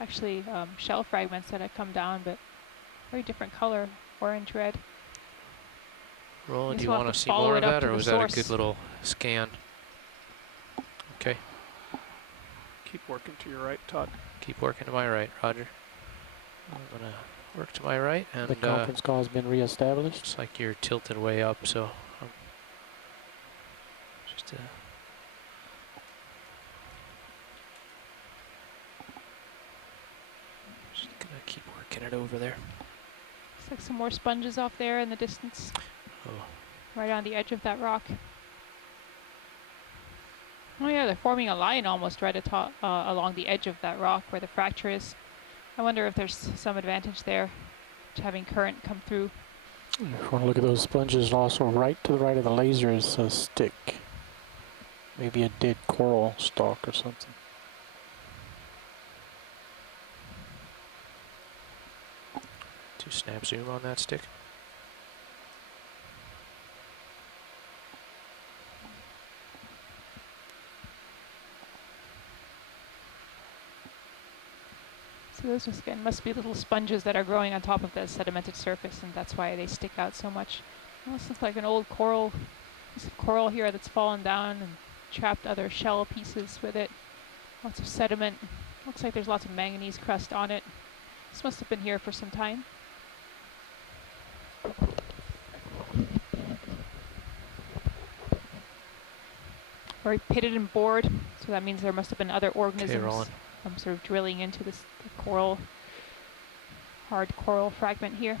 actually, shell fragments that had come down, but very different color, orange, red. Roland, do you want to see more of that, or was that a good little scan? Okay. Keep working to your right, Todd. Keep working to my right, Roger. I'm going to work to my right, and the conference call has been reestablished. It's like you're tilted way up, so just gonna keep working it over there. Looks like some more sponges off there in the distance. Oh. Right on the edge of that rock. Oh yeah, they're forming a line almost right atop, along the edge of that rock where the fracture is. I wonder if there's some advantage there to having current come through. If you want to look at those sponges, also right to the right of the laser is a stick. Maybe a dead coral stalk or something. Do snap zoom on that stick. So those again must be little sponges that are growing on top of the sedimented surface, and that's why they stick out so much. Well, this looks like an old coral. There's a coral here that's fallen down and trapped other shell pieces with it. Lots of sediment. Looks like there's lots of manganese crust on it. This must have been here for some time. Very pitted and bored, so that means there must have been other organisms sort of drilling into this coral, hard coral fragment here.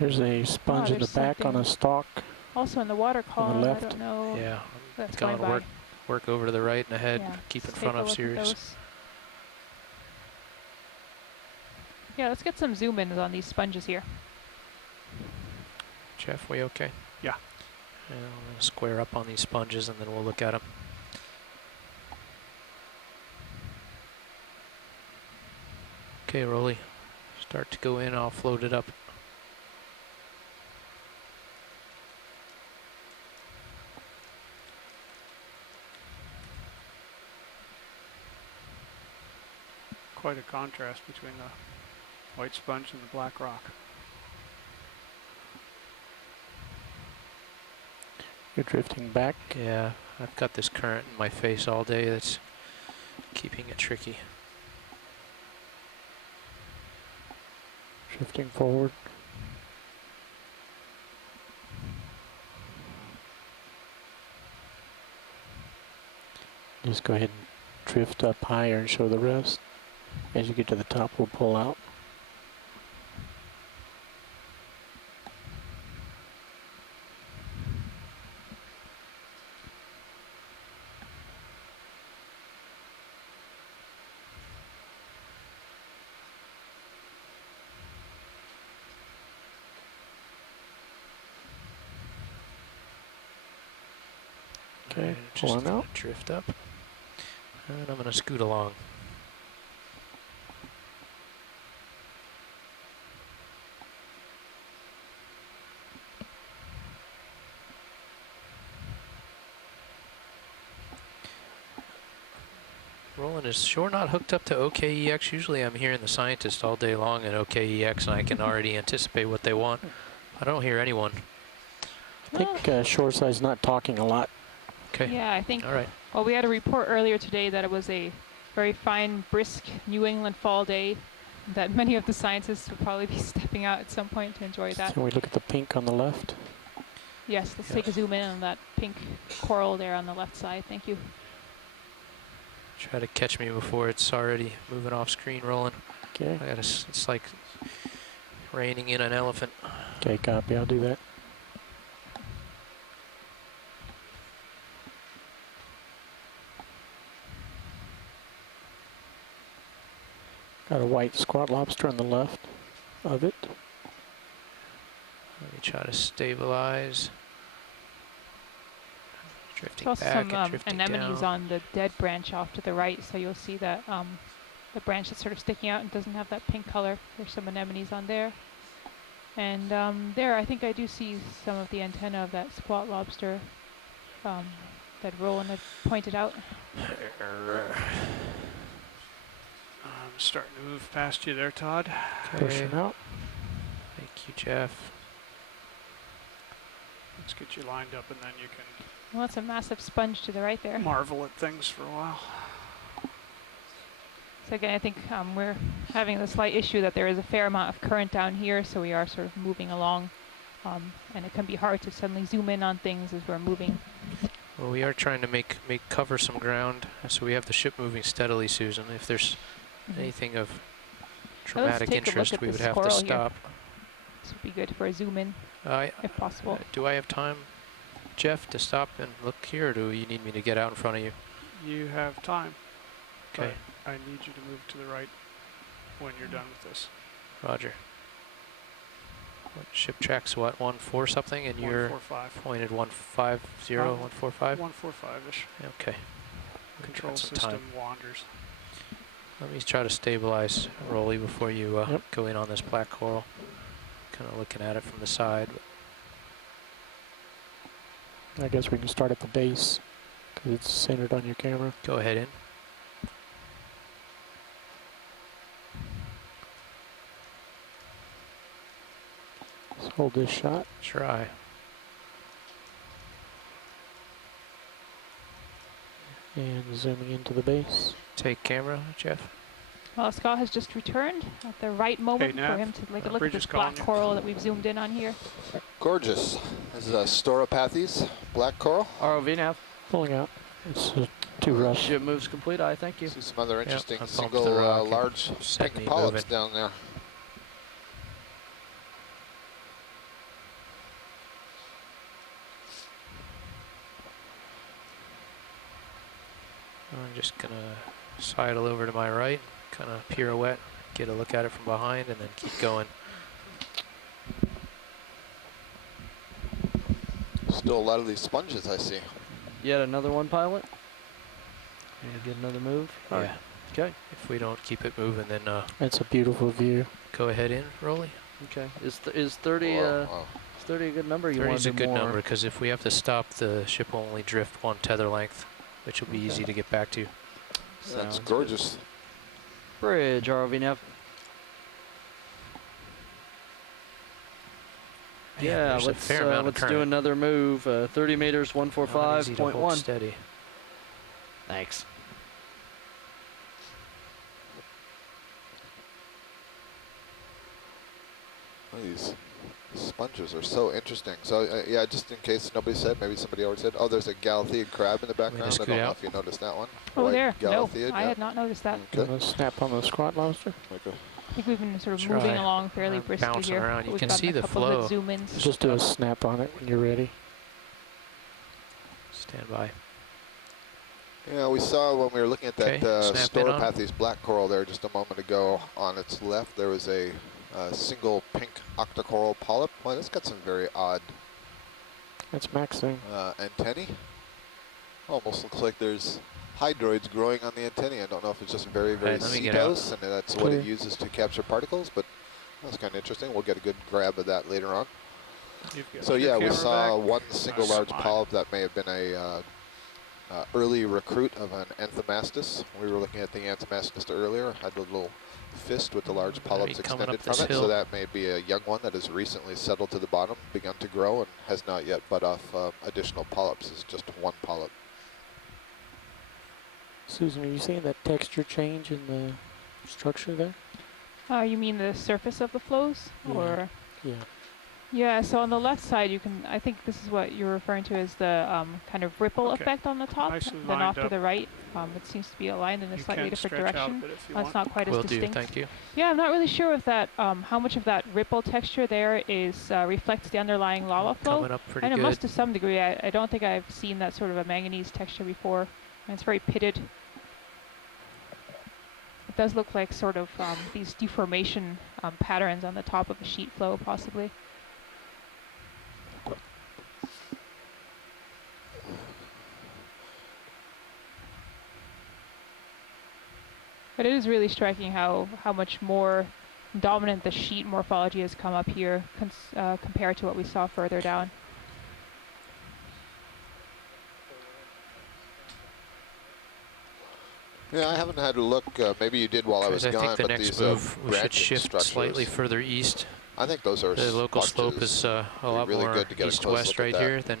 There's a sponge in the back on a stalk. Also in the water column, on the left. I don't know. Yeah, That's going going by. work over to the right and ahead, Yeah, keep in let's front take a of look at Sirius. those. Yeah, let's get some zoom ins on these sponges here. Jeff, we okay? Yeah. And I'm going to square up on these sponges and then we'll look at them. Okay, Rolly, start to go in, I'll float it up. Quite a contrast between the white sponge and the black rock. You're drifting back. Yeah, I've got this current in my face all day that's keeping it tricky. Drifting forward. Just go ahead and drift up higher and show the rest. As you get to the top, we'll pull out. Okay, pulling out. Drift up. And I'm going to scoot along. Roland is sure not hooked up to OKEX. Usually I'm hearing the scientist all day long at OKEX and I can already anticipate what they want. I don't hear anyone. I think Shoreside's not talking a lot. Okay. Yeah, I think. All right. Well, we had a report earlier today that it was a very fine, brisk New England fall day, that many of the scientists will probably be stepping out at some point to enjoy that. Can we look at the pink on the left? Yes, let's take a zoom in on that pink coral there on the left side. Thank you. Try to catch me before it's already moving off screen, Roland. Okay. It's like reining in an elephant. Okay, copy. I'll do that. Got a white squat lobster on the left of it. Let me try to stabilize. Drifting There's also back some and drifting anemones down. on the dead branch off to the right, so you'll see that the branch that's sort of sticking out and doesn't have that pink color. There's some anemones on there. And there, I think I do see some of the antenna of that squat lobster that Roland had pointed out. I'm starting to move past you there, Todd. Pushing out. Thank you, Jeff. Let's get you lined up and then you can Well, that's a massive sponge to the right there. marvel at things for a while. So again, I think we're having the slight issue that there is a fair amount of current down here, so we are sort of moving along. And it can be hard to suddenly zoom in on things as we're moving. Well, we are trying to make cover some ground, so we have the ship moving steadily, Susan. If there's anything of dramatic take a look interest, at we the would have to squirrel here. stop. This would be good for a zoom in, if possible. Do I have time, Jeff, to stop and look here, or do you need me to get out in front of you? You have time. Okay. but I need you to move to the right when you're done with this. Roger. What, ship tracks what, 1-4 something, and you're 145. pointed 150, 145? 145-ish. Okay. Control Got some system time. wanders. Let me try to stabilize Rolly before you go in on this black coral. Kind of looking at it from the side. I guess we can start at the base because it's centered on your camera. Go ahead in. Let's hold this shot. Try. And zooming into the base. Take camera, Jeff. Well, Scott has just returned at the right moment Nav, for him to take a look at Bridge this is calling black you. coral that we've zoomed in on here. Gorgeous. This is a Stoloniferous black coral. ROV nav. Pulling out. It's too rough. Ship moves complete. I thank you. See some other interesting I bumped single the rock and large set pink me polyps moving. down there. just going to sidle over to my right, kind of pirouette, get a look at it from behind, and then keep going. Still a lot of these sponges I see. Yet another one, pilot? And get another move? Yeah. Okay. If we don't keep it moving, then That's a beautiful view. go ahead in, Rolly. Okay. Is 30 Whoa, is 30 a good number? You 30 want is to a do good more? number, because if we have to stop, the ship will only drift 1 tether length, which will be easy to get back to. That's Sounds gorgeous. good. Bridge, ROV nav. Man, Yeah, there's a fair amount of let's do current. another move. 30 meters, Not easy to hold 145.1. steady. Thanks. These sponges are so interesting. So yeah, just in case nobody said, maybe somebody already said, oh, there's a Galatheid crab in the background. I scoot don't know out? if you noticed that one. Oh, White there. No, Galatheid, I yeah. had not noticed that. Okay. Gonna snap on the squat lobster. Okay. I think we've been sort of Try. moving along fairly briskly Bouncing here. around. You We've can gotten see a the couple flow. Of zoom-ins. Just do a snap on it when you're ready. Stand by. Yeah, we saw when we were looking at that Okay, snap in on. Stoloniferous black coral there just a moment ago. On its left, there was a single pink octocoral polyp. Well, it's got some very odd That's maxing. antennae. Almost looks like there's hydroids growing on the antennae. I don't know if it's just very, very Right, let me get out. setose, and that's what it uses to capture particles, but that's kind of interesting. We'll get a good grab of that later on. So yeah, we saw one single large polyp that may have been a early recruit of an Anthomastus. We were looking at the Anthomastus earlier, had the little fist with the large polyps extended from it, so that may be a young one that has recently settled to the bottom, begun to grow, and has not yet bud off additional polyps. It's just one polyp. Susan, are you seeing that texture change in the structure there? You mean the surface of the flows? Yeah. Or? Yeah. Yeah, so on the left side, you can, I think this is what you're referring to as the kind of ripple effect on the top. Nicely Then off lined to up. the right, it seems to be aligned in a You slightly can different stretch out a direction. bit if you It's want. not quite as Will do, distinct. thank you. Yeah, I'm not really sure if that, how much of that ripple texture there is reflects the underlying lava flow. Coming up pretty And it good. must to some degree. I don't think I've seen that sort of a manganese texture before. And it's very pitted. It does look like sort of these deformation patterns on the top of a sheet flow, possibly. But it is really striking how much more dominant the sheet morphology has come up here compared to what we saw further down. Yeah, I haven't had a look. Maybe you did while I was I gone, think the but next these move we should branching shift structures, slightly further east. I think those are The local slope sponges. is a lot really more good to get a close east-west look at right that. here than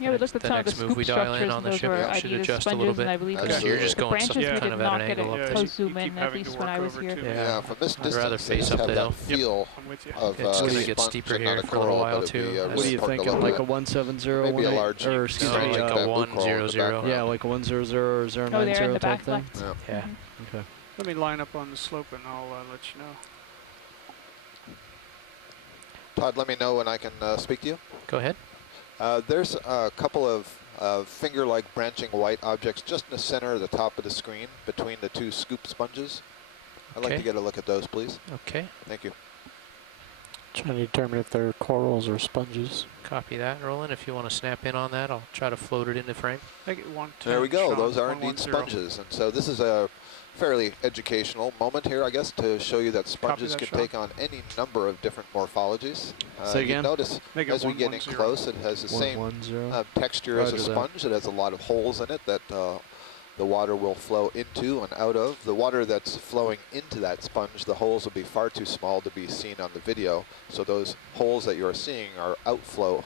Yeah, we looked at the some of the next move scoop we dial in structures, on and the those ship were should ideas adjust a little sponges, bit. and I believe Absolutely. You're just the going branches we kind did of at not an get angle up a there. close zoom You in, keep at having to least when work I was over here. to Yeah, from this I'd rather distance, they face just up have the that hill. feel I'm with you. of It's gonna sponge get steeper and here not a for a little coral, while but it'd too. be, As What are really you torque a thinking? little Like bit. a 170, Maybe a 18, large, or excuse No, me, like a bamboo 100 coral in the background. yeah, like a 100 or 090 Oh, there in the back type thing. left. Yeah. Yeah. Mhm. Okay. Let me line up on the slope and I'll let you know. Todd, let me know when I can speak to you. Go ahead. There's a couple of finger-like branching white objects just in the center of the top of the screen between the two scoop sponges. I'd like Okay. to get a look at those, please. Okay. Thank you. Trying to determine if they're corals or sponges. Copy that, Roland. If you want to snap in on that, I'll try to float it into frame. Make it 110. There we go. Sean, Those are indeed 110. sponges. And so this is a fairly educational moment here, I guess, to show you that sponges that, can Sean. take on any number of different morphologies. Say You again? notice Make it as we get in 110. close, it has the same 110. texture as a Roger that. sponge. It has a lot of holes in it that the water will flow into and out of. The water that's flowing into that sponge, the holes will be far too small to be seen on the video. So those holes that you're seeing are outflow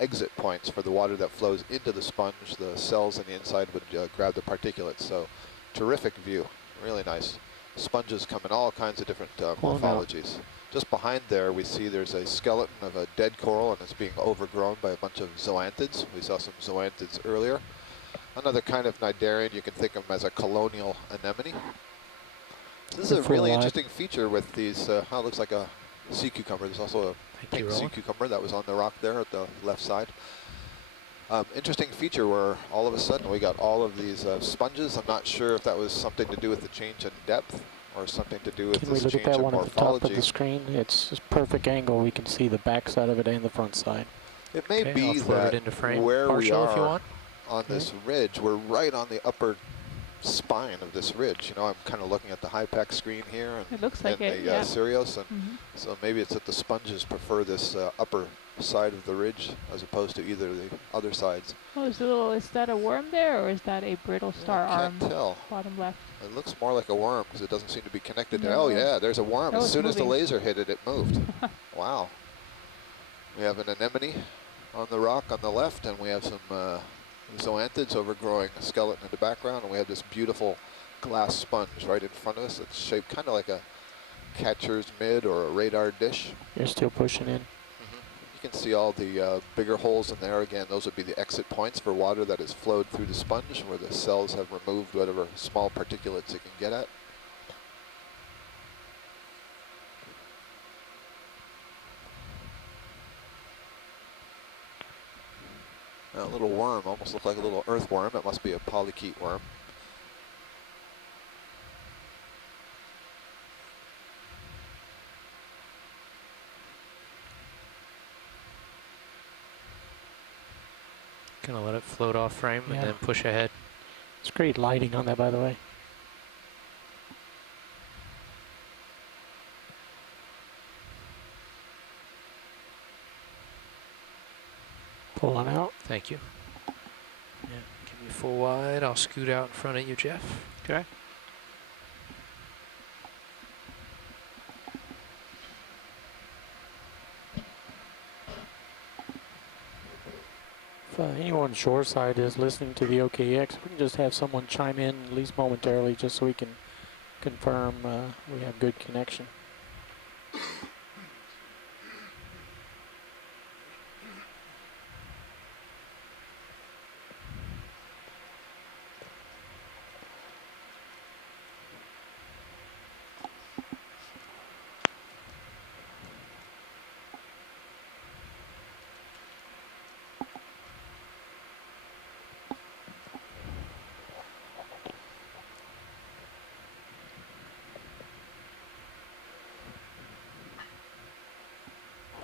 exit points for the water that flows into the sponge. The cells on the inside would grab the particulates. So terrific view, really nice. Sponges come in all kinds of different morphologies. Just behind there, we see there's a skeleton of a dead coral, and it's being overgrown by a bunch of zoanthids. We saw some zoanthids earlier. Another kind of cnidarian, you can think of them as a colonial anemone. This is a really interesting feature with these, it looks like a sea cucumber. There's also a pink sea cucumber that was on the rock there at the left side. Interesting feature where all of a sudden we got all of these sponges. I'm not sure if that was something to do with the change in depth or something to do with Can we this look at change that in one at the top of morphology. the screen? It's a perfect angle. We can see the back side of it and the front side. It may Okay, be I'll float that it into frame. where we Partial if you are want. on this ridge, we're right on the upper spine of this ridge. You know, I'm kind of looking at the high-pack screen here and, It looks like and it, the yeah. Sirius, and so maybe it's that the sponges prefer this upper side of the ridge as opposed to either of the other sides. Oh, is that a worm there, or is that a brittle star arm? Can't tell. Bottom left. It looks more like a worm because it doesn't seem to be connected. No. Oh yeah, there's a worm. Oh, As it's soon as the moving. laser hit it, it moved. Wow. We have an anemone on the rock on the left, and we have some zoanthids overgrowing a skeleton in the background, and we have this beautiful glass sponge right in front of us. It's shaped kind of like a catcher's mitt or a radar dish. You're still pushing in. You can see all the bigger holes in there. Again, those would be the exit points for water that has flowed through the sponge, where the cells have removed whatever small particulates it can get at. A little worm, almost looked like a little earthworm. It must be a polychaete worm. Gonna let it float off frame and then push ahead. It's great lighting on that, by the way. Pulling out. Thank you. Yeah, give me full wide. I'll scoot out in front of you, Jeff. Okay. If anyone shoreside is listening to the OKX, we can just have someone chime in at least momentarily just so we can confirm we have good connection.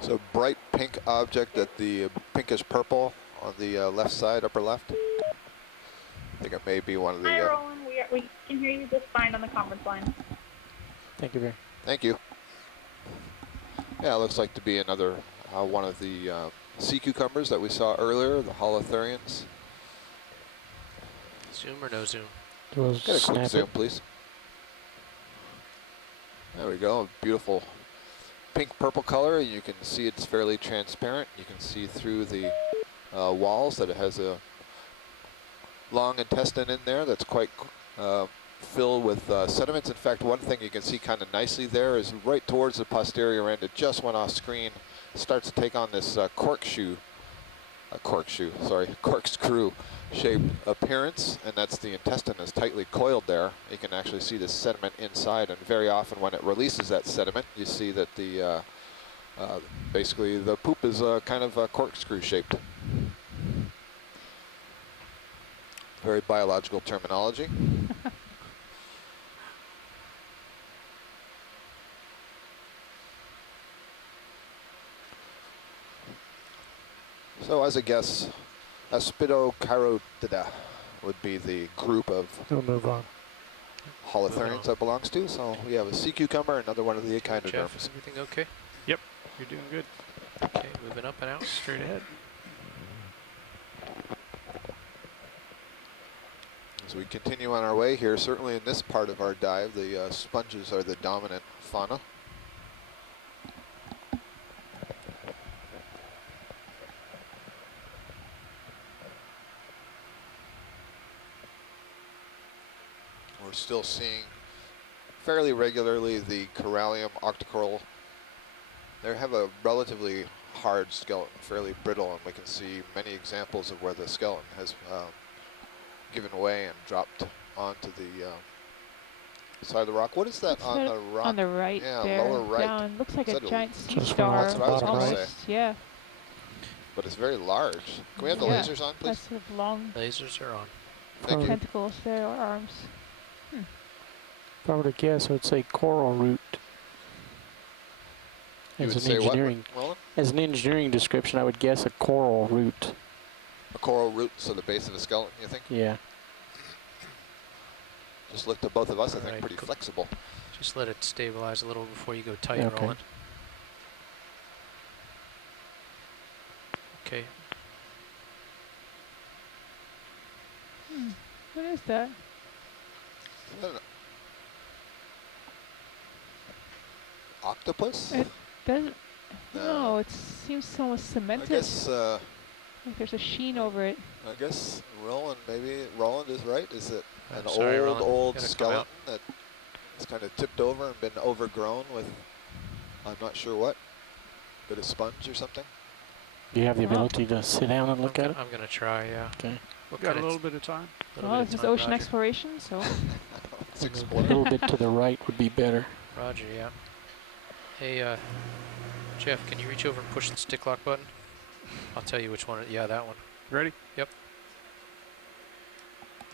So bright pink object at the pinkish purple on the left side, upper left. I think it may be one of the... Hi, Roland. We can hear you just fine on the conference line. Thank you, Barry. Thank you. Yeah, it looks like to be another one of the sea cucumbers that we saw earlier, the holothurians. Zoom or no zoom? Get a quick zoom, please. There we go, beautiful pink-purple color. You can see it's fairly transparent. You can see through the walls that it has a long intestine in there that's quite filled with sediments. In fact, one thing you can see kind of nicely there is right towards the posterior end. It just went off screen. It starts to take on this corkscrew shaped appearance, and that's the intestine is tightly coiled there. You can actually see the sediment inside, and very often when it releases that sediment, you see that the basically the poop is kind of corkscrew shaped. Very biological terminology. So as a guess, Aspidochirotida would be the group of We'll move on. holothurians that belongs to. So we have a sea cucumber, another one of the Jeff, echinoderms. is everything okay? Yep, you're doing good. Okay, moving up and out. Straight ahead. As we continue on our way here, certainly in this part of our dive, the sponges are the dominant fauna. We're still seeing fairly regularly the corallium octocoral. They have a relatively hard skeleton, fairly brittle, and we can see many examples of where the skeleton has given way and dropped onto the side of the rock. What is that on the rock? On the right, yeah, there, lower right. down. Looks like Is a that giant sea That's star. what I was going to Almost, say. yeah. but it's very large. Can we have the lasers on, please? That's sort of long. Lasers are on. Thank you. Tentacles there, or arms. If I were to guess, I would say coral root. You As would an say engineering, what, Roland? as an engineering description, I would guess a coral root. A coral root, so the base of a skeleton, you think? Yeah. Just looked at both of us, I think, Right, pretty flexible. Just let it stabilize a little before you go tight, Okay. Roland. Okay. What is that? Is that an octopus? It doesn't. No, it seems almost cemented. I guess. Like there's a sheen over it. I guess Roland, maybe Roland is right. Is it an sorry, Roland. old Gotta come skeleton out. that is kind of tipped over and been overgrown with, I'm not sure what, bit of sponge or something? Do you have the ability to sit down and look at it? I'm gonna try, yeah. Okay. What Got a kind little of bit of time. Well, this is ocean exploration, so. It's A exploding. little bit to the right would be better. Roger, yeah. Hey, Jeff, can you reach over and push the stick lock button? I'll tell you which one. Yeah, that one. Ready? Yep.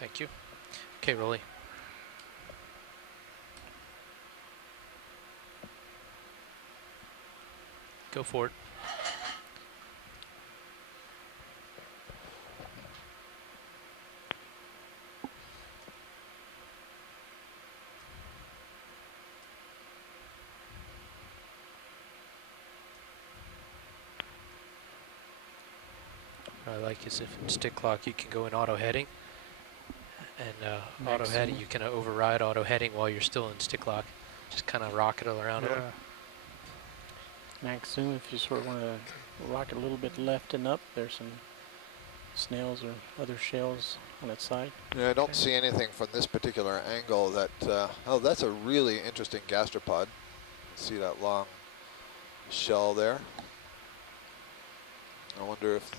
Thank you. Okay, Rolly. Go for it. What I like is if in stick lock you can go in auto heading, and auto heading you can override auto heading while you're still in stick lock. Just kind of rocket it around. Yeah. Max zoom, if you sort of want to rock it a little bit left and up, there's some snails or other shells on its side. Yeah, I don't see anything from this particular angle that, oh, that's a really interesting gastropod. See that long shell there? I wonder if,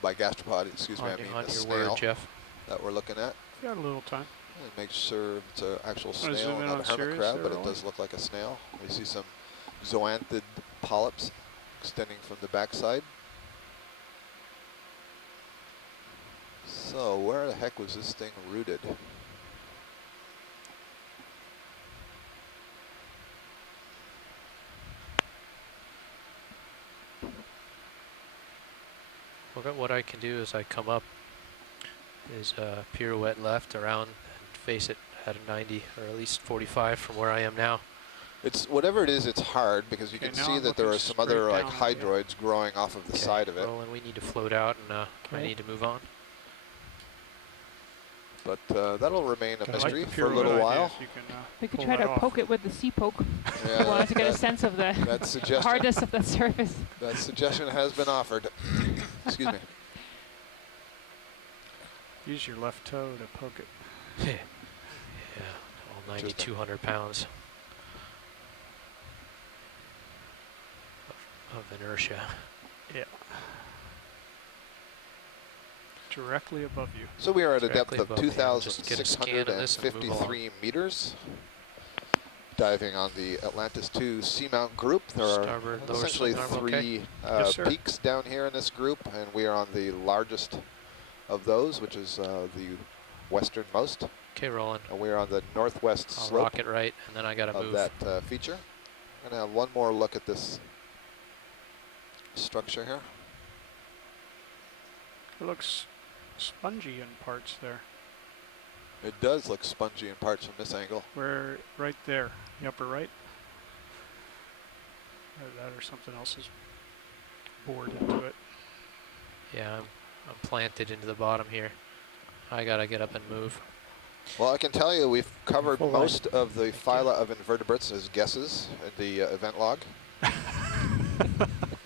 by gastropod, excuse me, I mean the snail Jeff. that we're looking at. Got a little time. And make sure it's an actual Wanna snail, zoom in not on a hermit Sirius crab, there, but it Roland? does look like a snail. We see some zoanthid polyps extending from the backside. So where the heck was this thing rooted? What I can do is I come up, is pirouette left around and face it at a 90 or at least 45 from where I am now. It's whatever it is, it's hard because you Okay, can now see I'm that there are looking some other straight like down, yeah. hydroids growing off of the Okay, side of it. Roland, we need to float out and I need to move on. But that'll remain a I like mystery the for a pirouette little idea while. if you can, We could pull try that to off. poke it with the sea poke. Yeah, We wanted to get a that- sense of the that suggestion, hardness of that surface. that suggestion has been offered. Excuse me. Use your left toe to poke it. Yeah, all 9,200 pounds of inertia. Yeah. Directly above you. So we are at a depth Directly of above me. I'll just get a scan of this and move 2,653 meters. Diving on the Atlantis 2 Seamount group. There are Starboard, lower essentially swing arm, three Yes, sir. peaks down here in this group, and we are on the largest of those, which is the westernmost. Okay, Roland. And we are on the northwest I'll slope rock it right, and then I gotta of move. that feature. I'm gonna have one more look at this structure here. It looks spongy in parts there. It does look spongy in parts from this angle. Where, right there, the upper right. Or that or something else is bored into it. Yeah, I'm planted into the bottom here. I gotta get up and move. Well, I can tell you we've covered Full right. most of the phyla of invertebrates as guesses in the event log.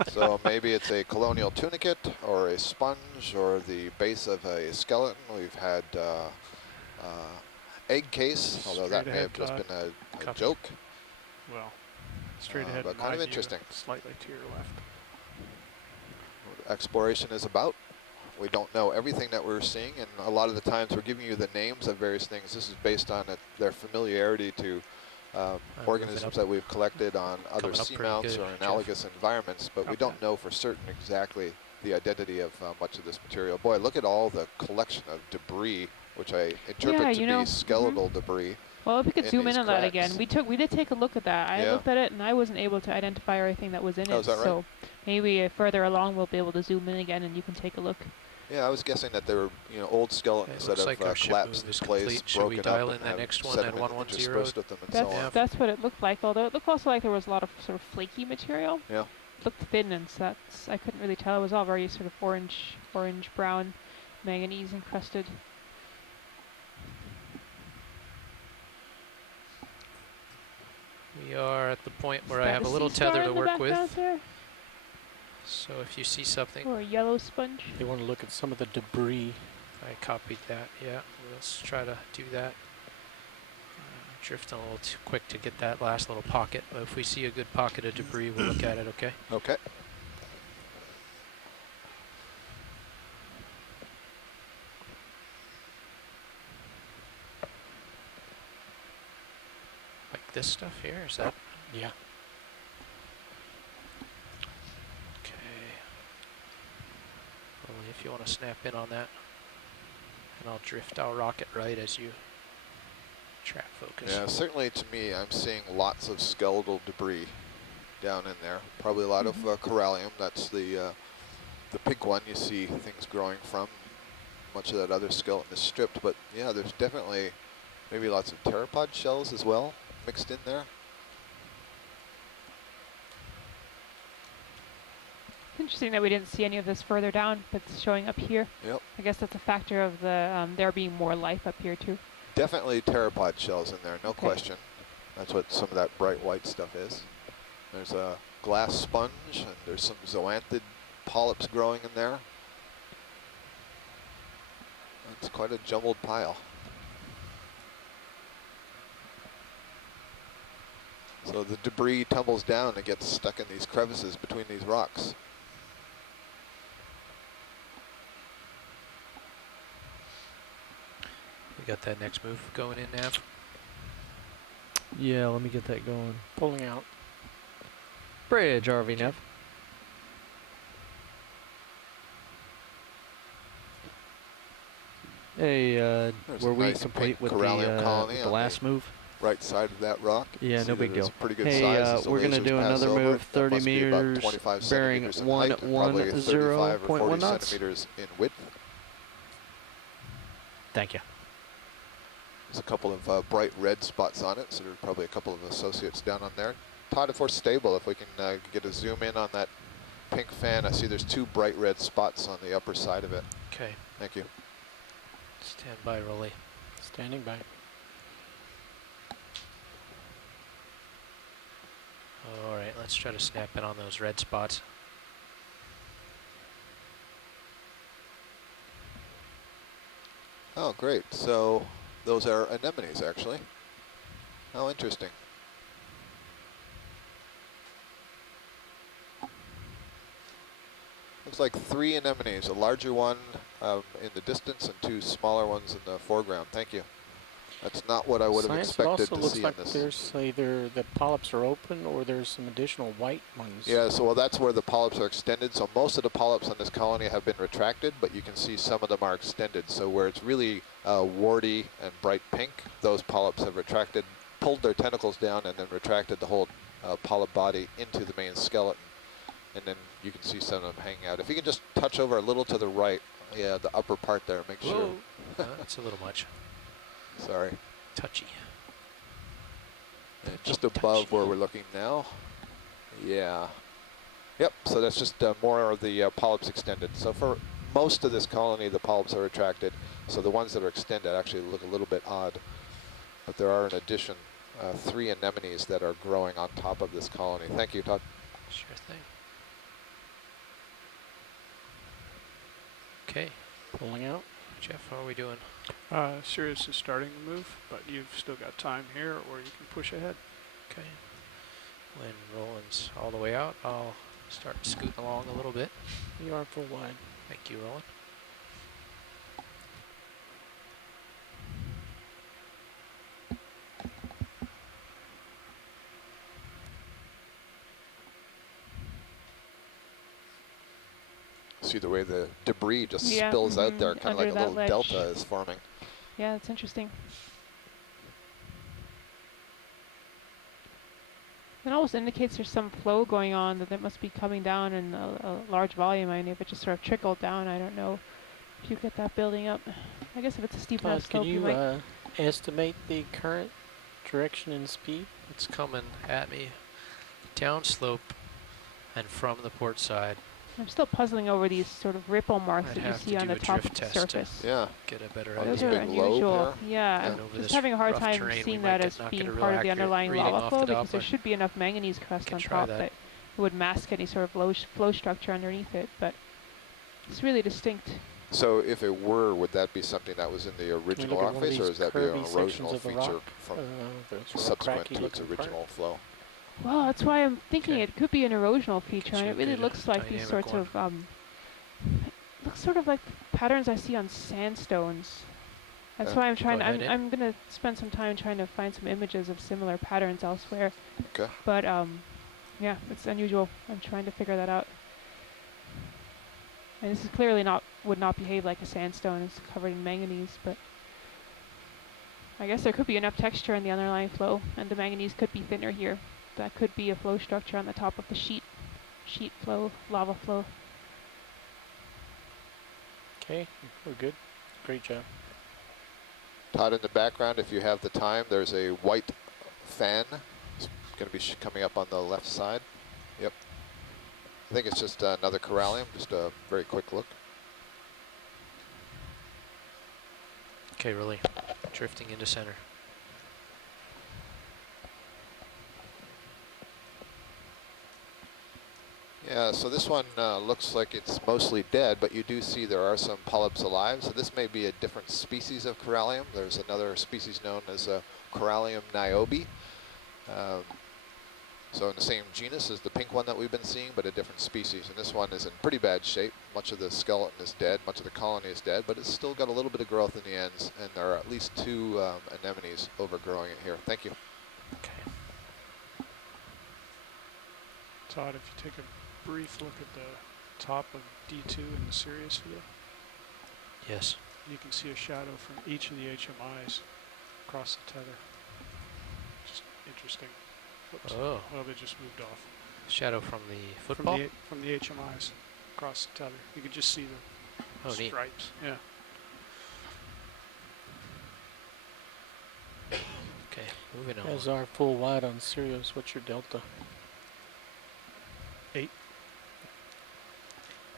So maybe it's a colonial tunicate or a sponge or the base of a skeleton. We've had egg case, although that Straight may have ahead, just been a copy. joke. Well, straight ahead but in kind my of view, interesting. slightly to your left. What exploration is about. We don't know everything that we're seeing, and a lot of the times we're giving you the names of various things. This is based on their familiarity to organisms that we've collected on other Coming up pretty seamounts good, or Jeff. analogous environments, but we don't know for certain exactly the identity of much of this material. Boy, look at all the collection of debris, which I interpret to be skeletal debris. Well, if we could zoom in on that cracks. again. We did take a look at that. I looked at it and I wasn't able to identify everything that was in it. Is that right? So maybe further along we'll be able to zoom in again and you can take a look. Yeah, I was guessing that they were, old skeletons that have collapsed in place, Should we broken dial up, in that next one, sediment that 110? interspersed with them and so on. That's what it looked like, although it looked also like there was a lot of sort of flaky material. Yeah. It looked thin, and so I couldn't really tell. It was all very sort of orange-brown, manganese encrusted. We are at the point where I have a little tether to work with. So if you see something. Or a yellow sponge. They want to look at some of the debris. I copied that, yeah. Let's try to do that. Drifting a little too quick to get that last little pocket, but if we see a good pocket of debris, we'll look at it, okay? Okay. Like this stuff here, is that? Yeah. Okay. Only if you want to snap in on that. And I'll rock it right as you trap focus. Yeah, certainly to me, I'm seeing lots of skeletal debris down in there. Probably a lot of corallium. That's the pink one you see things growing from. Much of that other skeleton is stripped, but yeah, there's definitely maybe lots of pteropod shells as well mixed in there. Interesting that we didn't see any of this further down, but it's showing up here. Yep. I guess that's a factor of the there being more life up here too. Definitely pteropod shells in there, no question. That's what some of that bright white stuff is. There's a glass sponge, and there's some zoanthid polyps growing in there. It's quite a jumbled pile. So the debris tumbles down and gets stuck in these crevices between these rocks. We got that next move going in, Nav? Yeah, let me get that going. Pulling out. Bridge, RV Nev. Hey, were we complete with the last move? Right side of that rock. Yeah, no big deal. Pretty good hey, size we're going to do another move, 30 meters, bearing 110.1 knots. Centimeters in width. Thank you. There's a couple of bright red spots on it, so there are probably a couple of associates down on there. Todd, if we're stable, if we can get a zoom in on that pink fan, I see there's two bright red spots on the upper side of it. Okay. Thank you. Stand by, Rolly. Standing by. All right, let's try to snap in on those red spots. Oh, great. So those are anemones, actually. How interesting. Looks like 3 anemones, a larger one in the distance and 2 smaller ones in the foreground. Thank you. That's not what I would have expected to see in this. There's either the polyps are open or there's some additional white ones. Yeah, so that's where the polyps are extended. So most of the polyps on this colony have been retracted, but you can see some of them are extended. So where it's really warty and bright pink, those polyps have retracted, pulled their tentacles down, and then retracted the whole polyp body into the main skeleton. And then you can see some of them hanging out. If you can just touch over a little to the right, yeah, the upper part there, make sure. That's a little much. Sorry. Touchy. And just above where we're looking now. Yeah. Yep, so that's just more of the polyps extended. So for most of this colony, the polyps are retracted. So the ones that are extended actually look a little bit odd. But there are, in addition, 3 anemones that are growing on top of this colony. Thank you, Todd. Sure thing. Okay. Pulling out. Jeff, how are we doing? Sirius is starting to move, but you've still got time here, or you can push ahead. Okay. When Roland's all the way out, I'll start scooting along a little bit. You are full wide. Thank you, Roland. see the way the debris just spills out there, kind of like a little ledge. delta is forming. Yeah, that's interesting. It almost indicates there's some flow going on, that it must be coming down in a large volume. I mean, if it just sort of trickled down, I don't know if you get that building up. I guess if it's a steep enough slope, can you estimate the current direction and speed? It's coming at me downslope and from the port side. I'm still puzzling over these sort of ripple marks I'd that you have see to on do the a top drift of the test surface. Yeah. Get a better Those idea. are unusual. Yeah, And I'm over just this having a hard rough time terrain, seeing we might that as not being get a real part of the accurate underlying reading lava off flow, the because there Doppler. should be enough manganese crust on try top that. that would mask any sort of flow structure underneath it, but it's really distinct. So if it were, would that be something that was in the original rock face, or is that be an erosional feature from subsequent to its original flow? Well, that's why I'm thinking it could be an erosional feature, and it really looks like these sorts of, looks sort of like patterns I see on sandstones. That's why I'm trying, I'm going to spend some time trying to find some images of similar patterns elsewhere. Okay. But, yeah, it's unusual. I'm trying to figure that out. And this is clearly would not behave like a sandstone. It's covered in manganese, but I guess there could be enough texture in the underlying flow, and the manganese could be thinner here. That could be a flow structure on the top of the sheet flow, lava flow. Okay, we're good. Great job. Todd, in the background, if you have the time, there's a white fan. It's going to be coming up on the left side. Yep. I think it's just another corallium, just a very quick look. Okay, really drifting into center. Yeah, so this one looks like it's mostly dead, but you do see there are some polyps alive. So this may be a different species of corallium. There's another species known as Corallium niobe. So in the same genus as the pink one that we've been seeing, but a different species. And this one is in pretty bad shape. Much of the skeleton is dead, much of the colony is dead, but it's still got a little bit of growth in the ends, and there are at least 2 anemones overgrowing it here. Thank you. Okay. Todd, if you take a brief look at the top of D2 in the Sirius field. Yes. You can see a shadow from each of the HMIs across the tether. Just interesting. Oops. Oh. Well, they just moved off. Shadow from the football? From the HMIs across the tether. You could just see the stripes. Neat. Yeah. Okay, moving on. As our full wide on Sirius, what's your delta? 8.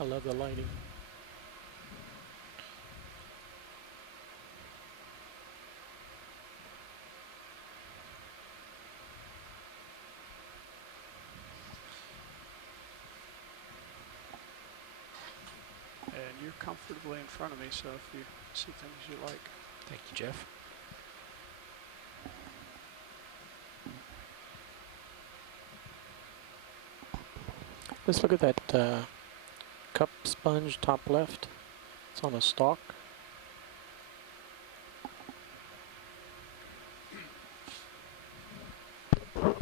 I love the lighting. And you're comfortably in front of me, so if you see things you like. Thank you, Jeff. Let's look at that cup sponge top left. It's on a stalk. How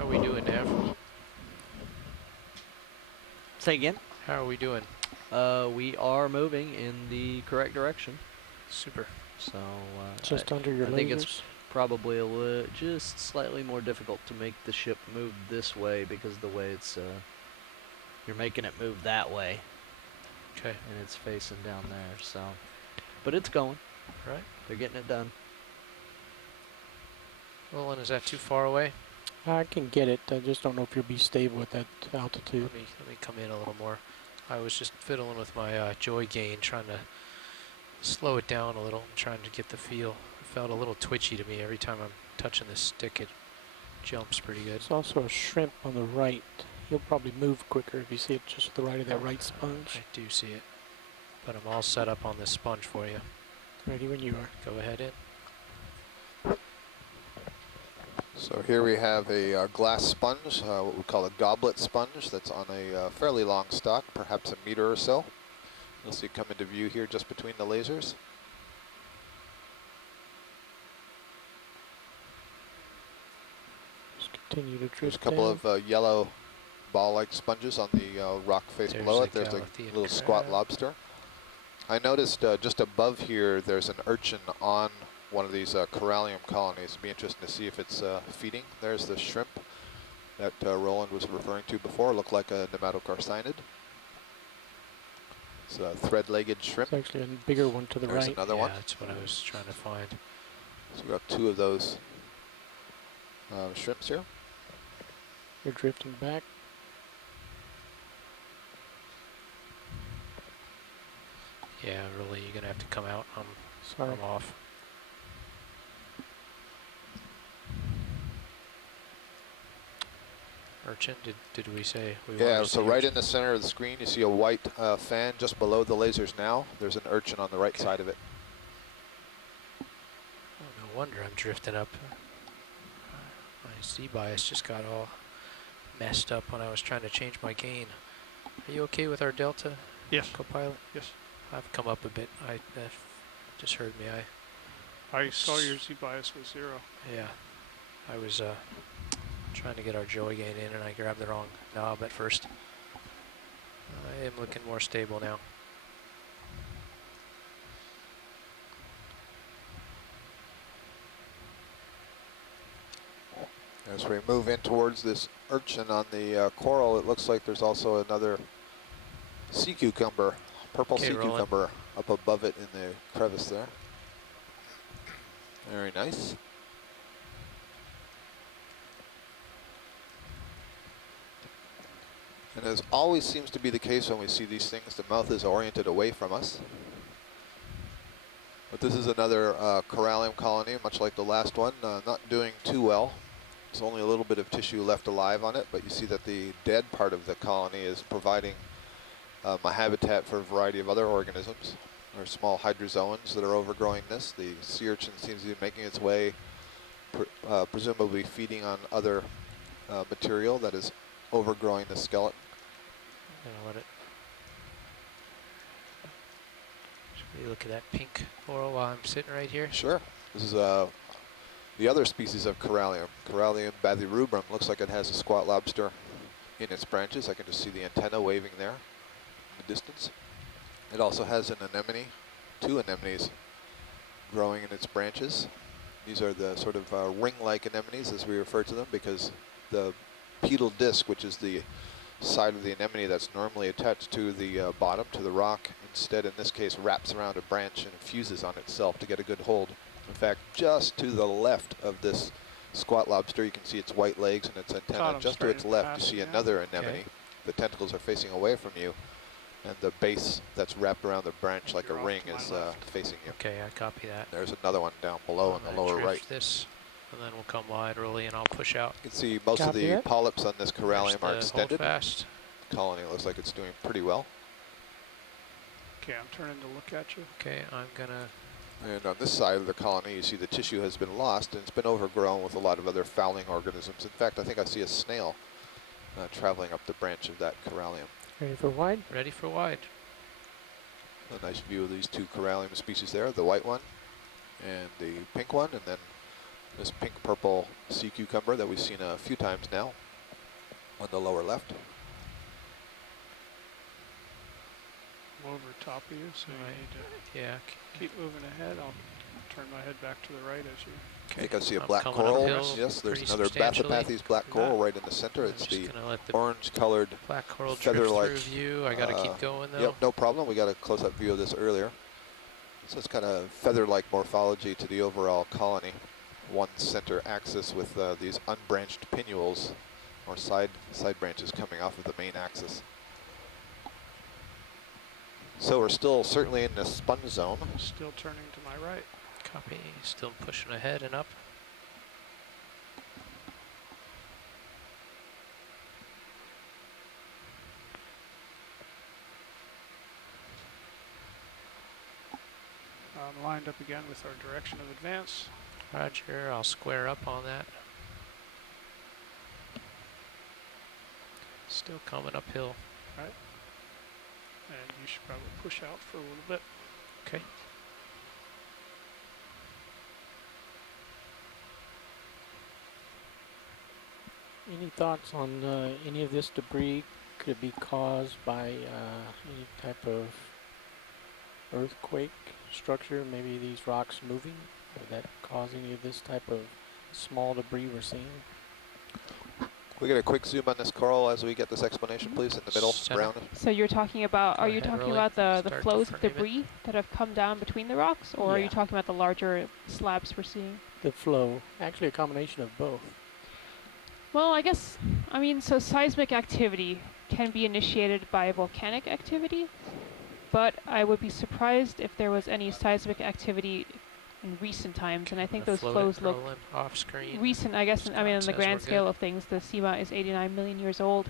are we doing, Nav? Say again? How are we doing? We are moving in the correct direction. Super. So just under your I lasers? think it's probably just slightly more difficult to make the ship move this way because the way it's you're making it move that way. Okay. And it's facing down there, so but it's going. Right. They're getting it done. Well, and is that too far away? I can get it. I just don't know if you'll be stable at that altitude. Let me come in a little more. I was just fiddling with my joy gain, trying to slow it down a little, trying to get the feel. It felt a little twitchy to me every time I'm touching this stick. It jumps pretty good. There's also a shrimp on the right. He'll probably move quicker if you see it just to the right of that right sponge. I do see it. But I'm all set up on this sponge for you. Ready when you are. Go ahead in. So here we have a glass sponge, what we call a goblet sponge, that's on a fairly long stalk, perhaps a meter or so. You'll see it come into view here just between the lasers. Just continue to drift There's a couple down. of yellow ball-like sponges on the rock face below it. There's a little squat lobster. I noticed just above here there's an urchin on one of these corallium colonies. It'd be interesting to see if it's feeding. There's the shrimp that Roland was referring to before. Looked like a nematocarcinid. It's a thread-legged shrimp. It's actually a bigger one to the There's right. Another one. That's what I was trying to find. So we got 2 of those shrimps here. You're drifting back. Yeah, really, you're gonna have to come out. Sorry. I'm off. Urchin, did we say we wanted Yeah, to so see right urchin? in the center of the screen, you see a white fan just below the lasers now. There's an urchin on the right side of it. Oh, no wonder I'm drifting up. My Z bias just got all messed up when I was trying to change my gain. Are you okay with our delta? Yes. Copilot? Yes. I've come up a bit. Just heard me. I saw your Z bias was 0. Yeah. I was trying to get our joy gain in and I grabbed the wrong knob at first. I am looking more stable now. As we move in towards this urchin on the coral, it looks like there's also another sea cucumber, purple sea cucumber up above it in the crevice there. Very nice. And as always seems to be the case when we see these things, the mouth is oriented away from us. But this is another corallium colony, much like the last one, not doing too well. There's only a little bit of tissue left alive on it, but you see that the dead part of the colony is providing a habitat for a variety of other organisms. There are small hydrozoans that are overgrowing this. The sea urchin seems to be making its way, presumably feeding on other material that is overgrowing the skeleton. Should we look at that pink coral while I'm sitting right here? Sure. This is the other species of corallium. Corallium bathyrubrum. Looks like it has a squat lobster in its branches. I can just see the antenna waving there in the distance. It also has an anemone, 2 anemones growing in its branches. These are the sort of ring-like anemones, as we refer to them, because the pedal disc, which is the side of the anemone that's normally attached to the bottom, to the rock, instead in this case wraps around a branch and fuses on itself to get a good hold. In fact, just to the left of this squat lobster, you can see its white legs and its antenna. Just to its left, you see another anemone. The tentacles are facing away from you, and the base that's wrapped around the branch like a ring is facing you. Okay, I copy that. There's another one down below in the lower right. This, and then we'll come laterally and I'll push out. You can see most of the polyps on this corallium are extended. Fast. Colony looks like it's doing pretty well. Okay, I'm turning to look at you. Okay, I'm gonna... And on this side of the colony, you see the tissue has been lost and it's been overgrown with a lot of other fouling organisms. In fact, I think I see a snail traveling up the branch of that corallium. Ready for wide? Ready for wide. A nice view of these 2 corallium species there, the white one and the pink one, and then this pink-purple sea cucumber that we've seen a few times now on the lower left. I'm over top of you, so you need to keep moving ahead. I'll turn my head back to the right as you... I think I see a black coral. Yes, there's another Bathypathes black coral right in the center. It's the orange-colored black coral feather-like view. I gotta keep going though. Yep, no problem. We got a close-up view of this earlier. So it's kind of feather-like morphology to the overall colony. One center axis with these unbranched pinnules or side branches coming off of the main axis. So we're still certainly in the sponge zone. Still turning to my right. Copy. Still pushing ahead and up. I'm lined up again with our direction of advance. Roger, I'll square up on that. Still coming uphill. Right. And you should probably push out for a little bit. Okay. Any thoughts on any of this debris? Could it be caused by any type of earthquake structure? Maybe these rocks moving? Would that cause any of this type of small debris we're seeing? We get a quick zoom on this coral as we get this explanation, please, in the middle, brown. So you're talking about, are you talking about the flows of debris it. that have come down between the rocks, or are you talking about the larger slabs we're seeing? The flow, actually a combination of both. Well, I guess, I mean, so seismic activity can be initiated by volcanic activity, but I would be surprised if there was any seismic activity in recent times, and I think those flows look off screen. Recent, I guess. I mean, on the grand scale of things, the Seamount is 89 million years old.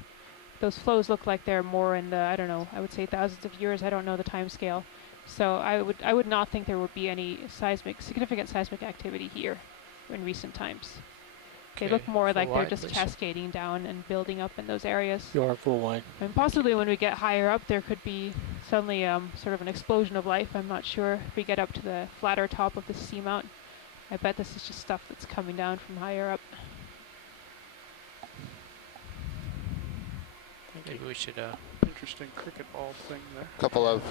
Those flows look like they're more in the, I don't know, I would say thousands of years. I don't know the time scale. So I would not think there would be any significant seismic activity here in recent times. They look more like they're just cascading down and building up in those areas. You are full wide. And possibly when we get higher up, there could be suddenly sort of an explosion of life. I'm not sure. If we get up to the flatter top of the Seamount, I bet this is just stuff that's coming down from higher up. Maybe we should... Interesting cricket ball thing there. A couple of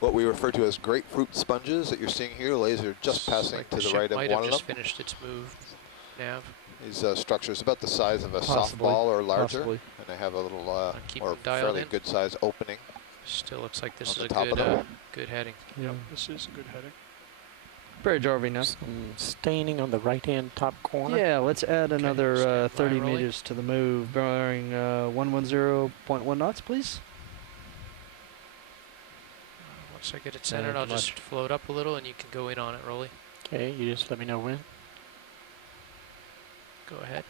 what we refer to as grapefruit sponges that you're seeing here. Laser just passing to the right of one of them. Might have just finished its move, Nav. These structures about the size of a softball or larger, and they have a little or fairly good size opening. Still looks like this is a good heading. Yep, this is a good heading. Barry Jarvie now. Some staining on the right-hand top corner. Yeah, let's add another 30 meters to the move, bearing 110.1 knots, please. Once I get it centered, I'll just float up a little, and you can go in on it, Rolly. Okay, you just let me know when. Go ahead.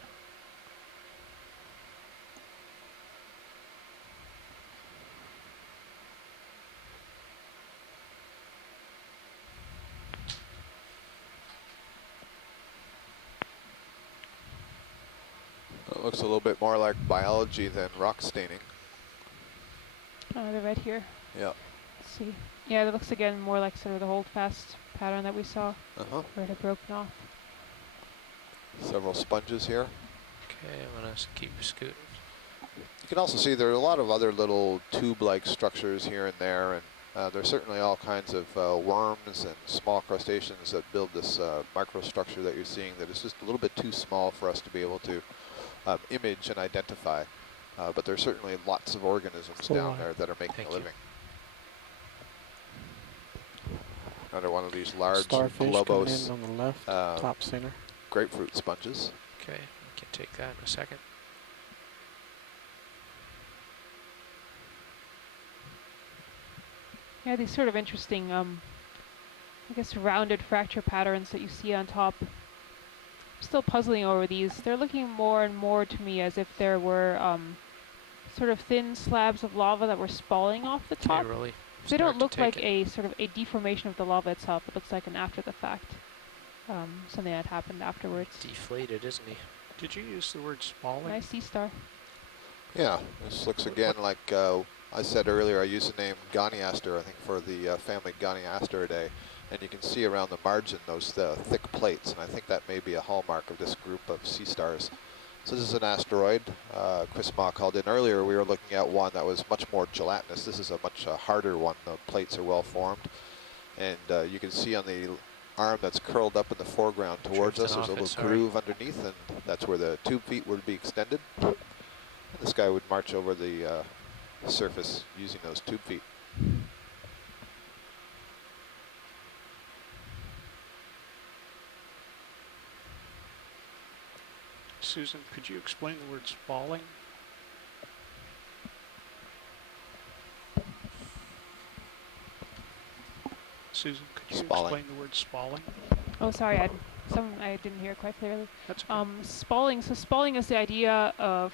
It looks a little bit more like biology than rock staining. They're right here. Yeah. Let's see. Yeah, that looks again more like sort of the hold-fast pattern that we saw, where it had broken off. Several sponges here. Okay, I'm going to keep scooting. You can also see there are a lot of other little tube-like structures here and there, and there's certainly all kinds of worms and small crustaceans that build this microstructure that you're seeing that is just a little bit too small for us to be able to image and identify. But there's certainly lots of organisms down there that are making a living. Another one of these large globose on the left, top center. Grapefruit sponges. Okay, we can take that in a second. Yeah, these sort of interesting, I guess, rounded fracture patterns that you see on top. I'm still puzzling over these. They're looking more and more to me as if there were sort of thin slabs of lava that were spalling off the top. Really they don't look like a sort of a deformation of the lava itself. It looks like an after the fact, something that happened afterwards. Deflated, isn't he? Did you use the word spalling? Nice sea star. Yeah, this looks again like I said earlier. I used the name Goniaster, I think, for the family Goniasteridae, and you can see around the margin those thick plates, and I think that may be a hallmark of this group of sea stars. So this is an asteroid. Chris Ma called in earlier. We were looking at one that was much more gelatinous. This is a much harder one. The plates are well formed, and you can see on the arm that's curled up in the foreground towards us, there's a little groove underneath, and that's where the tube feet would be extended. And this guy would march over the surface using those tube feet. Susan, could you explain the word spalling? Susan, could you explain the word spalling? Oh, sorry, I didn't hear it quite clearly. That's okay. Spalling. So spalling is the idea of,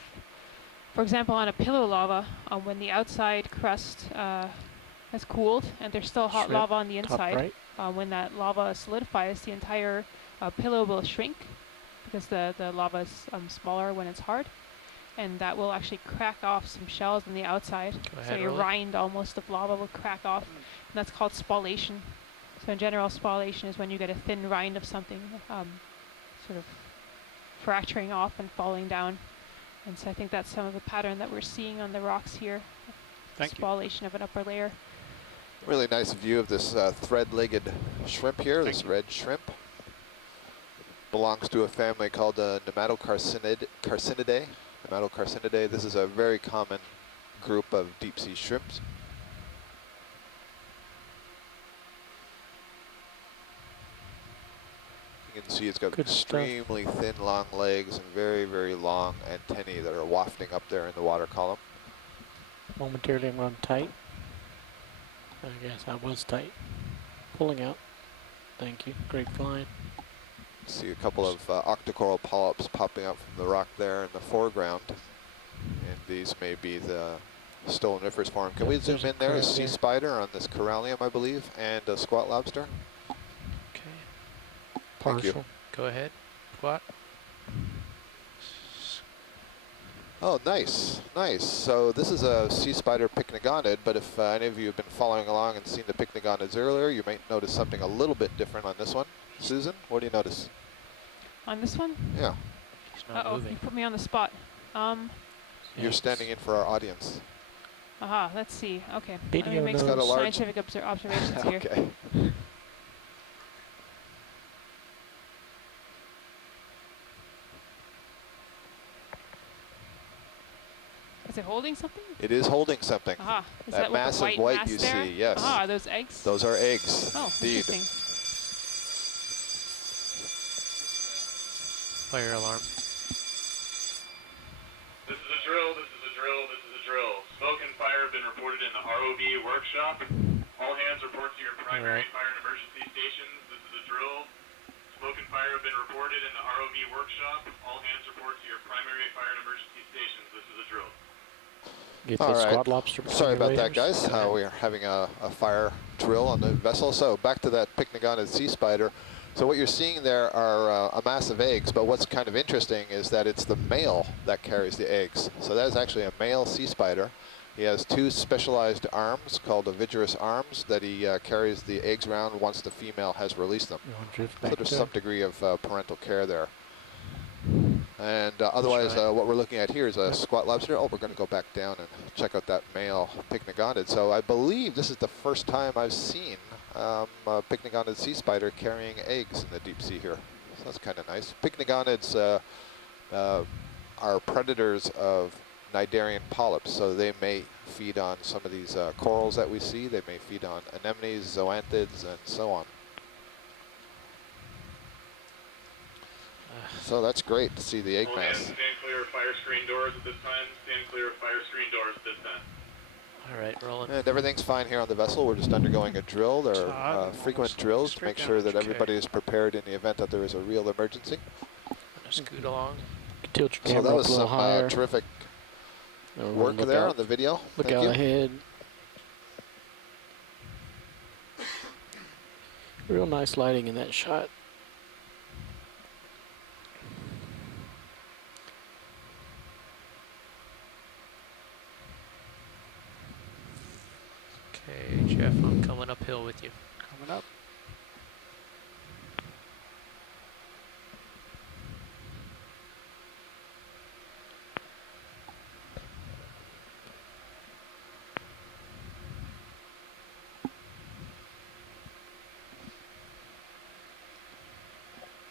for example, on a pillow lava, when the outside crust has cooled and there's still hot lava on the inside. When that lava solidifies, the entire pillow will shrink because the lava is smaller when it's hard, and that will actually crack off some shells on the outside. So your rind almost of lava will crack off, and that's called spallation. So in general, spallation is when you get a thin rind of something sort of fracturing off and falling down. And so I think that's some of the pattern that we're seeing on the rocks here. Thank you. Spallation of an upper layer. Really nice view of this thread-legged shrimp here, this red shrimp. Belongs to a family called Nematocarcinidae. Nematocarcinidae. This is a very common group of deep-sea shrimps. You can see it's got extremely thin, long legs and very, very long antennae that are wafting up there in the water column. Momentarily run tight. I guess I was tight. Pulling out. Thank you. Great flying. See a couple of octocoral polyps popping up from the rock there in the foreground. And these may be the Stoloniferous form. Can we zoom in there? A sea spider on this corallium, I believe, and a squat lobster. Thank you. Go ahead. Squat. Oh, nice, nice. So this is a sea spider pycnogonid, but if any of you have been following along and seen the pycnogonids earlier, you might notice something a little bit different on this one. Susan, what do you notice? On this one? Yeah. Uh-oh, you put me on the spot. You're standing in for our audience. Aha, let's see. Okay, Video let me make some scientific observations here. Okay. Is it holding something? It is holding something. Aha. Is that what massive the white mass you there? see, yes. Ah, are those eggs? Those are eggs, oh, indeed. Interesting. Fire alarm. This is a drill, this is a drill, this is a drill. Smoke and fire have been reported in the ROV workshop. All hands report to your primary fire and emergency stations. This is a drill. Smoke and fire have been reported in the ROV workshop. All hands report to your primary fire and emergency stations. This is a drill. Get the squat lobster. Sorry about that, guys. We are having a fire drill on the vessel. So back to that pycnogonid sea spider. So what you're seeing there are a mass of eggs, but what's kind of interesting is that it's the male that carries the eggs. So that is actually a male sea spider. He has two specialized arms called ovigerous arms that he carries the eggs around once the female has released them. So there's some degree of parental care there. And otherwise, what we're looking at here is a squat lobster. Oh, we're going to go back down and check out that male pycnogonid. So I believe this is the first time I've seen a pycnogonid sea spider carrying eggs in the deep sea here. So that's kind of nice. Pycnogonids are predators of cnidarian polyps, so they may feed on some of these corals that we see. They may feed on anemones, zoanthids, and so on. So that's great to see the egg mass. Stand clear of fire screen doors at this time. Stand clear of fire screen doors at this time. All right, rolling. And everything's fine here on the vessel. We're just undergoing a drill. There are frequent drills to make sure that everybody is prepared in the event that there is a real emergency. Scoot along. Tilt your So that camera was up a little some higher. terrific work there on the video. Look Thank out you. ahead. Real nice lighting in that shot. Okay, Jeff, I'm coming uphill with you. Coming up.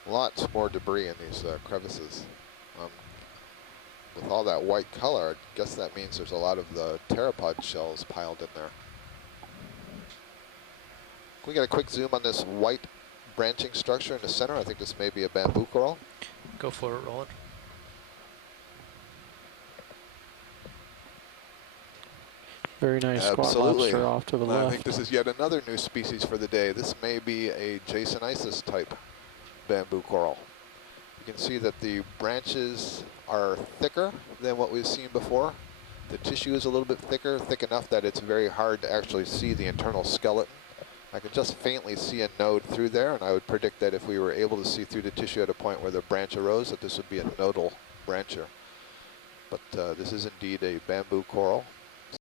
Lots more debris in these crevices. With all that white color, I guess that means there's a lot of the pteropod shells piled in there. Can we get a quick zoom on this white branching structure in the center? I think this may be a bamboo coral. Go for it, Roland. Very nice squat lobster off to the left. I think this is yet another new species for the day. This may be a Jasonisis type bamboo coral. You can see that the branches are thicker than what we've seen before. The tissue is a little bit thicker, thick enough that it's very hard to actually see the internal skeleton. I can just faintly see a node through there, and I would predict that if we were able to see through the tissue at a point where the branch arose, that this would be a nodal brancher. But this is indeed a bamboo coral.